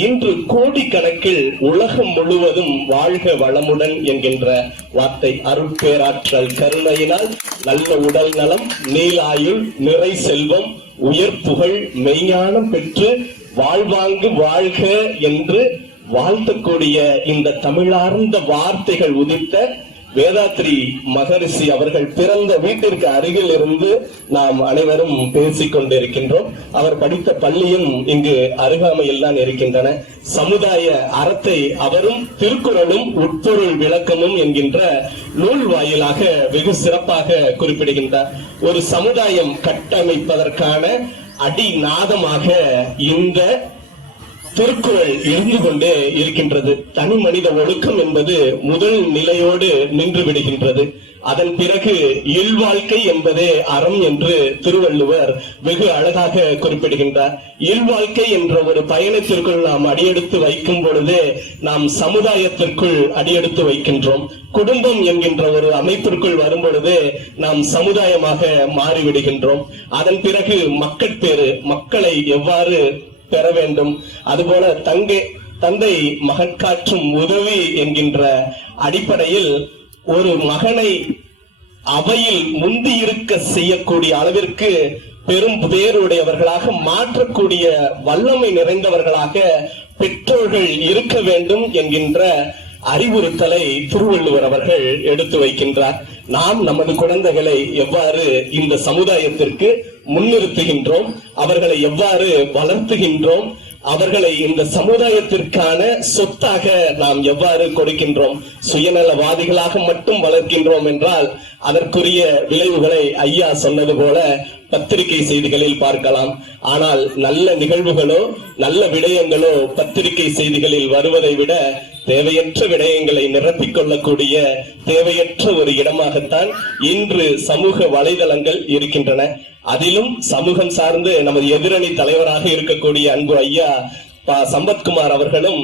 இன்று கோடிக்கணக்கில் உலகம் முழுவதும் வாழ்க வளமுடன் என்கின்ற வார்த்தை, அருட்பேராற்றல் கருணையினால் நல்ல உடல் நலம், நீலாயுள், நிறை செல்வம், உயர் புகழ், மெய்ஞானம் பெற்று வாழ்வாங்கு வாழ்க என்று வாழ்த்தக்கூடிய இந்த தமிழார்ந்த வார்த்தைகள் உதித்த வேதாத்ரி மகரிஷி அவர்கள் பிறந்த வீட்டிற்கு அருகில் இருந்து நாம் அனைவரும் பேசிக் கொண்டிருக்கின்றோம். அவர் படித்த பள்ளியும் இங்கு அருகாமையில் தான் இருக்கின்றன. சமுதாய அறத்தை அவரும் திருக்குறளும் உட்பொருள் விளக்கமும் என்கின்ற நூல் வாயிலாக வெகு சிறப்பாக குறிப்பிடுகின்றார். ஒரு சமுதாயம் கட்டமைப்பதற்கான அடிநாதமாக இந்த திருக்குறள் இருந்து கொண்டே இருக்கின்றது. தனி மனித ஒழுக்கம் என்பது முதல் நிலையோடு நின்று விடுகின்றது. அதன் பிறகு இல்வாழ்க்கை என்பதே அறம் என்று திருவள்ளுவர் வெகு அழகாக குறிப்பிடுகின்றார். இல்வாழ்க்கை என்ற ஒரு பயணத்திற்குள் நாம் அடியெடுத்து வைக்கும் பொழுதே நாம் சமுதாயத்திற்குள் அடியெடுத்து வைக்கின்றோம். குடும்பம் என்கின்ற ஒரு அமைப்பிற்குள் வரும் பொழுதே நாம் சமுதாயமாக மாறிவிடுகின்றோம். அதன் பிறகு மக்கட்பேறு, மக்களை எவ்வாறு பெற வேண்டும், அதுபோல தந்தை மகட்காற்றும் உதவி என்கின்ற அடிப்படையில் ஒரு மகனை அவையில் முந்தி இருக்க செய்யக்கூடிய அளவிற்கு பெரும் பேருடையவர்களாக மாற்றக்கூடிய வல்லமை நிறைந்தவர்களாக பெற்றோர்கள் இருக்க வேண்டும் என்கின்ற அறிவுறுத்தலை திருவள்ளுவர் அவர்கள் எடுத்து வைக்கின்றார். நாம் நமது குழந்தைகளை எவ்வாறு இந்த சமுதாயத்திற்கு முன்னிறுத்துகின்றோம், அவர்களை எவ்வாறு வளர்த்துகின்றோம், அவர்களை இந்த சமுதாயத்திற்கான சொத்தாக நாம் எவ்வாறு கொடுக்கின்றோம். சுயநலவாதிகளாக மட்டும் வளர்க்கின்றோம் என்றால் அதற்குரிய விளைவுகளை ஐயா சொன்னது போல பத்திரிகை செய்திகளில் பார்க்கலாம். ஆனால் நல்ல நிகழ்வுகளோ நல்ல விடயங்களோ பத்திரிகை செய்திகளில் வருவதை விட தேவையற்ற விடயங்களை நிரப்பிக் கொள்ளக்கூடிய தேவையற்ற ஒரு இடமாகத்தான் இன்று சமூக வலைதளங்கள் இருக்கின்றன. அதிலும் சமூகம் சார்ந்து நமது எதிரணி தலைவராக இருக்கக்கூடிய அன்பு ஐயா சம்பத்குமார் அவர்களும்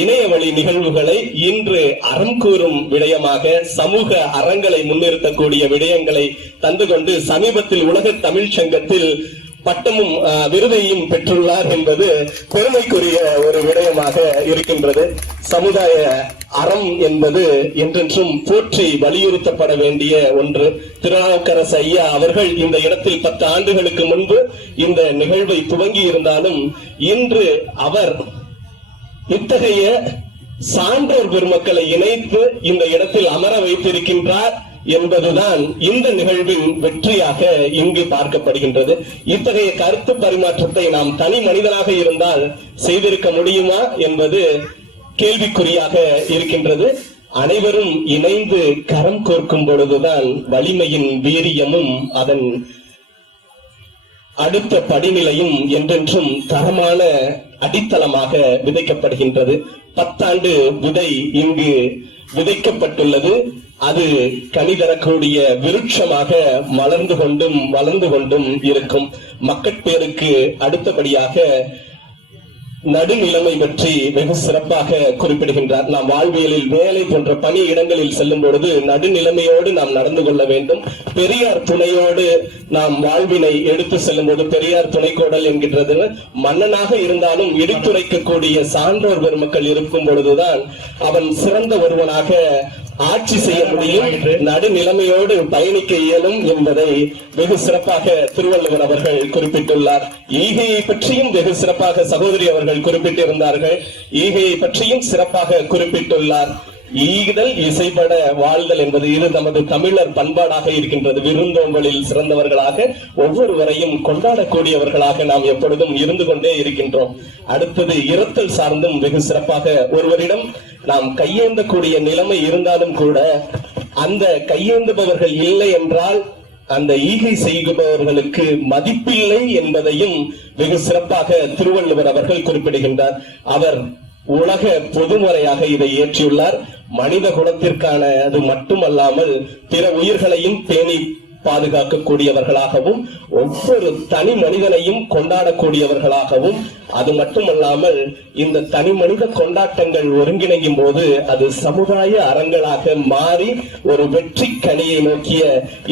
இணைய வழி நிகழ்வுகளை இன்று அறம் கூறும் விடயமாக சமூக அறங்களை முன்னிறுத்தக்கூடிய விடயங்களை தந்து கொண்டு சமீபத்தில் உலக தமிழ் சங்கத்தில் பட்டமும் விருதையும் பெற்றுள்ளார் என்பது பெருமைக்குரிய ஒரு விடயமாக இருக்கின்றது. சமுதாய அறம் என்பது என்றென்றும் போற்றி வலியுறுத்தப்பட வேண்டிய ஒன்று. திருநாவுக்கரசு ஐயா அவர்கள் இந்த இடத்தில் 10 ஆண்டுகளுக்கு முன்பு இந்த நிகழ்வை துவங்கி இருந்தாலும் இன்று அவர் இத்தகைய சான்றோர் பெருமக்களை இணைத்து இந்த இடத்தில் அமர வைத்திருக்கின்றார் என்பதுதான் இந்த நிகழ்வின் வெற்றியாக இங்கு பார்க்கப்படுகின்றது. இத்தகைய கருத்து பரிமாற்றத்தை நாம் தனி மனிதனாக இருந்தால் செய்திருக்க முடியுமா என்பது கேள்விக்குறியாக இருக்கின்றது. அனைவரும் இணைந்து கரம் கோர்க்கும் பொழுதுதான் வலிமையின் வீரியமும் அதன் அடுத்த படிநிலையும் என்றென்றும் தரமான அடித்தளமாக விதைக்கப்படுகின்றது. 10 ஆண்டு விதை இங்கு விதைக்கப்பட்டுள்ளது. அது கனி தரக்கூடிய விருட்சமாக மலர்ந்து கொண்டும் வளர்ந்து கொண்டும் இருக்கும். மக்கட்பேருக்கு அடுத்தபடியாக நடுநிலைமை பற்றி வெகு சிறப்பாக குறிப்பிடுகின்றார். நாம் வாழ்வியலில் வேலை போன்ற பணி இடங்களில் செல்லும் பொழுது நடுநிலைமையோடு நாம் நடந்து கொள்ள வேண்டும். பெரியார் துணையோடு நாம் வாழ்வினை எடுத்து செல்லும் போது, பெரியார் துணைக்கோடல் என்கின்றது மன்னனாக இருந்தாலும் இடித்துரைக்கக்கூடிய சான்றோர் பெருமக்கள் இருக்கும் பொழுதுதான் அவன் சிறந்த ஒருவனாக ஆட்சி செய்ய முடியும், நடுநிலைமையோடு பயணிக்க இயலும் என்பதை வெகு சிறப்பாக திருவள்ளுவர் அவர்கள் குறிப்பிட்டுள்ளார். ஈகையை பற்றியும் வெகு சிறப்பாக சகோதரி அவர்கள் குறிப்பிட்டிருந்தார்கள். ஈகையை பற்றியும் சிறப்பாக குறிப்பிட்டுள்ளார். ஈகுதல் இசைப்பட வாழ்தல் என்பது இது நமது தமிழர் பண்பாடாக இருக்கின்றது. விருந்தோம்பலில் சிறந்தவர்களாக ஒவ்வொருவரையும் கொண்டாடக்கூடியவர்களாக நாம் எப்பொழுதும் இருந்து கொண்டே இருக்கின்றோம். அடுத்தது இரத்தல் சார்ந்தும் வெகு சிறப்பாக ஒருவரிடம் நாம் கையேந்தக்கூடிய நிலைமை இருந்தாலும் கூட அந்த கையேந்துபவர்கள் இல்லை என்றால் அந்த ஈகை செய்பவர்களுக்கு மதிப்பில்லை என்பதையும் வெகு சிறப்பாக திருவள்ளுவர் அவர்கள் குறிப்பிடுகின்றார். அவர் உலக பொதுமுறையாக இதை ஏற்றியுள்ளார். மனித குலத்திற்கான அது மட்டுமல்லாமல் பிற உயிர்களையும் பேணி பாதுகாக்கக்கூடியவர்களாகவும் ஒவ்வொரு தனி மனிதனையும் கொண்டாடக்கூடியவர்களாகவும், அது மட்டுமல்லாமல் இந்த தனி மனித கொண்டாட்டங்கள் ஒருங்கிணையும் போது அது சமுதாய அறங்களாக மாறி ஒரு வெற்றி கனியை நோக்கிய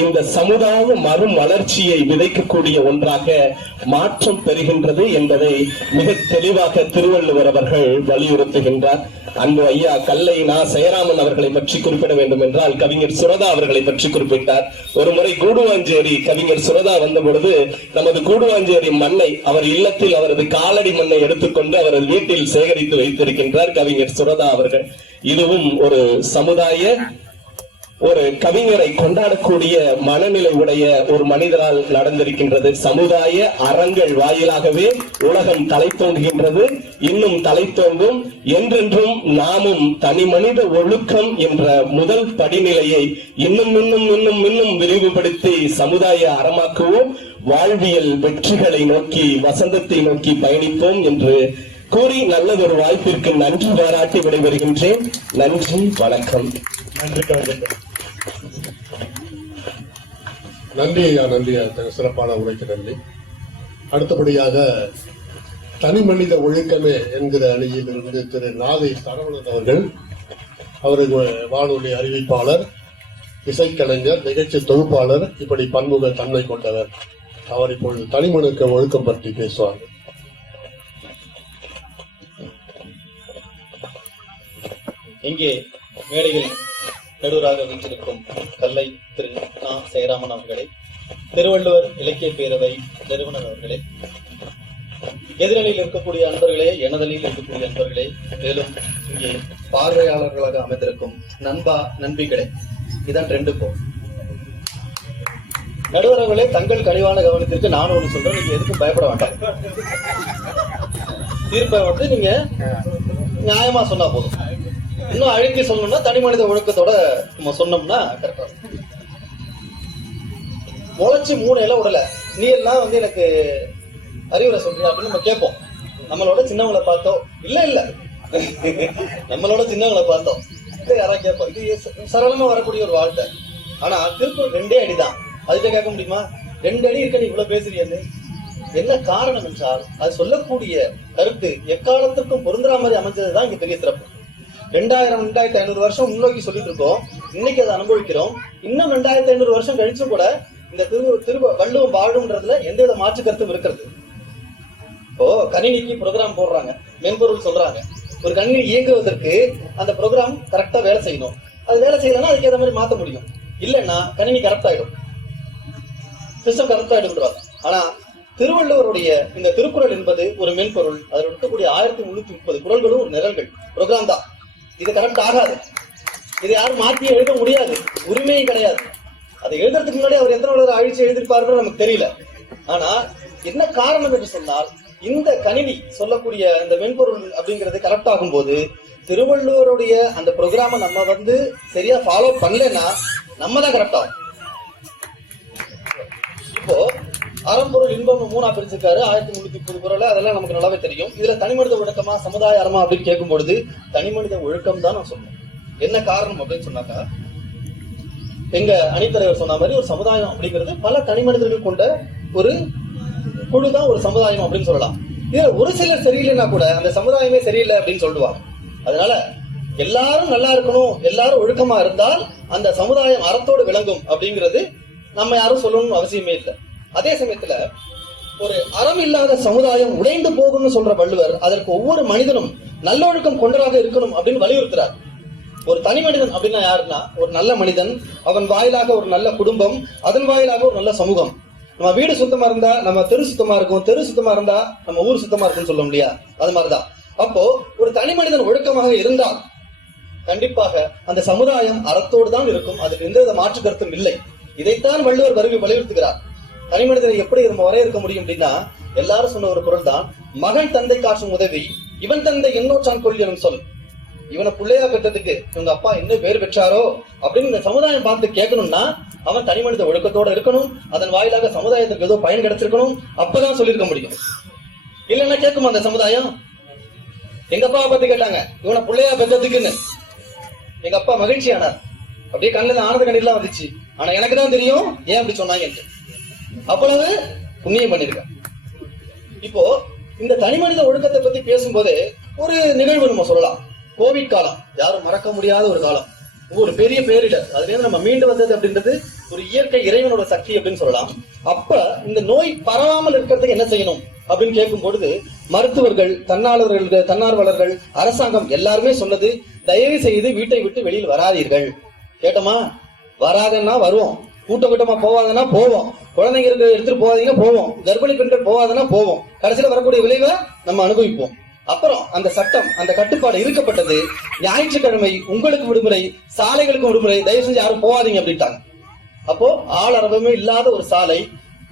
இந்த சமுதாய மறுமலர்ச்சியை விதைக்கக்கூடிய ஒன்றாக மாற்றம் பெறுகின்றது என்பதை மிக தெளிவாக திருவள்ளுவர் அவர்கள் வலியுறுத்துகின்றார். அன்பு ஐயா கல்லை நா. ஜெயராமன் அவர்களை பற்றி குறிப்பிட வேண்டும் என்றால் கவிஞர் சுரதா அவர்களை பற்றி குறிப்பிட்டார். ஒரு முறை கூடுவாஞ்சேரி கவிஞர் சுரதா வந்த பொழுது நமது கூடுவாஞ்சேரி மண்ணை அவர் இல்லத்தில் அவரது காலடி மண்ணை எடுத்துக்கொண்டு அவரது வீட்டில் சேகரித்து வைத்திருக்கின்றார் கவிஞர் சுரதா அவர்கள். இதுவும் ஒரு சமுதாய, ஒரு கவிஞரை கொண்டாடக்கூடிய மனநிலை உடைய ஒரு மனிதரால் நடந்திருக்கின்றது. சமுதாய அறங்கள் வாயிலாகவே உலகம் தலை தோன்றுகின்றது, இன்னும் தலை தோன்றும். என்றென்றும் நாமும் தனி மனித ஒழுக்கம் என்ற முதல் படிநிலையை இன்னும் இன்னும் இன்னும் இன்னும் விரிவுபடுத்தி சமுதாய அறமாக்குவோம். வாழ்வியல் வெற்றிகளை நோக்கி, வசந்தத்தை நோக்கி பயணிப்போம் என்று கூறி நல்லதொரு வாய்ப்பிற்கு நன்றி பாராட்டி விடைபெறுகின்றேன். நன்றி, வணக்கம். நன்றி கவிஞர். நன்றி ஐயா, நன்றி. சிறப்பான உரைக்கு நன்றி. அடுத்தபடியாக தனி மனித ஒழுக்கமே என்கிற அணியில் இருந்து திரு நாகை சரவணன் அவர்கள், அவருக்கு வானொலி அறிவிப்பாளர், இசைக்கலைஞர், நிகழ்ச்சி தொகுப்பாளர், இப்படி பன்முக தன்மை கொண்டவர். அவர் இப்பொழுது தனி மனித ஒழுக்கம் பற்றி பேசுவார். இங்கே மேடையில் நடுவராக வீற்றிருக்கும் கல்லை திரு நா. ஜெயராமன் அவர்களே, திருவள்ளுவர் இலக்கிய பேரவை நிறுவனர் அவர்களே, எதிரணியில் இருக்கக்கூடிய அன்பர்களே, எனதனில் இருக்கக்கூடிய அன்பர்களே, மேலும் இங்கே பார்வையாளர்களாக அமைந்திருக்கும் நண்பா நண்பிகளே, இதான் 2 போ நடுவர் அவர்களே, தங்கள் கனிவான கவனத்திற்கு நான் ஒண்ணு சொல்றேன், நீங்க எதுக்கும் பயப்பட வேண்டாம். தீர்ப்பை நீங்க நியாயமா சொன்னா போதும். இன்னும் அழுத்தி சொல்லணும்னா தனி மனித ஒழுக்கத்தோட நம்ம சொன்னோம்னா கரெக்டா. முளைச்சு 3 இலை விடல, நீ எல்லாம் எனக்கு அறிவுரை சொல்ற அப்படின்னு நம்ம கேட்போம். நம்மளோட சின்னவங்களை பார்த்தோம், இல்ல நம்மளோட சின்னவங்களை பார்த்தோம், யாராவது கேட்போம். இது சரளமா வரக்கூடிய ஒரு வார்த்தை. ஆனா திருக்குறள் 2 அடிதான். அதுகிட்ட கேட்க முடியுமா? 2 அடி இருக்க நீ இவ்வளவு பேசுறியது என்ன காரணம் என்றால், அது சொல்லக்கூடிய கருத்து எக்காலத்திற்கும் பொருந்துற மாதிரி அமைஞ்சதுதான் இங்க பெரிய சிறப்பு. 2500 வருஷம் முன்னோக்கி சொல்லிட்டு இருக்கோம், இன்னைக்கு அதை அனுபவிக்கிறோம். இன்னும் 2500 வருஷம் கழிச்சும் கூட இந்த வள்ளுவம் வாழும்ன்றதுல எந்தவித மாற்று கருத்தும் இருக்கிறது. இப்போ கணினிக்கு ப்ரோக்ராம் போடுறாங்க, மென்பொருள் சொல்றாங்க. ஒரு கணினி இயங்குவதற்கு அந்த ப்ரோக்ராம் கரெக்டா வேலை செய்யணும். அது வேலை செய்யலன்னா அதுக்கு ஏற்ற மாதிரி மாத்த முடியும். இல்லைன்னா கணினி கரெக்ட் ஆயிடும், சிஸ்டம் கரெக்ட் ஆயிடும். ஆனா திருவள்ளுவருடைய இந்த திருக்குறள் என்பது ஒரு மென்பொருள். அதில் இருக்கக்கூடிய 1330 குறள்களும் ஒரு நிரல்கள், ப்ரோக்ராம் தான். இது கரெக்ட் ஆகாது. இது யாரும் மாற்றி எழுத முடியாது, உரிமையும் கிடையாது. அதை எழுதுறதுக்கு முன்னாடி அவர் எத்தனை அழிச்சு எழுதிருப்பாருன்னு நமக்கு தெரியல. ஆனா என்ன காரணம் என்று சொன்னால், இந்த கணினி சொல்லக்கூடிய இந்த மென்பொருள் அப்படிங்கிறது கரெக்ட் ஆகும் போது திருவள்ளுவருடைய அந்த ப்ரோக்ராம நம்ம சரியா ஃபாலோ பண்ணலன்னா நம்ம தான் கரெக்ட் ஆகும். இப்போ அறம்பொருள் இன்பம் 3ஆ பிரிச்சிருக்காரு, 1330 குறள், அதெல்லாம் நமக்கு நல்லாவே தெரியும். இதுல தனி மனித ஒழுக்கமா சமுதாய அறமா அப்படின்னு கேட்கும் பொழுது தனி மனித ஒழுக்கம் தான் நான் சொன்னேன். என்ன காரணம் அப்படின்னு சொன்னாக்கா, எங்க அணித்தலைவர் சொன்ன மாதிரி ஒரு சமுதாயம் அப்படிங்கிறது பல தனி மனிதர்கள் கொண்ட ஒரு குழுதான் ஒரு சமுதாயம் அப்படின்னு சொல்லலாம். இதுல ஒரு சிலர் சரியில்லைன்னா கூட அந்த சமுதாயமே சரியில்லை அப்படின்னு சொல்லுவாங்க. அதனால எல்லாரும் நல்லா இருக்கணும், எல்லாரும் ஒழுக்கமா இருந்தால் அந்த சமுதாயம் அறத்தோடு விளங்கும் அப்படிங்கிறது நம்ம யாரும் சொல்லணும்னு அவசியமே இல்லை. அதே சமயத்துல ஒரு அறம் இல்லாத சமுதாயம் உடைந்து போகும்னு சொல்ற வள்ளுவர் அதற்கு ஒவ்வொரு மனிதனும் நல்லொழுக்கம் கொண்டராக இருக்கணும் அப்படின்னு வலியுறுத்துறார். ஒரு தனி மனிதன் அப்படின்னா யாருன்னா, ஒரு நல்ல மனிதன், அவன் வாயிலாக ஒரு நல்ல குடும்பம், அதன் வாயிலாக ஒரு நல்ல சமூகம். நம்ம வீடு சுத்தமா இருந்தா நம்ம தெரு சுத்தமா இருக்கும், தெரு சுத்தமா இருந்தா நம்ம ஊர் சுத்தமா இருக்கும்னு சொல்ல முடியா? அது மாதிரிதான். அப்போ ஒரு தனி மனிதன் ஒழுக்கமாக இருந்தால் கண்டிப்பாக அந்த சமுதாயம் அறத்தோடு தான் இருக்கும். அதுக்கு எந்தவித மாற்று கருத்தும் இல்லை. இதைத்தான் வள்ளுவர் வலியுறுத்துகிறார். தனி மனிதனை எப்படி நம்ம வரையறுக்க முடியும் அப்படின்னா, எல்லாரும் சொன்ன ஒரு குறள் தான், மகன் தந்தை காட்டும் உதவி இவன் தந்தை என்னோற்றான் கொள் எனும் சொல். இவனை பிள்ளையா பெற்றதுக்கு இவங்க அப்பா என்ன பேர் பெற்றாரோ அப்படின்னு இந்த சமுதாயம் பார்த்து கேட்கணும்னா அவன் தனி மனித ஒழுக்கத்தோட இருக்கணும், அதன் வாயிலாக சமுதாயத்துக்கு ஏதோ பயன் கிடைச்சிருக்கணும், அப்பதான் சொல்லியிருக்க முடியும். இல்லைன்னா கேட்குமா அந்த சமுதாயம்? எங்க அப்பாவை பத்தி கேட்டாங்க, இவனை பிள்ளையா பெற்றதுக்குன்னு எங்க அப்பா மகிழ்ச்சியானார். அப்படியே கண்ணில் ஆனந்த கண்ணீர்லாம் வந்துச்சு. ஆனா எனக்கு தான் தெரியும் ஏன் அப்படி சொன்னாங்க. அவ்வளவு புண்ணியம் பண்ணிருக்கேன். இப்போ இந்த தனி மனித ஒழுக்கத்தை பத்தி பேசும்போது ஒரு நிகழ்வு நம்ம சொல்லலாம். கோவிட் காலம் யாரும் மறக்க முடியாத ஒரு காலம், ஒரு பெரிய பேரிடர். அதுல இருந்து நம்ம மீண்டு வந்தது அப்படின்றது ஒரு இயற்கை இறைவனோட சக்தி அப்படின்னு சொல்லலாம். அப்ப இந்த நோய் பரவாமல் இருக்கிறதுக்கு என்ன செய்யணும் அப்படின்னு கேட்கும் பொழுது மருத்துவர்கள், தன்னார்வலர்கள், அரசாங்கம் எல்லாருமே சொன்னது, தயவு செய்து வீட்டை விட்டு வெளியில் வராதீர்கள். கேட்டோமா? வராதன்னா வருவோம், கூட்டமா போவாதன்னா போவோம், குழந்தைங்க எடுத்துட்டு போவாதீங்க போவோம், கர்ப்பிணி பெண்கள் போவாதன்னா போவோம், கடைசியில வரக்கூடிய விளைவை நம்ம அனுபவிப்போம். அப்புறம் அந்த சட்டம், அந்த கட்டுப்பாடு இருக்கப்பட்டது. ஞாயிற்றுக்கிழமை உங்களுக்கு விடுமுறை, சாலைகளுக்கு விடுமுறை, தயவு செஞ்சு யாரும் போவாதீங்க அப்படின்ட்டாங்க. அப்போ ஆளரவமே இல்லாத ஒரு சாலை,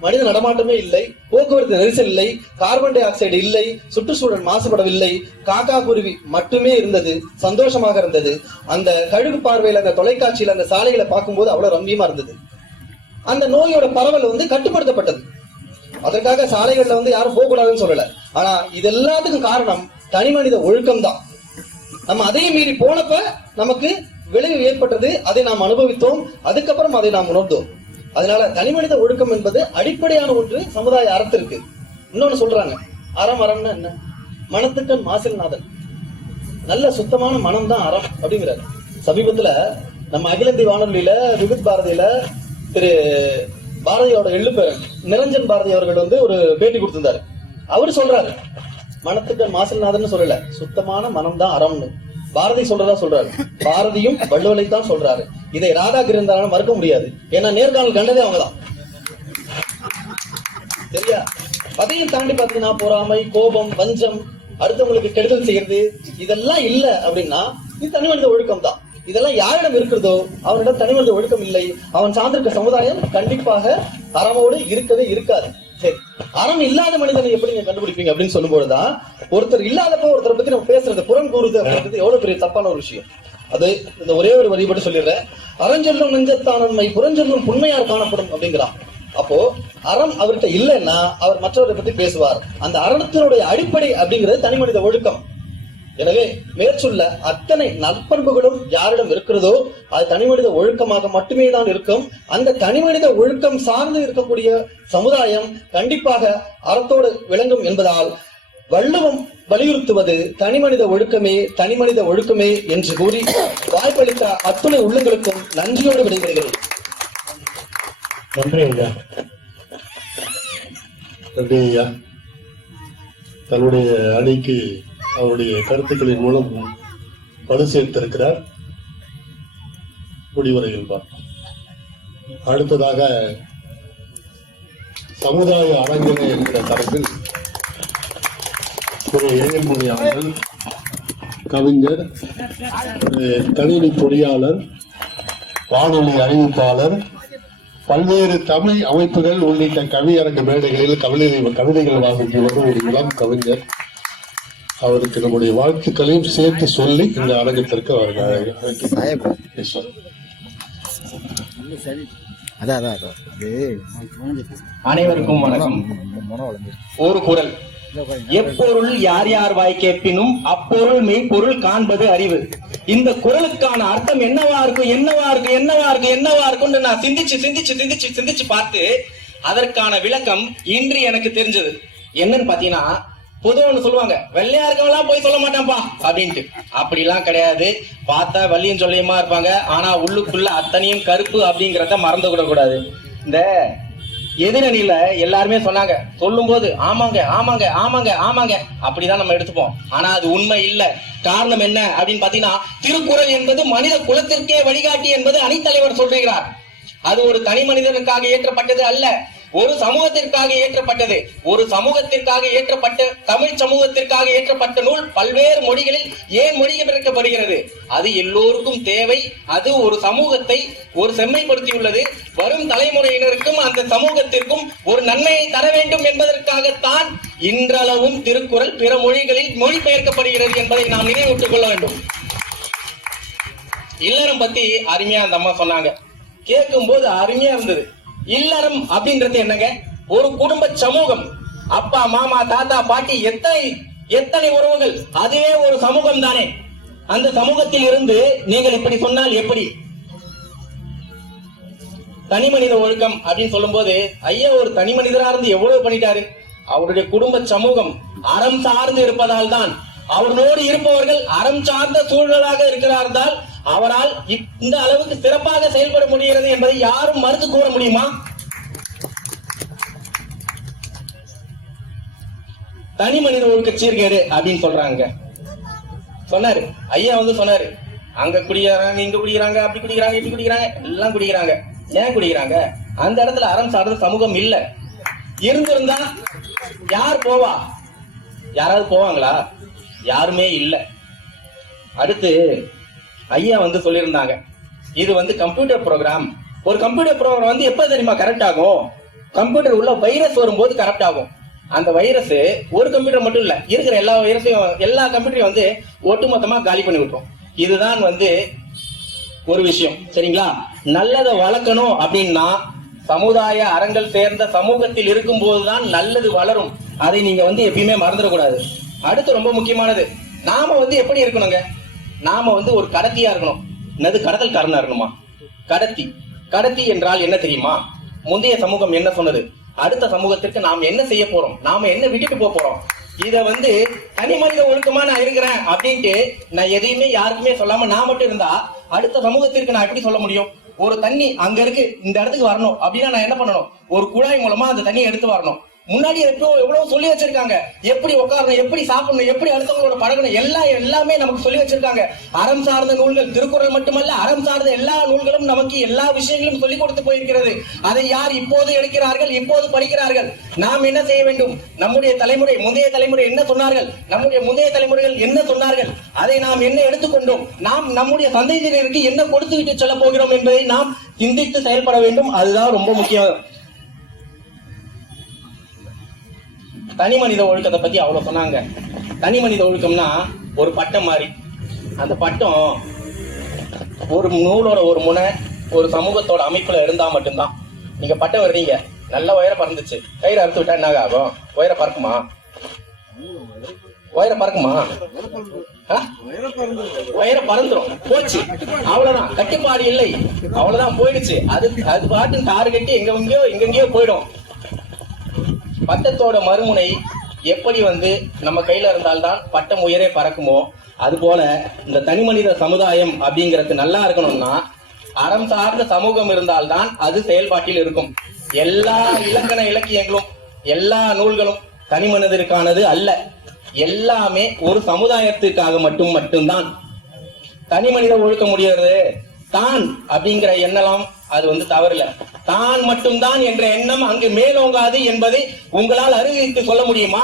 மனித நடமாட்டமே இல்லை, போக்குவரத்து நெரிசல் இல்லை, கார்பன் டை ஆக்சைடு இல்லை, சுற்றுச்சூழல் மாசுபடவில்லை, காக்கா குருவி மட்டுமே இருந்தது, சந்தோஷமாக இருந்தது. அந்த கழுகு பார்வையில, அந்த தொலைக்காட்சியில அந்த சாலைகளை பார்க்கும்போது அவ்வளவு ரம்மியமா இருந்தது. அந்த நோயோட பரவல் கட்டுப்படுத்தப்பட்டது. அதற்காக சாலைகள்ல யாரும் போக கூடாதுன்னு சொல்லல. ஆனா இது எல்லாத்துக்கும் காரணம் தனி மனித ஒழுக்கம் தான். நம்ம அதையும் மீறி போனப்ப நமக்கு விளைவு ஏற்பட்டது, அதை நாம் அனுபவித்தோம், அதுக்கப்புறம் அதை நாம் உணர்ந்தோம். அதனால தனி மனித ஒழுக்கம் என்பது அடிப்படையான ஒன்று சமுதாய அறத்திற்கு. இன்னொன்னு சொல்றாங்க, அறம்னா என்ன? மனத்துக்கண் மாசில்நாதன், நல்ல சுத்தமான மனம் தான் அறம் அப்படிங்கிறாரு. சமீபத்துல நம்ம அகில இந்திய வானொலியில விவித் பாரதியில திரு பாரதியோட எள்ளுப்பேரன் நிரஞ்சன் பாரதி அவர்கள் ஒரு பேட்டி கொடுத்திருந்தாரு. அவரு சொல்றாரு, மனத்துக்கண் மாசில்நாதன் சொல்லல, சுத்தமான மனம் தான் அறம்னு பாரதி சொல்றதா சொல்றாரு. பாரதியும் வள்ளுவலை தான் சொல்றாரு. இதை ராதாகிருந்தாலும் மறுக்க முடியாது. ஏன்னா நேர்காணல் கண்டதே அவங்கதான். சரியா? அதையும் தாண்டி பாத்தீங்கன்னா பொறாமை, கோபம், வஞ்சம், அடுத்தவங்களுக்கு கெடுதல் செய்யறது, இதெல்லாம் இல்ல அப்படின்னா இது தனி மனித ஒழுக்கம் தான். இதெல்லாம் யாரிடம் இருக்கிறதோ அவனிடம் தனி மனித ஒழுக்கம் இல்லை. அவன் சார்ந்திருக்க சமுதாயம் கண்டிப்பாக அறமோடு இருக்கவே இருக்காது. சரி, அறம் இல்லாத மனிதனை எப்படி நீங்க கண்டுபிடிப்பீங்க அப்படின்னு சொல்லும்போதுதான், ஒருத்தர் இல்லாதப்போ ஒருத்தரை பத்தி நம்ம பேசுறது, புறம் கூறுது அப்படின்றது எவ்வளவு பெரிய தப்பான ஒரு விஷயம். அது இந்த ஒரே ஒரு வழிபட்டு சொல்லிடுறேன். அறஞ்சொல்லும் நெஞ்சத்தானன்மை புறஞ்சொல்லும் புண்மையார் காணப்படும் அப்படிங்கிறான். அப்போ அறம் அவர்கிட்ட இல்லைன்னா அவர் மற்றவரை பத்தி பேசுவார். அந்த அறத்தினுடைய அடிப்படை அப்படிங்கிறது தனி மனித ஒழுக்கம். எனவே மேற்சொல்ல அத்தனை நற்பண்புகளும் யாரிடம் இருக்கிறதோ அது தனிமனித ஒழுக்கமாக மட்டுமே தான் இருக்கும். அந்த தனிமனித ஒழுக்கம் சார்ந்து இருக்கக்கூடிய சமுதாயம் கண்டிப்பாக அறத்தோடு விளங்கும் என்பதால் வள்ளுவம் வலியுறுத்துவது தனிமனித ஒழுக்கமே என்று கூறி வாய்ப்பளித்த அத்துணை உள்ளங்களுக்கும் நன்றியோடு விடைபெறுகிறேன். நன்றி ஐயா. நன்றி ஐயா. தன்னுடைய அணிக்கு அவருடைய கருத்துக்களின் மூலம் வலு சேர்த்திருக்கிறார். முடிவுரையில் பார்ப்போம். அடுத்ததாக சமுதாய அரங்கினை என்கிற தலைப்பில் ஒரு ஏஎல்மொழி அவர்கள், கவிஞர், கணினி பொறியாளர், வானொலி அறிவிப்பாளர், பல்வேறு தமிழ் அமைப்புகள் உள்ளிட்ட கவியரங்க மேடைகளில் கவிதைகள் வாசித்து வரும் ஒரு இளம் கவிஞர். அவருக்கு நம்முடைய வாழ்த்துக்களையும் சேர்த்து சொல்லி இந்த அரங்கத்திற்கு அனைவருக்கும் வணக்கம். ஒரு குரல், எப்பொருள் யார் யார் வாய் கேட்பினும் அப்பொருள் மெய்ப்பொருள் காண்பது அறிவு. இந்த குரலுக்கான அர்த்தம் என்னவா இருக்கும் நான் சிந்திச்சு பார்த்து அதற்கான விளக்கம் இன்று எனக்கு தெரிஞ்சது. என்னன்னு பாத்தீங்கன்னா, பொதுவாக சொல்லுவாங்க, வெள்ளையா இருக்கவெல்லாம் போய் சொல்ல மாட்டான்பா அப்படின்ட்டு. அப்படி எல்லாம் கிடையாது. பார்த்தா வள்ளியும் சொல்லியமா இருப்பாங்க, ஆனா உள்ளுக்குள்ள அத்தனையும் கருப்பு அப்படிங்கறத மறந்து விட கூடாது. இந்த எதிரணியில எல்லாருமே சொன்னாங்க, சொல்லும் போது ஆமாங்க ஆமாங்க ஆமாங்க ஆமாங்க அப்படிதான் நம்ம எடுத்துப்போம். ஆனா அது உண்மை இல்ல. காரணம் என்ன அப்படின்னு பாத்தீங்கன்னா, திருக்குறள் என்பது மனித குலத்திற்கே வழிகாட்டி என்பது அணித்தலைவர் சொல்கிறார். அது ஒரு தனி மனிதனுக்காக ஏற்றப்பட்டது அல்ல, ஒரு சமூகத்திற்காக ஏற்றப்பட்டது. ஒரு சமூகத்திற்காக ஏற்றப்பட்ட தமிழ் சமூகத்திற்காக ஏற்றப்பட்ட நூல் பல்வேறு மொழிகளில் ஏன் மொழிபெயர்க்கப்படுகிறது? அது எல்லோருக்கும் தேவை. அது ஒரு சமூகத்தை ஒரு செம்மைப்படுத்தியுள்ளது. வரும் தலைமுறையினருக்கும் அந்த சமூகத்திற்கும் ஒரு நன்மையை தர வேண்டும் என்பதற்காகத்தான் இன்றளவும் திருக்குறள் பிற மொழிகளில் மொழிபெயர்க்கப்படுகிறது என்பதை நாம் நினைவூட்டுக் கொள்ள வேண்டும். இல்லறம் பத்தி அருமையா அந்த அம்மா சொன்னாங்க, கேட்கும் போது அருமையா இருந்தது. இல்லறம் அப்படின்றது என்னங்க? ஒரு குடும்ப சமூகம், அப்பா மாமா தாத்தா பாட்டி, எத்தனை உறவுகள், அதுவே ஒரு சமூகம் தானே. அந்த சமூகத்தில் இருந்து நீங்கள் இப்படி சொன்னால் எப்படி? தனி மனித ஒழுக்கம் அப்படின்னு சொல்லும் போது ஐயா ஒரு தனி மனிதரா இருந்து எவ்வளவு பண்ணிட்டாரு. அவருடைய குடும்ப சமூகம் அறம் சார்ந்து இருப்பதால் தான், அவர்களோடு இருப்பவர்கள் அறம் சார்ந்த சூழலாக இருக்கிறார்கள், அவரால் இந்த அளவுக்கு சிறப்பாக செயல்பட முடிகிறது என்பதை யாரும் மறுத்து கூற முடியுமா? தனி மனித ஒழுக்க சீர்கேடு அப்படின்னு சொல்றாங்க. சொன்னாரு ஐயா சொன்னாரு, அங்க குடிக்கிறாங்க, இங்க குடிக்கிறாங்க, அப்படி குடிக்கிறாங்க, இப்படி குடிக்கிறாங்க, எல்லாம் குடிக்கிறாங்க. ஏன் குடிக்கிறாங்க? அந்த இடத்துல அறம் சார்ந்த சமூகம் இல்ல. இருந்திருந்தா யார் போவா? யாராவது போவாங்களா? யாருமே இல்ல. அடுத்து ஐயா சொல்லியிருந்தாங்க, இது கம்ப்யூட்டர் ப்ரோக்ராம். ஒரு கம்ப்யூட்டர் ப்ரோக்ராம் எப்ப தெரியுமா கரெக்ட் ஆகும்? கம்ப்யூட்டர் உள்ள வைரஸ் வரும்போது கரெக்ட் ஆகும். அந்த வைரஸ் ஒரு கம்ப்யூட்டர் மட்டும் இல்ல, இருக்கிற எல்லா வைரஸையும், எல்லா கம்ப்யூட்டரையும் ஒட்டுமொத்தமா காலி பண்ணி விட்டுரும். இதுதான் ஒரு விஷயம். சரிங்களா? நல்லதை வளர்க்கணும் அப்படின்னா சமுதாய அறங்கள் சேர்ந்த சமூகத்தில் இருக்கும் போதுதான் நல்லது வளரும். அதை நீங்க எப்பயுமே மறந்துடக்கூடாது. அடுத்து ரொம்ப முக்கியமானது, நாம எப்படி இருக்கணுங்க? நாம ஒரு கடத்தியா இருக்கணும். என்னது? கடத்தல்காரனா இருக்கணுமா? கடத்தி என்றால் என்ன தெரியுமா? முந்தைய சமூகம் என்ன சொன்னது? அடுத்த சமூகத்திற்கு நாம் என்ன செய்ய போறோம், நாம என்ன விட்டுட்டு போறோம், இத தனி மனித ஒழுக்கமா நான் இருக்கிறேன் அப்படின்ட்டு நான் எதையுமே யாருக்குமே சொல்லாம நான் மட்டும் இருந்தா அடுத்த சமூகத்திற்கு நான் எப்படி சொல்ல முடியும்? ஒரு தண்ணி அங்க இருக்கு, இந்த இடத்துக்கு வரணும் அப்படின்னா நான் என்ன பண்ணணும்? ஒரு குழாய் மூலமா அந்த தண்ணியை எடுத்து வரணும். முன்னாடி எவ்வளவு சொல்லி வச்சிருக்காங்க, எப்படி உட்காரணும், எப்படி சாப்பிடணும், எப்படி அடுத்தவங்களோட பழகணும், எல்லாமே நமக்கு சொல்லி வச்சிருக்காங்க. அறம் சார்ந்த நூல்கள், திருக்குறள் மட்டுமல்ல, அறம் சார்ந்த எல்லா நூல்களும் நமக்கு எல்லா விஷயங்களும் சொல்லிக் கொடுத்து போயிருக்கிறது. அதை யார் இப்போது எடுக்கிறார்கள், இப்போது படிக்கிறார்கள்? நாம் என்ன செய்ய வேண்டும்? நம்முடைய தலைமுறை, முந்தைய தலைமுறை என்ன சொன்னார்கள், நம்முடைய முந்தைய தலைமுறைகள் என்ன சொன்னார்கள், அதை நாம் என்ன எடுத்துக்கொண்டோம், நாம் நம்முடைய சந்ததியினருக்கு என்ன கொடுத்து விட்டு செல்ல போகிறோம் என்பதை நாம் சிந்தித்து செயல்பட வேண்டும். அதுதான் ரொம்ப முக்கியம். தனி மனித ஒழுக்கத்தை பத்தி அவ்வளவு சொன்னாங்க. தனி மனித ஒழுக்கம்னா ஒரு பட்டம் மாதிரி. அந்த பட்டம் ஒரு நூலோட ஒரு முனை ஒரு சமூகத்தோட அமைப்புல இருந்தா மட்டும்தான். நீங்க பட்டம் வர்றீங்க, நல்ல உயர பறந்துச்சு, கயிறு அறுத்து விட்டா என்ன ஆகும்? உயர பறக்குமா? உயர பறந்துரும், போச்சு, அவ்வளவுதான். கட்டுப்பாடு இல்லை, அவ்வளவுதான், போயிடுச்சு. அது பாட்டு தாறு கட்டி எங்கெங்கயோ போயிடும். பட்டத்தோட மறுமுனை எப்படி நம்ம கையில இருந்தால்தான் பட்டம் உயரே பறக்குமோ, அது போல இந்த தனி மனித சமுதாயம் அப்படிங்கிறது நல்லா இருக்கணும்னா அறம் சார்ந்த சமூகம் இருந்தால்தான் அது செயல்பாட்டில் இருக்கும். எல்லா இலக்கண இலக்கியங்களும் எல்லா நூல்களும் தனி மனிதருக்கானது அல்ல, எல்லாமே ஒரு சமுதாயத்திற்காக மட்டும்தான். தனி மனித ஒழுக்க முடியாது தான் அப்படிங்கிற எண்ணலாம் அது தவறில்ல. தான் மட்டும்தான் என்ற எண்ணம் அங்கு மேலோங்காது என்பதை உங்களால் அறிவித்து சொல்ல முடியுமா?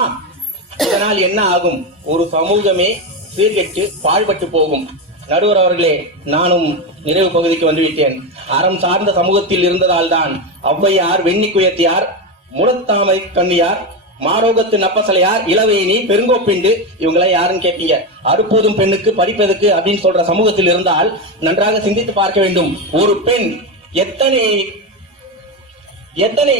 இதனால் என்ன ஆகும்? ஒரு சமூகமே சீர்கெட்டு பாழ்பட்டு போகும். நடுவர் அவர்களே, நானும் நிறைவு பகுதிக்கு வந்துவிட்டேன். அறம் சார்ந்த சமூகத்தில் இருந்ததால் தான் ஔவையார், வெண்ணி குயத்தியார், முடத்தாமை கண்ணியார், மாரோகத்து நப்பசலையார், இளவேணி, பெருங்கோப்பிண்டு, இவங்கள யாருன்னு கேட்பீங்க. அறுப்போதும் பெண்ணுக்கு படிப்பதற்கு அப்படின்னு சொல்ற சமூகத்தில் இருந்தால் நன்றாக சிந்தித்து பார்க்க வேண்டும். ஒரு பெண் எத்தனை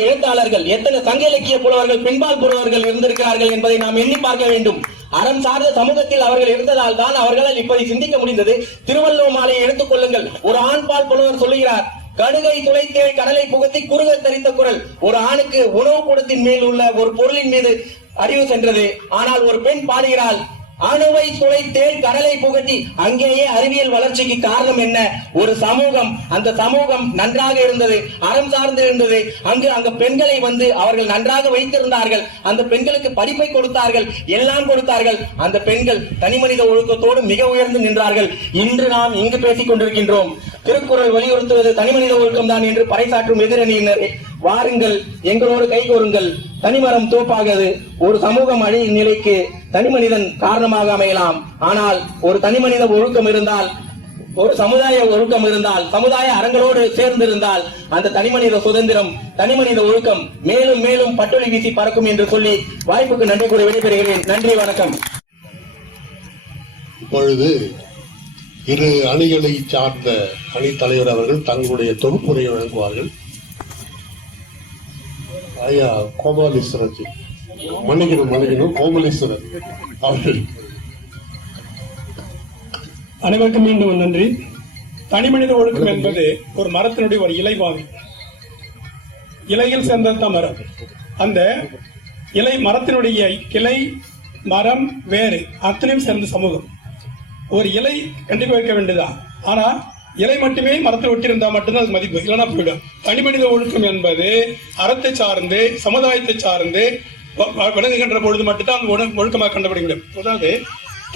எழுத்தாளர்கள், எத்தனை சங்க இலக்கிய புலவர்கள், பெண்பால் புலவர்கள் இருந்திருக்கிறார்கள் என்பதை நாம் எண்ணி பார்க்க வேண்டும். அறம் சார்ந்த சமூகத்தில் அவர்கள் இருந்ததால் தான் அவர்களால் இப்படி சிந்திக்க முடிந்தது. திருவள்ளுவர் மாலையை எடுத்துக் கொள்ளுங்கள். ஒரு ஆண்பால் புலவர் சொல்லுகிறார், கடுகை துளைத்தேள் கடலை புகுத்தி குறுக தரித்த குரல். ஒரு ஆணுக்கு உணவு கூடத்தின் மேல் உள்ள ஒரு பொருளின் மீது அறிவு சென்றது. ஆனால் ஒரு பெண் பாடுகிறாள், அணுவை துளைத்தேள் கடலை புகட்டி. அங்கேயே அறிவியல் வளர்ச்சிக்கு காரணம் என்ன? ஒரு சமூகம், அந்த சமூகம் நன்றாக இருந்தது, அறம் சார்ந்து இருந்தது. அங்க பெண்களை அவர்கள் நன்றாக வைத்திருந்தார்கள். அந்த பெண்களுக்கு படிப்பை கொடுத்தார்கள், எல்லாம் கொடுத்தார்கள். அந்த பெண்கள் தனி மனித ஒழுக்கத்தோடு மிக உயர்ந்து நின்றார்கள். இன்று நாம் இங்கு பேசிக் கொண்டிருக்கின்றோம். திருக்குறள் வலியுறுத்துவது தனி மனித ஒழுக்கம் தான் என்று பறைசாற்றும் எதிரணியினரே, வாருங்கள், எங்களோடு கைகோருங்கள். தனிமரம் தோப்பாகாது. ஒரு சமூகம் அழியும் நிலைக்கு தனி மனிதன் காரணமாக அமையலாம். ஆனால் ஒரு தனி மனித ஒழுக்கம் இருந்தால், ஒரு சமுதாய ஒழுக்கம் இருந்தால், சமுதாய அறங்களோடு சேர்ந்திருந்தால் அந்த தனிமனித சுதந்திரம், தனிமனித ஒழுக்கம் மேலும் மேலும் பட்டொலி வீசி பறக்கும் என்று சொல்லி வாய்ப்புக்கு நன்றி கூறி விடைபெறுகிறேன். நன்றி, வணக்கம். இப்பொழுது இரு அணிகளை சார்ந்த அணித் தலைவர் அவர்கள் தங்களுடைய தொகுப்புரையை வழங்குவார்கள். ஐயா கோபாலீஸ்வரர், மன்னிக்கணும் கோபாலீஸ்வரர் அவர்கள். அனைவருக்கும் மீண்டும் நன்றி. தனி மனித ஒழுக்கம் என்பது ஒரு மரத்தினுடைய ஒரு இலைவாவி. இலையில் சேர்ந்ததுதான் மரம். அந்த இலை மரத்தினுடைய கிளை, மரம், வேறு அத்தனையும் சேர்ந்த சமூகம். ஒரு இலை கண்டிப்பா வைக்க வேண்டியதான். ஆனா இலை மட்டுமே மரத்தில் ஒட்டியிருந்தா மட்டும்தான் அது மதிப்பு, இல்லைன்னா போயிடும். தனிமனித ஒழுக்கம் என்பது அறத்தை சார்ந்து, சமுதாயத்தை சார்ந்து விளங்குகின்ற பொழுது மட்டும்தான் அந்த ஒழுக்கமாக கண்டுபிடிக்க முடியும். அதாவது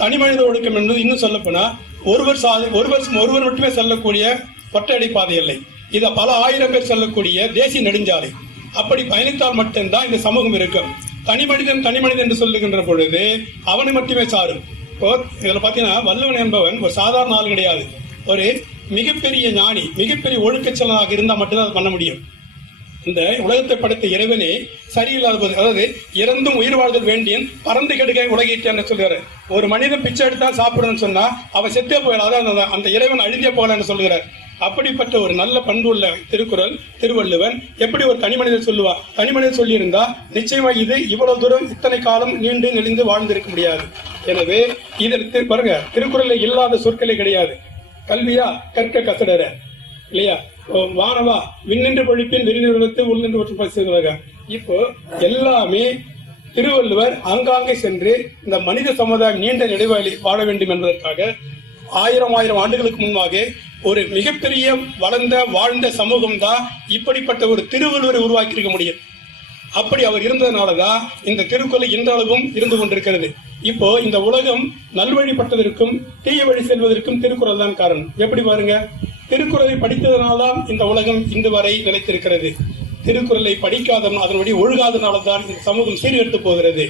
தனிமனித ஒழுக்கம் என்பது இன்னும் சொல்ல போனா ஒருவர் மட்டுமே செல்லக்கூடிய ஒற்றையடி பாதை இல்லை, இதை பல ஆயிரம் பேர் செல்லக்கூடிய தேசிய நெடுஞ்சாலை. அப்படி பயணித்தால் மட்டும்தான் இந்த சமூகம் இருக்கும். தனிமனிதன் என்று சொல்லுகின்ற பொழுது அவனை மட்டுமே சாரும். இப்போ இதுல பாத்தீங்கன்னா வள்ளுவன் என்பவன் ஒரு சாதாரண ஆள் கிடையாது. ஒரு மிகப்பெரிய ஞானி, மிகப்பெரிய ஒழுக்கச்சலனாக இருந்தால் மட்டும்தான் அது பண்ண முடியும். இந்த உலகத்தை படைத்த இறைவனே சரியில்லாத போது, அதாவது இறந்தும் உயிர் வாழ்தல் வேண்டியன் பறந்து கெடுக்க உலகிட்டான்னு சொல்லுறாரு. ஒரு மனிதன் பிச்சை எடுத்தா சாப்பிடணும்னு சொன்னா அவன் செத்தே போயிடலாம், அதாவது அந்த இறைவன் அழிந்தே போகலன்னு சொல்லுகிறார். அப்படிப்பட்ட ஒரு நல்ல பண்பு உள்ள திருக்குறள் திருவள்ளுவன் எப்படி ஒரு தனிமனிதன் சொல்லுவார்? தனிமனிதன் சொல்லியிருந்தா நிச்சயமா இது இவ்வளவு தூரம் இத்தனை காலம் நீண்டு நெளிந்து வாழ்ந்திருக்க முடியாது. எனவே இதில் பாருங்க, திருக்குறளில் இல்லாத சொற்களே கிடையாது. கல்வியா கற்க கசடற இல்லையா, வானவா விண்ணின்று பொழிப்பின் விரிநிறுவனத்தை உள்நின்று. இப்போ எல்லாமே திருவள்ளுவர் ஆங்காங்கே சென்று இந்த மனித சமுதாயம் நீண்ட நெடுவாழி வாழ வேண்டும் என்பதற்காக ஆயிரம் ஆண்டுகளுக்கு முன்பாக ஒரு மிகப்பெரிய வாழ்ந்த சமூகம் தான் இப்படிப்பட்ட ஒரு திருவள்ளுவரை உருவாக்கி இருக்க முடியும். அப்படி அவர் இருந்ததுனாலதான் இந்த திருக்குறள் இந்த அளவும் இருந்து கொண்டிருக்கிறது. இப்போ இந்த உலகம் நல்வழிப்பட்டதற்கும் தீய வழி செல்வதற்கும் திருக்குறள் தான் காரணம். எப்படி பாருங்க, திருக்குறளை படித்ததனால்தான் இந்த உலகம் இன்று வரை நிலைத்திருக்கிறது. திருக்குறளை படிக்காத அதனுடைய ஒழுகாதனால்தான் இந்த சமூகம் சீர்கெட்டு போகிறது.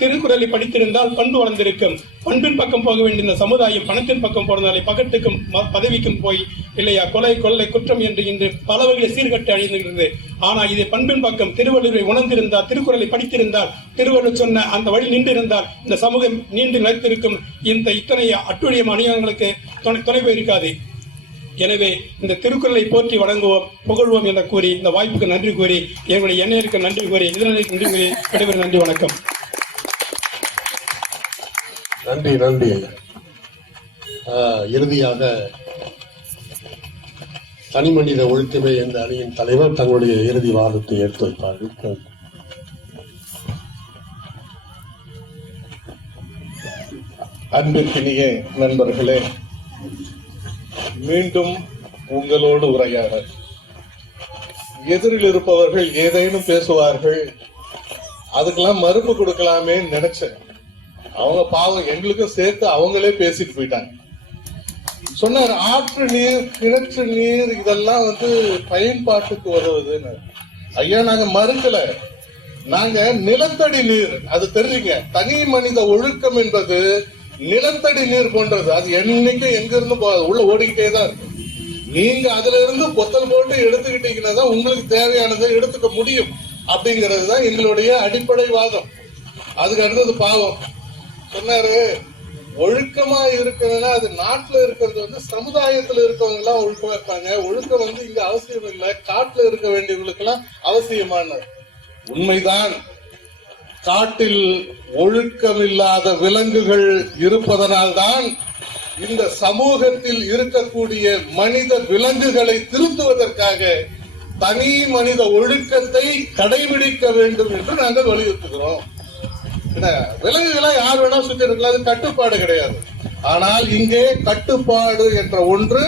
திருக்குறளை படித்திருந்தால் பண்பு வளர்ந்திருக்கும். பண்பின் பக்கம் போக வேண்டிய இந்த சமுதாயம் பணத்தின் பக்கம் போனதாலே பகட்டுக்கும் பதவிக்கும் போய் இல்லையா கொலை கொள்ளை குற்றம் என்று இன்று பல வகையில் சீர்கட்டு அழிந்திருக்கிறது. ஆனா இதை பண்பின் பக்கம் திருவள்ளுவரை உணர்ந்திருந்தால், திருக்குறளை படித்திருந்தால், திருவள்ளுவர் சொன்ன அந்த வழி நின்று இருந்தால் இந்த சமூகம் நீண்டு நிலைத்திருக்கும். இத்தனை அட்டுழியம் அணியங்களுக்கு துணை இருக்காது. எனவே இந்த திருக்குறளை போற்றி வணங்குவோம், புகழ்வோம் என கூறி இந்த வாய்ப்புக்கு நன்றி கூறி எங்களுடைய எண்ணெயிற்கு நன்றி கூறி இதனை நன்றி கூறி விடைபெறும். நன்றி, வணக்கம். நன்றி ஐயா. இறுதியாக தனிமனித ஒழுக்கமே என்ற அணியின் தலைவர் தங்களுடைய இறுதி வாதத்தை எடுத்து வைப்பார்கள். அன்பிற்கினிய நண்பர்களே, மீண்டும் உங்களோடு உரையாட எதிரில் இருப்பவர்கள் ஏதேனும் பேசுவார்கள், அதுக்கெல்லாம் மறுப்பு கொடுக்கலாமே நினைச்சேன். அவங்க பாவம் எங்களுக்கும் சேர்த்து அவங்களே பேசிட்டு போயிட்டாங்க. சொன்னார், ஆற்று நீர், கிணற்று நீர் இதெல்லாம் பயன்பாட்டுக்கு உதவுதுன்னு. ஐயா, நாங்க மறுக்கல, நாங்க நிலத்தடி நீர் அது தெரிஞ்சுங்க. தனி மனித ஒழுக்கம் என்பது நிலத்தடி நீர் போன்றது. அது என்னைக்கும் எங்க இருந்து உள்ள ஓடிக்கிட்டே தான் இருக்கு. நீங்க அதுல இருந்து பொத்தல் போட்டு எடுத்துக்கிட்டீங்கன்னா தான் உங்களுக்கு தேவையானதை எடுத்துக்க முடியும் அப்படிங்கிறது தான் எங்களுடைய அடிப்படை வாதம். அதுக்கு அடுத்தது பாவம் சொன்னாரு, ஒழுக்கமா இருக்கிறதுனா அது நாட்டுல இருக்கிறது சமுதாயத்துல இருக்கவங்க எல்லாம் ஒழுக்கமா இருப்பாங்க. ஒழுக்கம் இங்க அவசியம் இல்லை, காட்டுல இருக்க வேண்டியவங்களுக்கு எல்லாம் அவசியமானது. உண்மைதான், காட்டில் ஒழுக்கமில்லாத விலங்குகள் இருப்பதனால்தான் இந்த சமூகத்தில் இருக்கக்கூடிய மனித விலங்குகளை திருத்துவதற்காக தனி மனித ஒழுக்கத்தை கடைபிடிக்க வேண்டும் என்று நாங்கள் வலியுறுத்துகிறோம். விலங்குகளை யார் வேணா சுற்றி இருக்கலாம், அது கட்டுப்பாடு கிடையாது. ஆனால் இங்கே கட்டுப்பாடு என்ற ஒன்று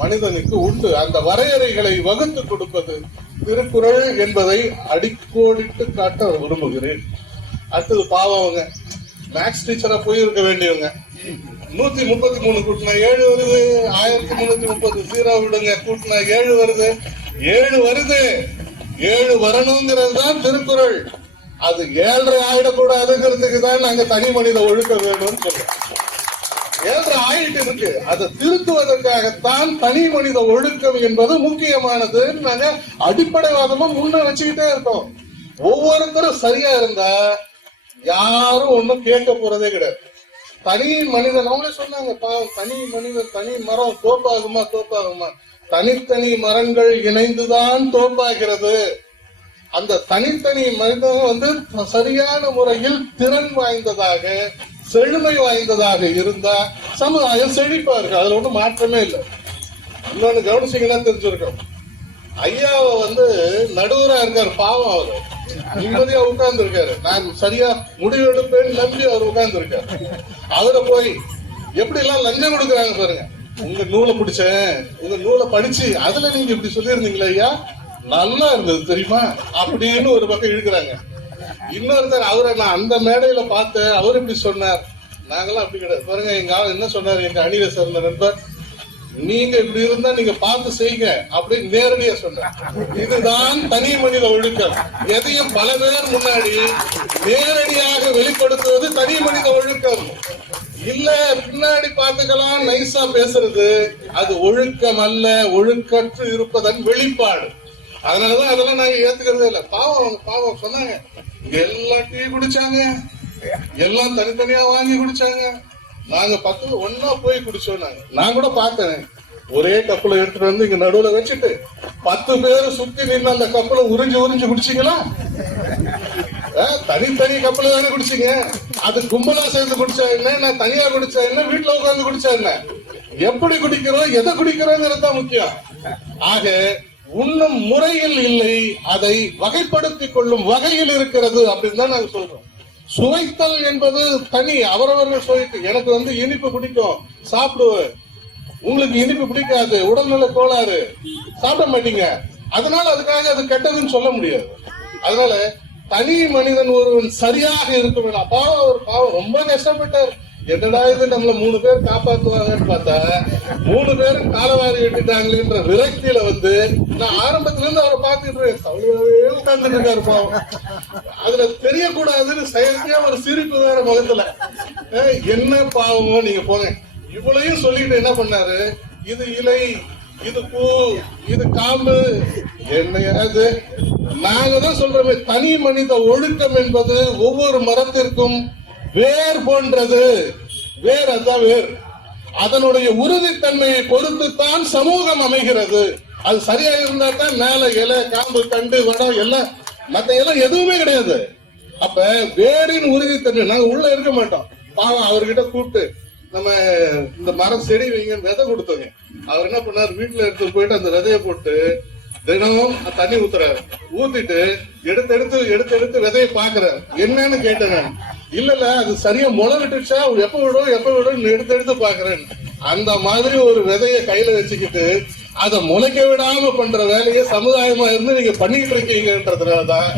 மனிதனுக்கு உண்டு. அந்த வரையறைகளை வகுத்து கொடுப்பது திருக்குறள் என்பதை அடிக்கோடிட்டு காட்ட விரும்புகிறேன். அடுத்தது பாவங்க, மேக்ஸ் டீச்சரா போயிருக்க வேண்டியவங்க 133 கூட்டினா 7 வருது, 1330 0 விடுங்க, கூட்டினா 7 வருது. 7 வருது, 7 வரணுங்கிறது தான் திருக்குறள். அது 7.5 ஆயிடக்கூடாதுங்கிறதுக்கு தான் நாங்க தனி மனித ஒழுக்கம் வேணும்னு சொல்றோம். 7.5 ஆயிட்டு இருக்கு, அதை திருத்துவதற்காகத்தான் தனி மனித ஒழுக்கம் என்பது முக்கியமானது. நாங்க அடிப்படைவாதமா முன்ன வச்சுக்கிட்டே இருக்கோம். ஒவ்வொருத்தரும் சரியா இருந்தா யாரும் ஒன்னும் கேட்க போறதே கிடையாது. தனி மனிதன் அவங்களே சொன்னாங்க, தனி மனிதன் தனி மரம் தோப்பாகுமா? தனித்தனி மரங்கள் இணைந்துதான் தோப்பாகிறது. அந்த தனித்தனி மனிதன் சரியான முறையில் திறன் வாய்ந்ததாக செழுமை வாய்ந்ததாக இருந்தா சமுதாயம் செழிப்பா இருக்கு. அதுல ஒன்றும் மாற்றமே இல்லை. இன்னொன்னு கவனிச்சீங்கன்னா தெரிஞ்சிருக்கோம், ஐயாவை வந்து நடுவரா இருக்காரு, பாவம் அவரு நிம்மதியா உட்கார்ந்து இருக்காரு. நான் சரியா முடிவு எடுப்பேன்னு நம்பி அவர் உட்கார்ந்து இருக்காரு. அவரை போய் எப்படி எல்லாம் லஞ்சம் கொடுக்குறாங்க பாருங்க. உங்க நூலை பிடிச்சேன், உங்க நூலை படிச்சு அதுல நீங்க இப்படி சொல்லியிருந்தீங்களா ஐயா, நல்லா இருந்தது தெரியுமா அப்படின்னு ஒரு பக்கம் இழுக்கிறாங்க. இன்னொருத்தர் அவரை நான் அந்த மேடையில பார்த்தேன், அவர் இப்படி சொன்னார். நாங்கெல்லாம் அப்படி கிடையாது பாருங்க. எங்க ஆள் என்ன சொன்னார், எங்க அணியில சேர்ந்த நண்பர், நீங்க இப்படி இருந்தா நீங்க பார்த்து செய்யுங்க அப்படின்னு நேரடியா சொன்னார். இதுதான் தனி மனித ஒழுக்கம். எதையும் பல பேர் முன்னாடி நேரடியாக வெளிப்படுத்துவது தனி மனித ஒழுக்கம். இல்ல பின்னாடி பார்த்துக்கலாம் நைஸா பேசுறது, அது ஒழுக்கம் அல்ல, ஒழுக்கற்று இருப்பதன் வெளிப்பாடு. அதனாலதான் அதெல்லாம் நாங்க ஏத்துக்கிறதே இல்லை. பாவம் பாவம் சொன்னாங்க, எல்லாம் டீ குடிச்சாங்க, எல்லாம் தனித்தனியா வாங்கி குடிச்சாங்க, நாங்க பக்கத்துல ஒன்னா போய் குடிச்சோம். நான் கூட பார்த்தேன், ஒரே கப்பலை எடுத்துட்டு வந்து இங்க நடுவுல வச்சுட்டு 10 பேர் சுத்தி நின்று அந்த கப்பலை உறிஞ்சு குடிச்சீங்களா? தனித்தனி கப்பலை தானே குடிச்சீங்க. அது கும்பலா சேர்ந்து குடிச்சா என்ன, நான் தனியா குடிச்சா என்ன, வீட்டுல உட்கார்ந்து குடிச்சா என்ன, எப்படி குடிக்கிறோம், எதை குடிக்கிறோங்கிறது தான் முக்கியம். ஆக உண்ணும் முறையில் இல்லை, அதை வகைப்படுத்திக் கொள்ளும் வகையில் இருக்கிறது அப்படின்னு தான் நாங்க சொல்றோம். சுவைத்தல் என்பது தனி, அவரவர்கள் சுவைத்து. எனக்கு வந்து இனிப்பு பிடிக்கும், சாப்பிடுவேன். உங்களுக்கு இனிப்பு பிடிக்காது, உடல்நல கோளாறு, சாப்பிட மாட்டீங்க. அதனால அதுக்காக அது கெட்டதுன்னு சொல்ல முடியாது. அதனால தனி மனிதன் ஒருவன் சரியாக இருக்க வேண்டாம். பாவம், ஒரு பாவம் ரொம்ப கஷ்டப்பட்டார். என்னடா இது நம்மள 3 பேர் காப்பாத்துவாங்கன்னு பார்த்தா 3 பேரும் காலவாரி விட்டுட்டாங்களேன்ற விரக்தியில வந்து நான் ஆரம்பத்துல இருந்து அவரை பார்த்துட்டு உட்கார்ந்துட்டு இருக்காரு. பாவம், அதுல தெரியக்கூடாதுன்னு செயற்கையா ஒரு சிரிப்பு வேற முகத்துல. என்ன பாவமோ, நீங்க போங்க. இவ்வளையும் சொல்லிட்டு என்ன பண்ணாரு, இது இலை, இது பூ, இது காம்பு, என்னையாது. நாங்க தான் சொல்றோமே, தனி மனித ஒழுக்கம் என்பது ஒவ்வொரு மரத்திற்கும் வேர் போன்றது. வேர், அதுதான் வேர். அதனுடைய உறுதித்தன்மையை பொறுத்துத்தான் சமூகம் அமைகிறது. அது சரியா இருந்தா தான் மேல இலை, காம்பு, தண்டு, வடம் எல்லாம், மத்த எல்லாம் எதுவுமே கிடையாது. அப்ப வேரின் உறுதித்தன்மை, நாங்க உள்ள இருக்க மாட்டோம். பாவம் அவர்கிட்ட கூப்பிட்டு நம்ம இந்த மரம் செடி வைங்க விதை கொடுத்தோங்க. அவர் என்ன பண்ணார், வீட்டுல எடுத்து போயிட்டு அந்த விதைய போட்டு தினமும் தண்ணி ஊத்துறாரு. ஊத்திட்டு எடுத்து விதையை பாக்குறாரு. என்னன்னு கேட்டேன். இல்ல அது சரியா முளை விட்டுச்சா, எப்ப விடும் எடுத்து பாக்குறேன். அந்த மாதிரி ஒரு விதைய கையில வச்சுக்கிட்டு அதை முளைக்க விடாம பண்ற வேலையை சமுதாயமா இருந்து நீங்க பண்ணிட்டு இருக்கீங்கன்றதுனாலதான்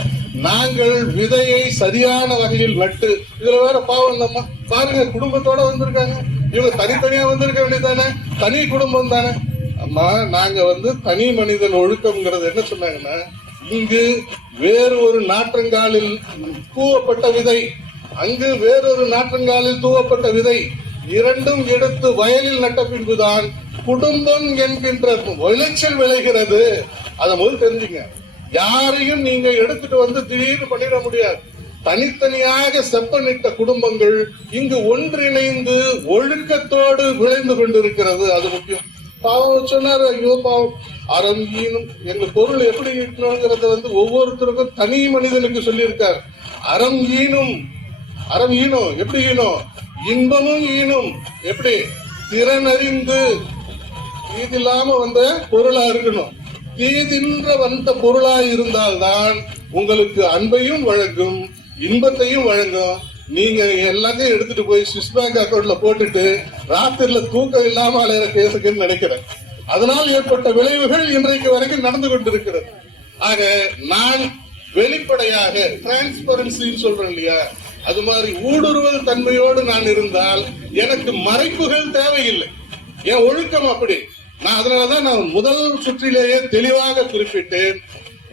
நாங்கள் விதையை சரியான வகையில் நட்டு, இதுல வேற பாவம் நம்ம பாருங்க, குடும்பத்தோட வந்திருக்காங்க. இவங்க தனித்தனியா வந்திருக்க வேண்டியதானே, தனி குடும்பம் தானே. அம்மா, நாங்க வந்து தனி மனிதன் ஒழுக்கம்ங்கிறது என்ன சொன்னாங்கன்னா, இங்கு வேறு ஒரு நாற்றங்காலில் தூவப்பட்ட விதை, அங்கு வேறொரு நாற்றங்காலில் தூவப்பட்ட விதை, இரண்டும் எடுத்து வயலில் நட்ட பின்புதான் குடும்பம் என்கின்ற விளைச்சல் விளைகிறது. அதை முதல் தெரிஞ்சுங்க. யாரையும் நீங்க எடுத்துட்டு வந்து திடீர்னு பண்ணிட முடியாது. தனித்தனியாக செப்பனிட்ட குடும்பங்கள் இங்கு ஒன்றிணைந்து ஒழுக்கத்தோடு விளைந்து கொண்டிருக்கிறது. அது முக்கியம். பாவம் சொன்னார், ஐயோ பாவம், அறம் ஈனும், எங்க பொருள் எப்படி ஈட்டணுங்கிறத வந்து ஒவ்வொருத்தருக்கும் தனி மனிதனுக்கு சொல்லியிருக்கார். அறம் ஈனும், அறம் ஈனும், எப்படி ஈனும், இன்பமும் ஈனும், எப்படி திறன் அறிந்து இதில்லாம வந்த பொருளா இருக்கணும். தீதின்ற வந்த பொருளாய் இருந்தால்தான் உங்களுக்கு அன்பையும் வழங்கும், இன்பத்தையும் வழங்கும். நீங்க எல்லாத்தையும் எடுத்துட்டு போய் ஸ்விஸ் பேங்க் அக்கௌண்ட்ல போட்டுட்டு ராத்திரில தூக்கம் இல்லாம அலையிற கேசுக்குன்னு நினைக்கிறேன். அதனால் ஏற்பட்ட விளைவுகள் இன்றைக்கு வரைக்கும் நடந்து கொண்டிருக்கிறது. ஆக நான் வெளிப்படையாக டிரான்ஸ்பரன்சின்னு சொல்றேன் இல்லையா, அது மாதிரி ஊடுருவல் தன்மையோடு நான் இருந்தால் எனக்கு மறைப்புகள் தேவையில்லை. என் ஒழுக்கம் அப்படி. நான் அதனாலதான் நான் முதல் சுற்றிலேயே தெளிவாக குறிப்பிட்டேன்,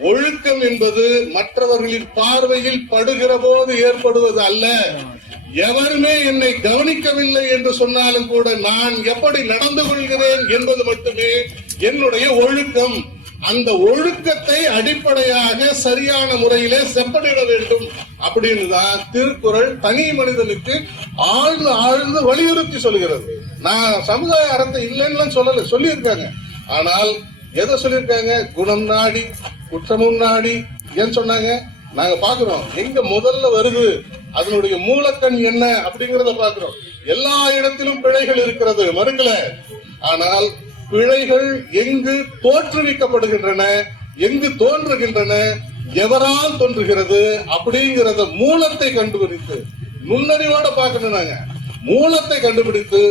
ஒழுக்கம் என்பது மற்றவர்களின் பார்வையில் படுகிற போது ஏற்படுவது அல்ல. எவருமே என்னை கவனிக்கவில்லை என்று சொன்னாலும் கூட நான் எப்படி நடந்து கொள்கிறேன் என்பது மட்டுமே என்னுடைய ஒழுக்கம். அந்த ஒழுக்கத்தை அடிப்படையாக சரியான முறையிலே செப்பனிட வேண்டும் அப்படின்னு தான் திருக்குறள் தனி மனிதனுக்கு ஆழ்ந்து ஆழ்ந்து வலியுறுத்தி சொல்கிறது. நான் சமுதாய அறத்தை இல்லைன்னு சொல்லல, சொல்லியிருக்காங்க. ஆனால் எதை சொல்லியிருக்காங்க, குணம் நாடி குற்றமும் நாடி ஏன் சொன்னாங்க. நாங்க பாக்குறோம் எங்க முதல்ல வருது, அதனுடைய மூலக்கண் என்ன அப்படிங்கறத பாக்குறோம். எல்லா இடத்திலும் பிழைகள் இருக்கிறது, மறுக்கல. ஆனால் பிழைகள் எங்கு தோற்றுவிக்கப்படுகின்றன, எங்கு தோன்றுகின்றன, எவரால் தோன்றுகிறது அப்படிங்கிறத மூலத்தை கண்டுபிடித்து, நுண்ணறிவோட பார்க்கணும். நாங்க மூலத்தை கண்டுபிடித்து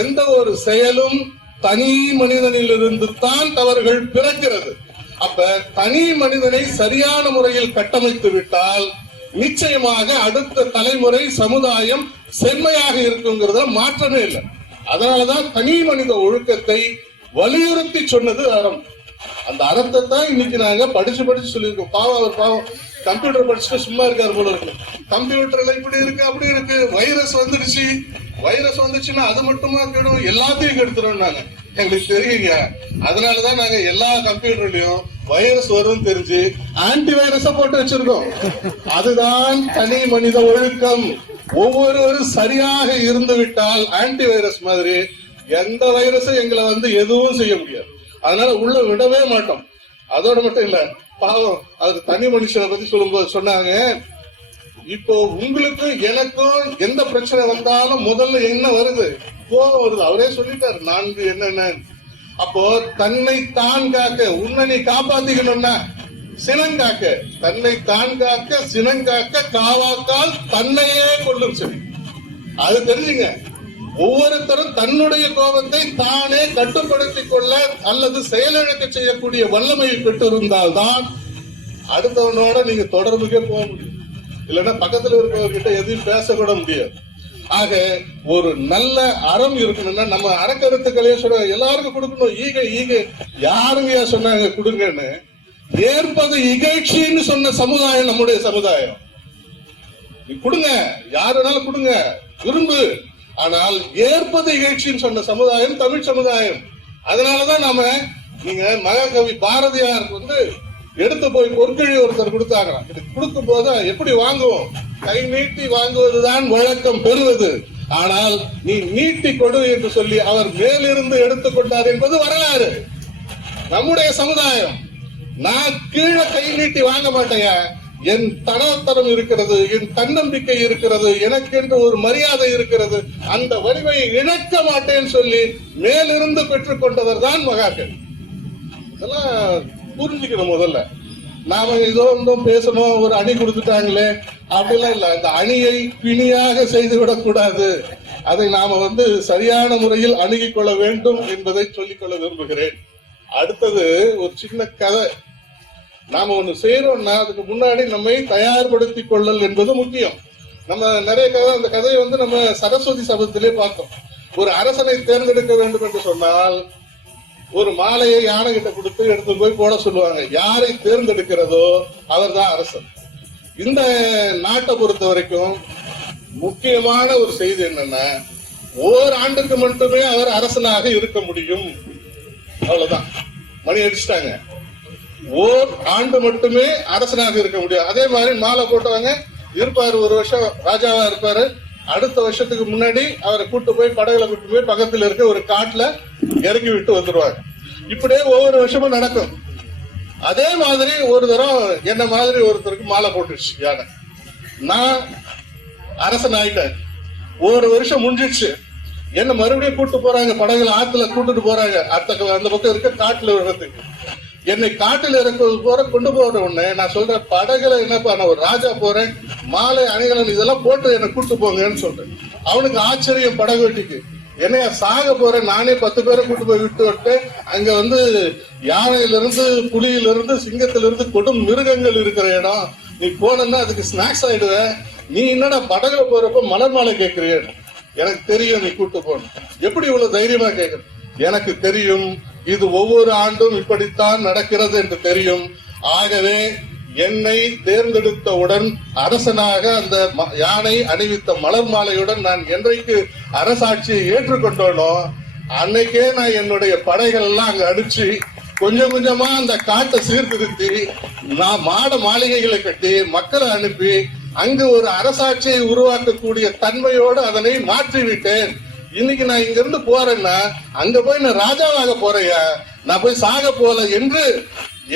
எந்த ஒரு செயலும் தனி மனிதனிலிருந்து தான் தவறுகள் பிறக்கிறது. அப்ப தனி மனிதனை சரியான முறையில் கட்டமைத்து விட்டால் நிச்சயமாக அடுத்த தலைமுறை சமுதாயம் செம்மையாக இருக்குங்கிறதுல மாற்றமே இல்லை. அதனாலதான் தனி மனித ஒழுக்கத்தை வலியுறுத்தி சொன்னது அறம். அந்த அறத்தை தான் இன்னைக்கு நாங்க படிச்சு சொல்லியிருக்கோம். பாவம், அவர் பாவம் கம்ப்யூட்டர் படிச்சுட்டு சும்மா இருக்காரு போல இருக்கு. கம்ப்யூட்டர்ல இப்படி இருக்கு அப்படி இருக்கு, வைரஸ் வந்துச்சுன்னா அது மட்டுமா கெடும், எல்லாத்தையும் கெடுத்துரும். நாங்க எங்களுக்கு தெரியுங்க. அதனாலதான் நாங்க எல்லா கம்ப்யூட்டர்லயும் வைரஸ் வரும் தெரிஞ்சு ஆன்டி வைரஸ போட்டு வச்சிருக்கோம். அதுதான் தனி மனித ஒழுக்கம். ஒவ்வொருவரும் சரியாக இருந்து விட்டால் ஆன்டி வைரஸ் மாதிரி எந்த வைரஸும் எங்களை எதுவும் செய்ய முடியாது. அதனால உள்ள விடவே மாட்டோம். அதோட மட்டும் இல்ல, பாவம் அதுக்கு தனி மனுஷனை பத்தி சொல்லும்போது சொன்னாங்க, இப்போ உங்களுக்கு எனக்கும் எந்த பிரச்சனை வந்தாலும் முதல்ல என்ன வருது? கோபம் வருது. அவரே சொல்லிட்டாரு 4 என்னென்ன. அப்போ தன்னை தான் காக்க, உன்னை நீ காப்பாத்திக்கணும்னா சினங்காக்க, தன்னை தான் காக்க சினங்காக்க, காவாக்கால் தன்னையே கொள்ளும். சரி, அது தெரிஞ்சுங்க. ஒவ்வொருத்தரும் தன்னுடைய கோபத்தை தானே கட்டுப்படுத்திக் கொள்ள அல்லது செயலிழக்க செய்யக்கூடிய வல்லமையை பெற்றிருந்தால்தான் அடுத்தவனோட நீங்க தொடர்புக்கே போக முடியும். இல்லைன்னா பக்கத்துல இருக்கிறவர்கிட்ட எதையும் பேசக்கூட முடியாது. ஆக ஒரு நல்ல அறம் இருக்கணும்னா நம்ம அறக்கருத்துக்களையே சொல்ற எல்லாருக்கும் கொடுக்கணும். ஈகை யாருங்க சொன்னாங்க கொடுங்கன்னு? ஏற்பது இகழ்ச்சின்னு சொன்ன சமுதாயம் நம்முடைய சமுதாயம். கொடுங்க, யாருனாலும் கொடுங்க, விரும்பு. ஆனால் ஏற்பது இகழ்ச்சின்னு சொன்ன சமுதாயம் தமிழ் சமுதாயம். அதனாலதான் நாம, நீங்க மகாகவி பாரதியார் எடுத்து போய் பொற்கழி ஒருத்தர் கொடுத்தாங்க. கொடுக்கும் போது எப்படி வாங்குவோம்? கை நீட்டி வாங்குவதுதான் வழக்கம், பெறுவது. ஆனால் நீ நீட்டி கொடு என்று சொல்லி அவர் மேலிருந்து எடுத்துக்கொண்டார் என்பது வரலாறு. நம்முடைய சமுதாயம், நான் கீழே கை நீட்டி வாங்க மாட்டேன். என் தனத்தரம் இருக்கிறது, என் தன்னம்பிக்கை இருக்கிறது, எனக்கென்று ஒரு மரியாதை இருக்கிறது, அந்த வலிமையை இழக்க மாட்டேன்னு சொல்லி மேலிருந்து பெற்றுக் கொண்டவர் தான் மகாகவி. இதெல்லாம் புரிஞ்சுக்கணும். முதல்ல நாம ஏதோ பேசணும், ஒரு அணி கொடுத்துட்டாங்களே அப்படிலாம் இல்ல. அந்த அணியை பிணியாக செய்துவிடக் கூடாது. அதை நாம சரியான முறையில் அணுகிக் கொள்ள வேண்டும் என்பதை சொல்லிக்கொள்ள விரும்புகிறேன். அடுத்தது ஒரு சின்ன கதை. நாம ஒண்ணு செய்யறோம்னா அதுக்கு முன்னாடி நம்மை தயார்படுத்திக் கொள்ளல் என்பது முக்கியம். நம்ம நிறைய கதை, அந்த கதையை நம்ம சரஸ்வதி சபதத்திலே பார்த்தோம். ஒரு அரசனை தேர்ந்தெடுக்க வேண்டும் என்று சொன்னால் ஒரு மாலையை யானை கிட்ட கொடுத்து எடுத்து போய் போட சொல்லுவாங்க. யாரை தேர்ந்தெடுக்கிறதோ அவர் தான் அரசன். இந்த நாட்டை பொறுத்த வரைக்கும் முக்கியமான ஒரு செய்தி என்னன்னா, ஓராண்டுக்கு மட்டுமே அவர் அரசனாக இருக்க முடியும். அவ்வளவுதான், மணி அடிச்சுட்டாங்க. ஓர் ஆண்டு மட்டுமே அரசனாக இருக்க முடியும். அதே மாதிரி மாலை போட்டவங்க இருப்பாரு, ஒரு வருஷம் ராஜாவா இருப்பாரு. அடுத்த வருஷத்துக்கு முன்னாடி அவரை கூட்டு போய் படகுல கூட்டு போய் பக்கத்துல இருக்க ஒரு காட்டுல இறக்கி விட்டு வந்துருவாங்க. இப்படியே ஒவ்வொரு வருஷமும் நடக்கும். அதே மாதிரி ஒரு தரம் என்ன மாதிரி ஒருத்தருக்கு மாலை போட்டுருச்சு யானை. நான் அரசன் ஆயிட்டேன். ஒரு வருஷம் முடிஞ்சிடுச்சு. என்ன மறுபடியும் கூட்டு போறாங்க, படகுல ஆத்துல கூட்டுட்டு போறாங்க அந்த பக்கம் இருக்க காட்டுல விடுறதுக்கு. என்னை காட்டில் இறக்குவது கொண்டு போற உடனே நான் சொல்றேன், படகுல என்னப்பா நான் ஒரு ராஜா போறேன், மாலை அணிகலன் இதெல்லாம் போட்டு என்னை கூட்டு போங்கன்னு சொல்றேன். அவனுக்கு ஆச்சரியம் படகு வெட்டிக்கு. என்னைய சாக போறேன், நானே 10 பேரை கூட்டு போய் விட்டு அங்க யானையிலிருந்து புலியிலிருந்து சிங்கத்திலிருந்து கொடும் மிருகங்கள் இருக்கிற இடம். நீ போனா அதுக்கு ஸ்நாக்ஸ் ஆயிடுவேன். நீ என்னடா படகுல போறப்ப மலர் மாலை கேட்கிறேன். எனக்கு தெரியும் நீ கூட்டு போன. எப்படி இவ்வளவு தைரியமா கேட்கிற? எனக்கு தெரியும், இது ஒவ்வொரு ஆண்டும் இப்படித்தான் நடக்கிறது என்று தெரியும். ஆகவே என்னை தேர்ந்தெடுத்தவுடன் அரசனாக அந்த யானை அணிவித்த மலர் மாலையுடன் நான் என்றைக்கு அரசாட்சியை ஏற்றுக்கொண்டோனோ அன்னைக்கே நான் என்னுடைய படைகள் எல்லாம் அங்க அடிச்சு கொஞ்சம் கொஞ்சமா அந்த காட்டை சீர்திருத்தி நான் மாட மாளிகைகளை கட்டி மக்களை அனுப்பி அங்கு ஒரு அரசாட்சியை உருவாக்கக்கூடிய தன்மையோடு அதனை மாற்றிவிட்டேன். இன்னைக்கு நான் இங்க இருந்து போறேன்னா அங்க போய் நான் ராஜாவாக போறையா, நான் போய் சாக போல என்று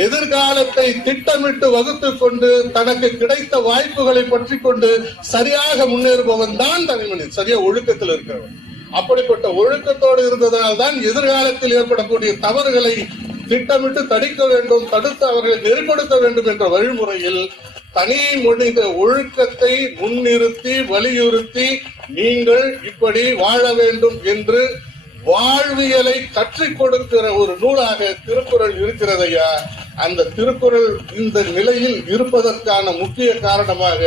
எதிர்காலத்தை திட்டமிட்டு வகுத்து கொண்டு தனக்கு கிடைத்த வாய்ப்புகளை பற்றி கொண்டு சரியாக முன்னேறுபவன் தான் தனிமனிதன், சரியா ஒழுக்கத்தில் இருக்கிறவன். அப்படிப்பட்ட ஒழுக்கத்தோடு இருந்ததால் தான் எதிர்காலத்தில் ஏற்படக்கூடிய தவறுகளை திட்டமிட்டு தடுக்க வேண்டும், தடுத்து அவர்களை நெறிப்படுத்த வேண்டும் என்ற வழிமுறையில் தனி மனித ஒழுக்கத்தை முன்னிறுத்தி வலியுறுத்தி நீங்கள் இப்படி வாழ வேண்டும் என்று வாழ்வியலை கற்றுக் கொடுக்கிற ஒரு நூலாக திருக்குறள் இருக்கிறதையா. அந்த திருக்குறள் இந்த நிலையில் இருப்பதற்கான முக்கிய காரணமாக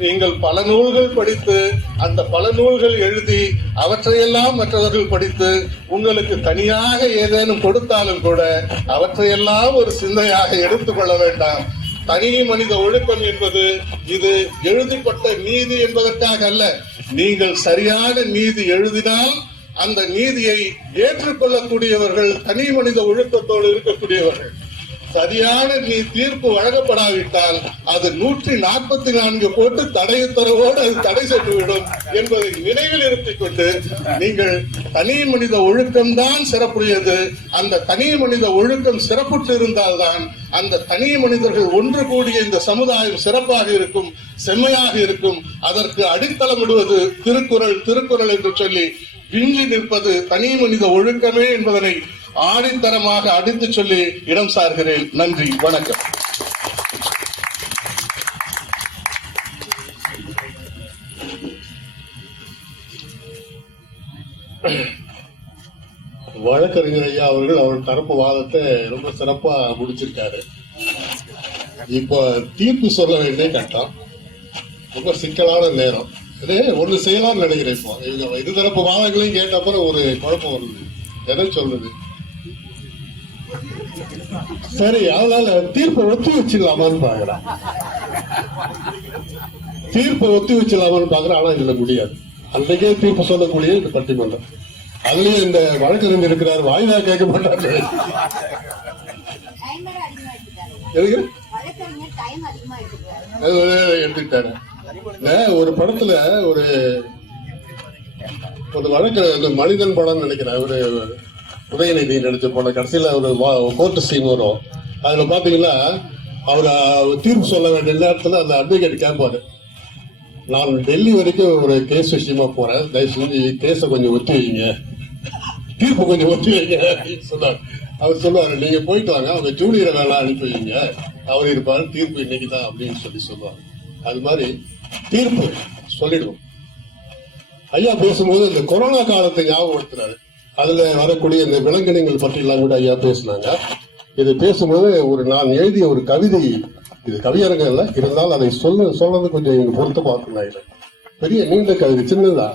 நீங்கள் பல நூல்கள் படித்து அந்த பல நூல்கள் எழுதி அவற்றையெல்லாம் மற்றவர்கள் படித்து உங்களுக்கு தனியாக ஏதேனும் கொடுத்தாலும் கூட அவற்றையெல்லாம் ஒரு சிந்தையாக எடுத்துக்கொள்ள வேண்டாம். தனி மனித ஒழுக்கம் என்பது இது எழுதப்பட்ட நீதி என்பதற்காக அல்ல. நீங்கள் சரியான நீதி எழுதினால் அந்த நீதியை ஏற்றுக்கொள்ளக்கூடியவர்கள் தனி மனித ஒழுக்கத்தோடு இருக்கக்கூடியவர்கள். சரியான தீர்ப்பு வழங்கப்படாவிட்டால் அது 144 போட்டு தடை உத்தரவோடு அது தடை செய்துவிடும் என்பதை நினைவில் இருத்திக் கொண்டு நீங்கள் தனி மனித ஒழுக்கம்தான் சிறப்புடையது. அந்த தனி மனித ஒழுக்கம் சிறப்புற்று இருந்தால்தான் அந்த தனி மனிதர்கள் ஒன்று கூடிய இந்த சமுதாயம் சிறப்பாக இருக்கும், செம்மையாக இருக்கும். அதற்கு அடித்தளமிடுவது திருக்குறள். திருக்குறள் என்று சொல்லி விஞ்சி நிற்பது தனி மனித ஒழுக்கமே என்பதனை ஆணித்தரமாக அடித்து சொல்லி இடம் சார்கிறேன். நன்றி, வணக்கம். வழக்கறிஞர் ஐயா அவர்கள் அவர் தரப்பு வாதத்தை ரொம்ப சிறப்பா முடிச்சிருக்காரு. இப்ப தீர்ப்பு சொல்ல வேண்டிய கட்டம், ரொம்ப சிக்கலான நேரம். இதே ஒண்ணு செய்யலாம்னு நினைக்கிறேன். இப்போ இவங்க இருதரப்பு வாதங்களையும் கேட்ட அப்புறம் ஒரு குழப்பம் வருது. எதை சொல்றது? சரி, அதனால தீர்ப்பை ஒத்தி வச்சிடலாமான்னு பாக்குறேன். தீர்ப்பை ஒத்தி வச்சிடலாமான்னு பாக்குறேன். ஆனா இதுல முடியாது. அன்றைக்கே தீர்ப்பு சொல்லக்கூடிய இந்த பட்டிமன்றம், அதுலயும் இந்த வழக்கறிஞர் இருக்கிறார், வாய்தா கேட்க மாட்டாரு. எடுத்துக்கிட்டாரு. ஒரு படத்துல ஒரு வழக்கு மனிதன் படம் நினைக்கிறேன், ஒரு உதயநிதி நடிச்ச படம். கடைசியில ஒரு கோர்ட் சீன் வரும். அதுல பாத்தீங்கன்னா அவர் தீர்ப்பு சொல்ல வேண்டிய நேரத்துல அந்த அட்வொகேட் கேட்பாரு, நான் டெல்லி வரைக்கும் ஒரு கேஸ் விஷயமா போறேன், தயவு செஞ்சு கேஸை கொஞ்சம் ஒத்தி வைங்க, தீர்ப்பு கொஞ்சம் ஒத்தி வைங்க அப்படின்னு சொன்னார். அவர் சொல்லுவாரு, நீங்க போயிட்டு வாங்க, அவங்க ஜூனியரை வேணா அனுப்பி வைங்க, அவர் இருப்பாரு, தீர்ப்பு இன்னைக்குதான் அப்படின்னு சொல்லுவாங்க. அது மாதிரி தீர்ப்பு சொல்லிடுவோம். ஐயா பேசும்போது இந்த கொரோனா காலத்தை ஞாபகப்படுத்துறாரு. அதுல வரக்கூடிய இந்த விலங்கினங்கள் பற்றி எல்லாம் கூட ஐயா பேசினாங்க. இது பேசும்போது நான் எழுதிய ஒரு கவிதை, இது கவியரங்கம் இல்ல, இருந்தாலும் அதை சொல்றது கொஞ்சம் எனக்கு பொறுத்து பார்க்கணும். பெரிய நீண்ட கவிதை, சின்னதா.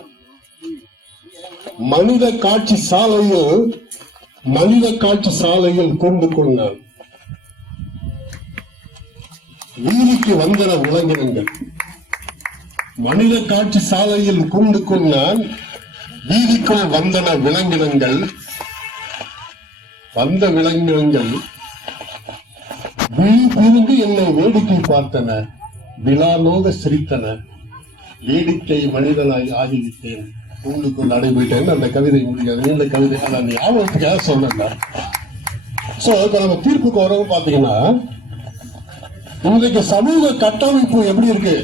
மனித காட்சி சாலையில் கொண்டு கொண்டான், வீதிக்கு வந்தன விலங்கினங்கள். மனித காட்சி சாலையில் கொண்டு கொண்டான், வீதிக்குள் வந்தன விலங்கினங்கள். வந்த விலங்கினங்கள் விழிப்பிருந்து என்னை வேடிக்கை பார்த்தன, விழாலோக சிரித்தன, வேடிக்கை மனிதனாய் ஆகிவிட்டேன், கூண்டுக்குள் அடைபோயிட்டேன். அந்த கவிதை முடியாது, நீண்ட கவிதை. நான் ஞாபகத்துக்காக சொன்னேன். சோ இப்ப நம்ம தீர்ப்புக்கு வரவும் பாத்தீங்கன்னா, இன்றைக்கு சமூக கட்டமைப்பு எப்படி இருக்கு?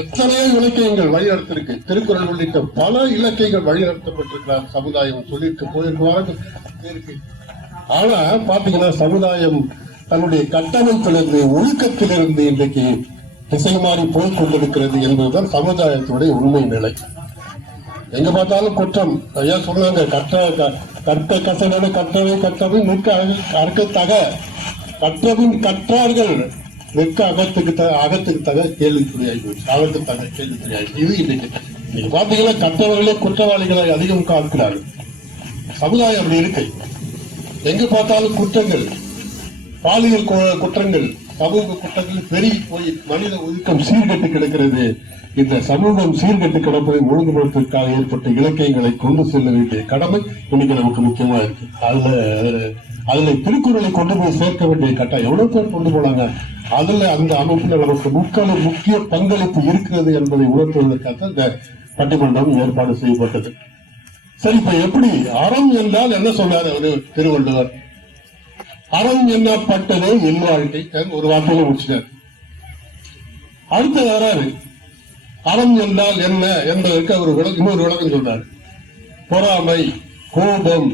எத்தனையோ இலக்கியங்கள் வழிநடத்திருக்கு. திருக்குறள் உள்ளிட்ட பல இலக்கியங்கள் வழிநடத்தப்பட்டிருக்கிறார். சமுதாயம் சொல்லிட்டு போயிருக்கிறாங்க இருக்கு. ஆனா பாத்தீங்கன்னா சமுதாயம் தன்னுடைய கட்டமைப்பிலிருந்து, ஒழுக்கத்திலிருந்து இன்றைக்கு திசை மாறி போய் கொண்டிருக்கிறது என்பதுதான் சமுதாயத்துடைய உண்மை நிலை. எங்க பார்த்தாலும் குற்றம். ஐயா சொன்னாங்க, கற்ற கசனோட கற்றவை நிற்க அறுக்கத்தக, கற்றவின் கற்றார்கள் நிற்க அகத்துக்கு தக கேள்விக்குறியாகி, அகத்துக்கு தக கேள்விக்குறியாகி. இது இன்னைக்கு நீங்க பாத்தீங்கன்னா கற்றவர்களே குற்றவாளிகளை அதிகம் காக்கிறார்கள். சமுதாயம் அப்படி இருக்கு. எங்க பார்த்தாலும் குற்றங்கள், பாலியல் குற்றங்கள், சமூக குற்றங்கள் பெருகி போய் மனித ஒழுக்கம் சீர்கட்டு கிடக்கிறது. இந்த சமூகம் சீர்கட்டு கிடப்பதை ஒழுங்குபடுத்துவதற்காக ஏற்பட்ட இலக்கியங்களை கொண்டு செல்ல வேண்டிய கடமை இன்னைக்கு நமக்கு முக்கியமா இருக்கு. அதுல திருக்குறளை கொண்டு போய் சேர்க்க வேண்டிய கட்டாயம். எவ்வளவு பேர் கொண்டு போனாங்க. அதுல அந்த அமைப்புல நமக்கு முக்கிய பங்களிப்பு இருக்கிறது என்பதை உணர்த்துவதற்காக இந்த பட்டிமன்றம் ஏற்பாடு செய்யப்பட்டது. சரி, இப்ப எப்படி அறம் என்றால் என்ன சொன்னார் அவரு திருவள்ளுவர்? அறம் என்னப்பட்டதே இல்வாழ்க்கை, ஒரு வார்த்தையில முடிச்சிட்டார். அடுத்து வராரு, அறம் என்றால் என்ன என்பதற்கு அவர் இன்னொரு விளக்கம் சொல்றாரு. பொறாமை, கோபம்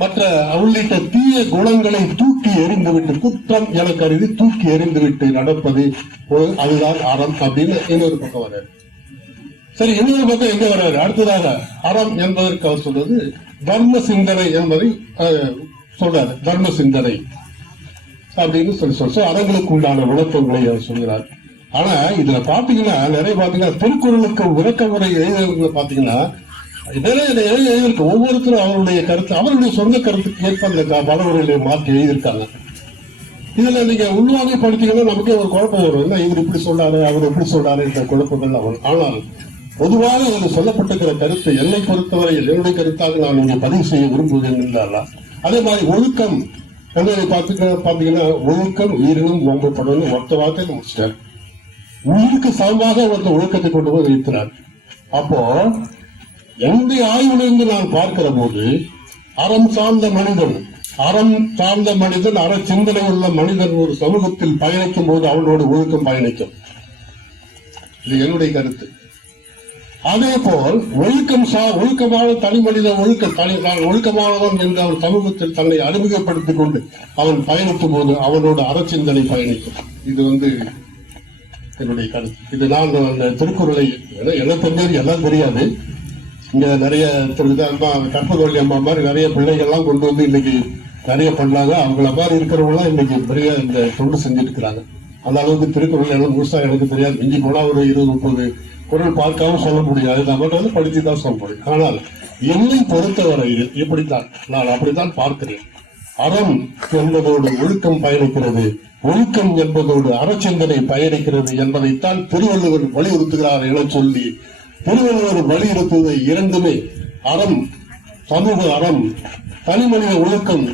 மற்ற உள்ளிட்ட தீய குணங்களை தூக்கி எறிந்துவிட்டு, குற்றம் என கருதி தூக்கி எறிந்துவிட்டு நடப்பது அதுதான் அறம் அப்படின்னு இன்னொரு பக்கம் வர்றாரு. சரி, இன்னொரு பக்கம் எங்க வர்றாரு? அடுத்ததாக அறம் என்பதற்கு அவர் சொல்றது தர்ம சிந்தனை என்பதை சொல்றாரு. தர்ம சிந்தனை அப்படின்னு சொல்லி அறங்களுக்கு உண்டான விளக்கங்களை அவர் சொல்கிறார். ஆனா இதுல பாத்தீங்கன்னா நிறைய பாத்தீங்கன்னா திருக்குறளுக்கு விளக்க முறை எழுதுறவங்களை பாத்தீங்கன்னா எழுதியிருக்கு. ஒவ்வொருத்தரும் அவருடைய கருத்து, அவருடைய சொந்த கருத்துக்கு ஏற்ப அந்த பலவர்களை மாற்றி எழுதியிருக்காங்க. இதுல நீங்க உள்வாங்கி படித்தீங்கன்னா நமக்கே ஒரு குழப்பம் வரும். என்ன இவர் இப்படி சொல்றாரு, அவர் எப்படி சொல்றாரு என்ற குழப்பங்கள் அவர். ஆனால் பொதுவாக அதில் சொல்லப்பட்டிருக்கிற கருத்து என்னை பொறுத்தவரையில் என்னுடைய கருத்தாக நான் இங்கே பதிவு செய்ய விரும்புவது என்றால், அதே மாதிரி ஒழுக்கம் என்பதை பாத்தீங்கன்னா ஒழுக்கம் உயிரினும் ஓம்பப்படும் ஒத்த வார்த்தையில் முடிச்சிட்டார். உயிருக்கு சமமாக ஒரு ஒழுக்கத்தை கொண்டு போய் வைக்கிறார். அப்போ என்னுடைய ஆய்விலிருந்து நான் பார்க்கிற போது அறம் சார்ந்த மனிதன் அற சிந்தனை உள்ள மனிதன் ஒரு சமூகத்தில் பயணிக்கும் போது அவனோட ஒழுக்கம் பயணிக்கும். இது என்னுடைய கருத்து. அதே போல் ஒழுக்கமான தனி மனித ஒழுக்கமானவன் என்ற அவர் சமூகத்தில் தன்னை அறிமுகப்படுத்திக் கொண்டு அவன் பயணிக்கும் போது அவனோட அறச்சிந்தனை பயணிக்கும். இது என்னுடைய கருத்து. இது நான் அந்த திருக்குறளை என்ன தெரிஞ்சது எல்லாம் தெரியாது. இங்க நிறைய கற்பகவல்லி அம்மா மாதிரி நிறைய பிள்ளைகள்லாம் கொண்டு வந்து இன்னைக்கு நிறைய பண்ணாங்க. அவங்கள மாதிரி இருக்கிறவங்க எல்லாம் இன்னைக்கு பெரிய இந்த தொண்டு செஞ்சுட்டு இருக்கிறாங்க. அந்த அளவுக்கு திருக்குறள் எல்லாம் முழுசா எனக்கு தெரியாது. மிஞ்சி போனா ஒரு 20-30 குரல் பார்க்காம சொல்ல முடியாது. நம்ம படிச்சுதான் சொல்ல முடியும். ஆனால் என்னை பொறுத்தவரையில் இப்படித்தான் நான் அப்படித்தான் பார்க்கிறேன். அறம் என்பதோடு ஒழுக்கம் பயணிக்கிறது, ஒழுக்கம் என்பதோடு அறச்சிந்தனை பயணிக்கிறது என்பதைத்தான் திருவள்ளுவர் வலியுறுத்துகிறார் என சொல்லி, திருவள்ளுவர் வலியுறுத்துவதை இரண்டுமே அறம், சமூக அறம், தனி மனித ஒழுக்கம்,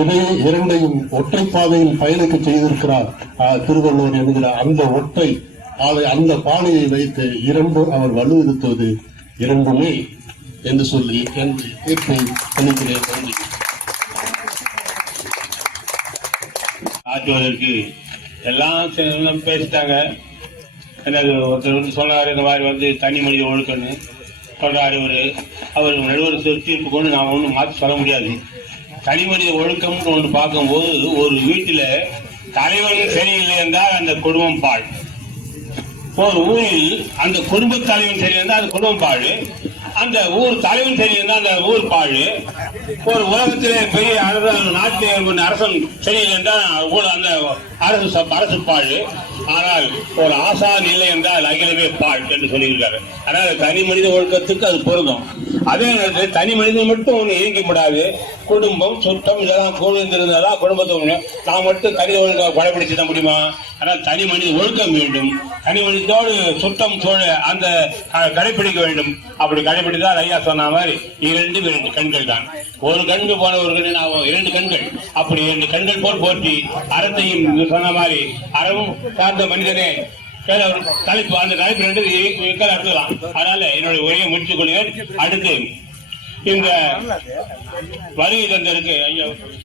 இதை இரண்டையும் ஒற்றை பாதையில் பயணிக்க செய்திருக்கிறார் திருவள்ளுவர் என்கிற அந்த பாதையை வைத்து இரண்டும் அவர் வலியுறுத்துவது இரண்டுமே என்று சொல்லி என் தீர்ப்பை அளிக்கிறேன். ஆற்றுவதற்கு எல்லாம் பேசிட்டாங்க. ஒருத்தர் சொன்னாரு இந்த மாதிரி தனி மனித ஒழுக்கம்னு சொல்றாரு. அவர் நடுவர் தீர்ப்பு கொண்டு நான் ஒன்றும் மாற்றி சொல்ல முடியாது. தனி மனித ஒழுக்கம்னு ஒன்று பார்க்கும்போது ஒரு வீட்டில் தலைவன் சரியில்லை என்றால் அந்த குடும்பம் பாழ். ஒரு ஊரில் அந்த குடும்ப தலைவன் சரியில்லை அந்த குடும்பம் பாழ். அந்த ஊர் தலைவன் சரியில்லை அந்த ஊர் பாழ். ஒரு உலகத்திலே பெரிய நாட்டில் அரசன் சரியில்லை என்றால் அந்த அரசு பாழ். ஆனால் ஒரு ஆசான் இல்லை என்றால் அகிலமே பாழ் என்று சொல்லியிருக்காரு. அதனால தனி மனித ஒழுக்கத்துக்கு அது பொருந்தும். அதே நேரத்தில் தனி மனிதன் மட்டும் ஒண்ணு இயங்கப்படாது. குடும்பம், சுற்றம் இதெல்லாம் கூழ்ந்திருந்தாதான் குடும்பத்தை நான் மட்டும் தனி ஒழுக்கம் கடைபிடிச்சுட முடியுமா? ஆனால் தனி மனித ஒழுக்கம் வேண்டும். தனி மனிதத்தோடு சுற்றம் சூழ அந்த கடைபிடிக்க வேண்டும். அப்படி கடைபிடித்தால் ஐயா சொன்ன மாதிரி இரண்டு கண்கள் தான். ஒரு கண்கு போன ஒரு கண்ணு 2 கண்கள். அப்படி 2 கண்கள் போல் போற்றி அறத்தையும் சொன்ன மாதிரி அறவும் சார்ந்த மனிதனே தலைப்பு அந்த தலைப்பு 2 அறுக்கலாம். அதனால என்னுடைய உரையை முடித்துக் கொள்கிறேன். அடுத்து இந்த வருகை தந்தருக்கு ஐயா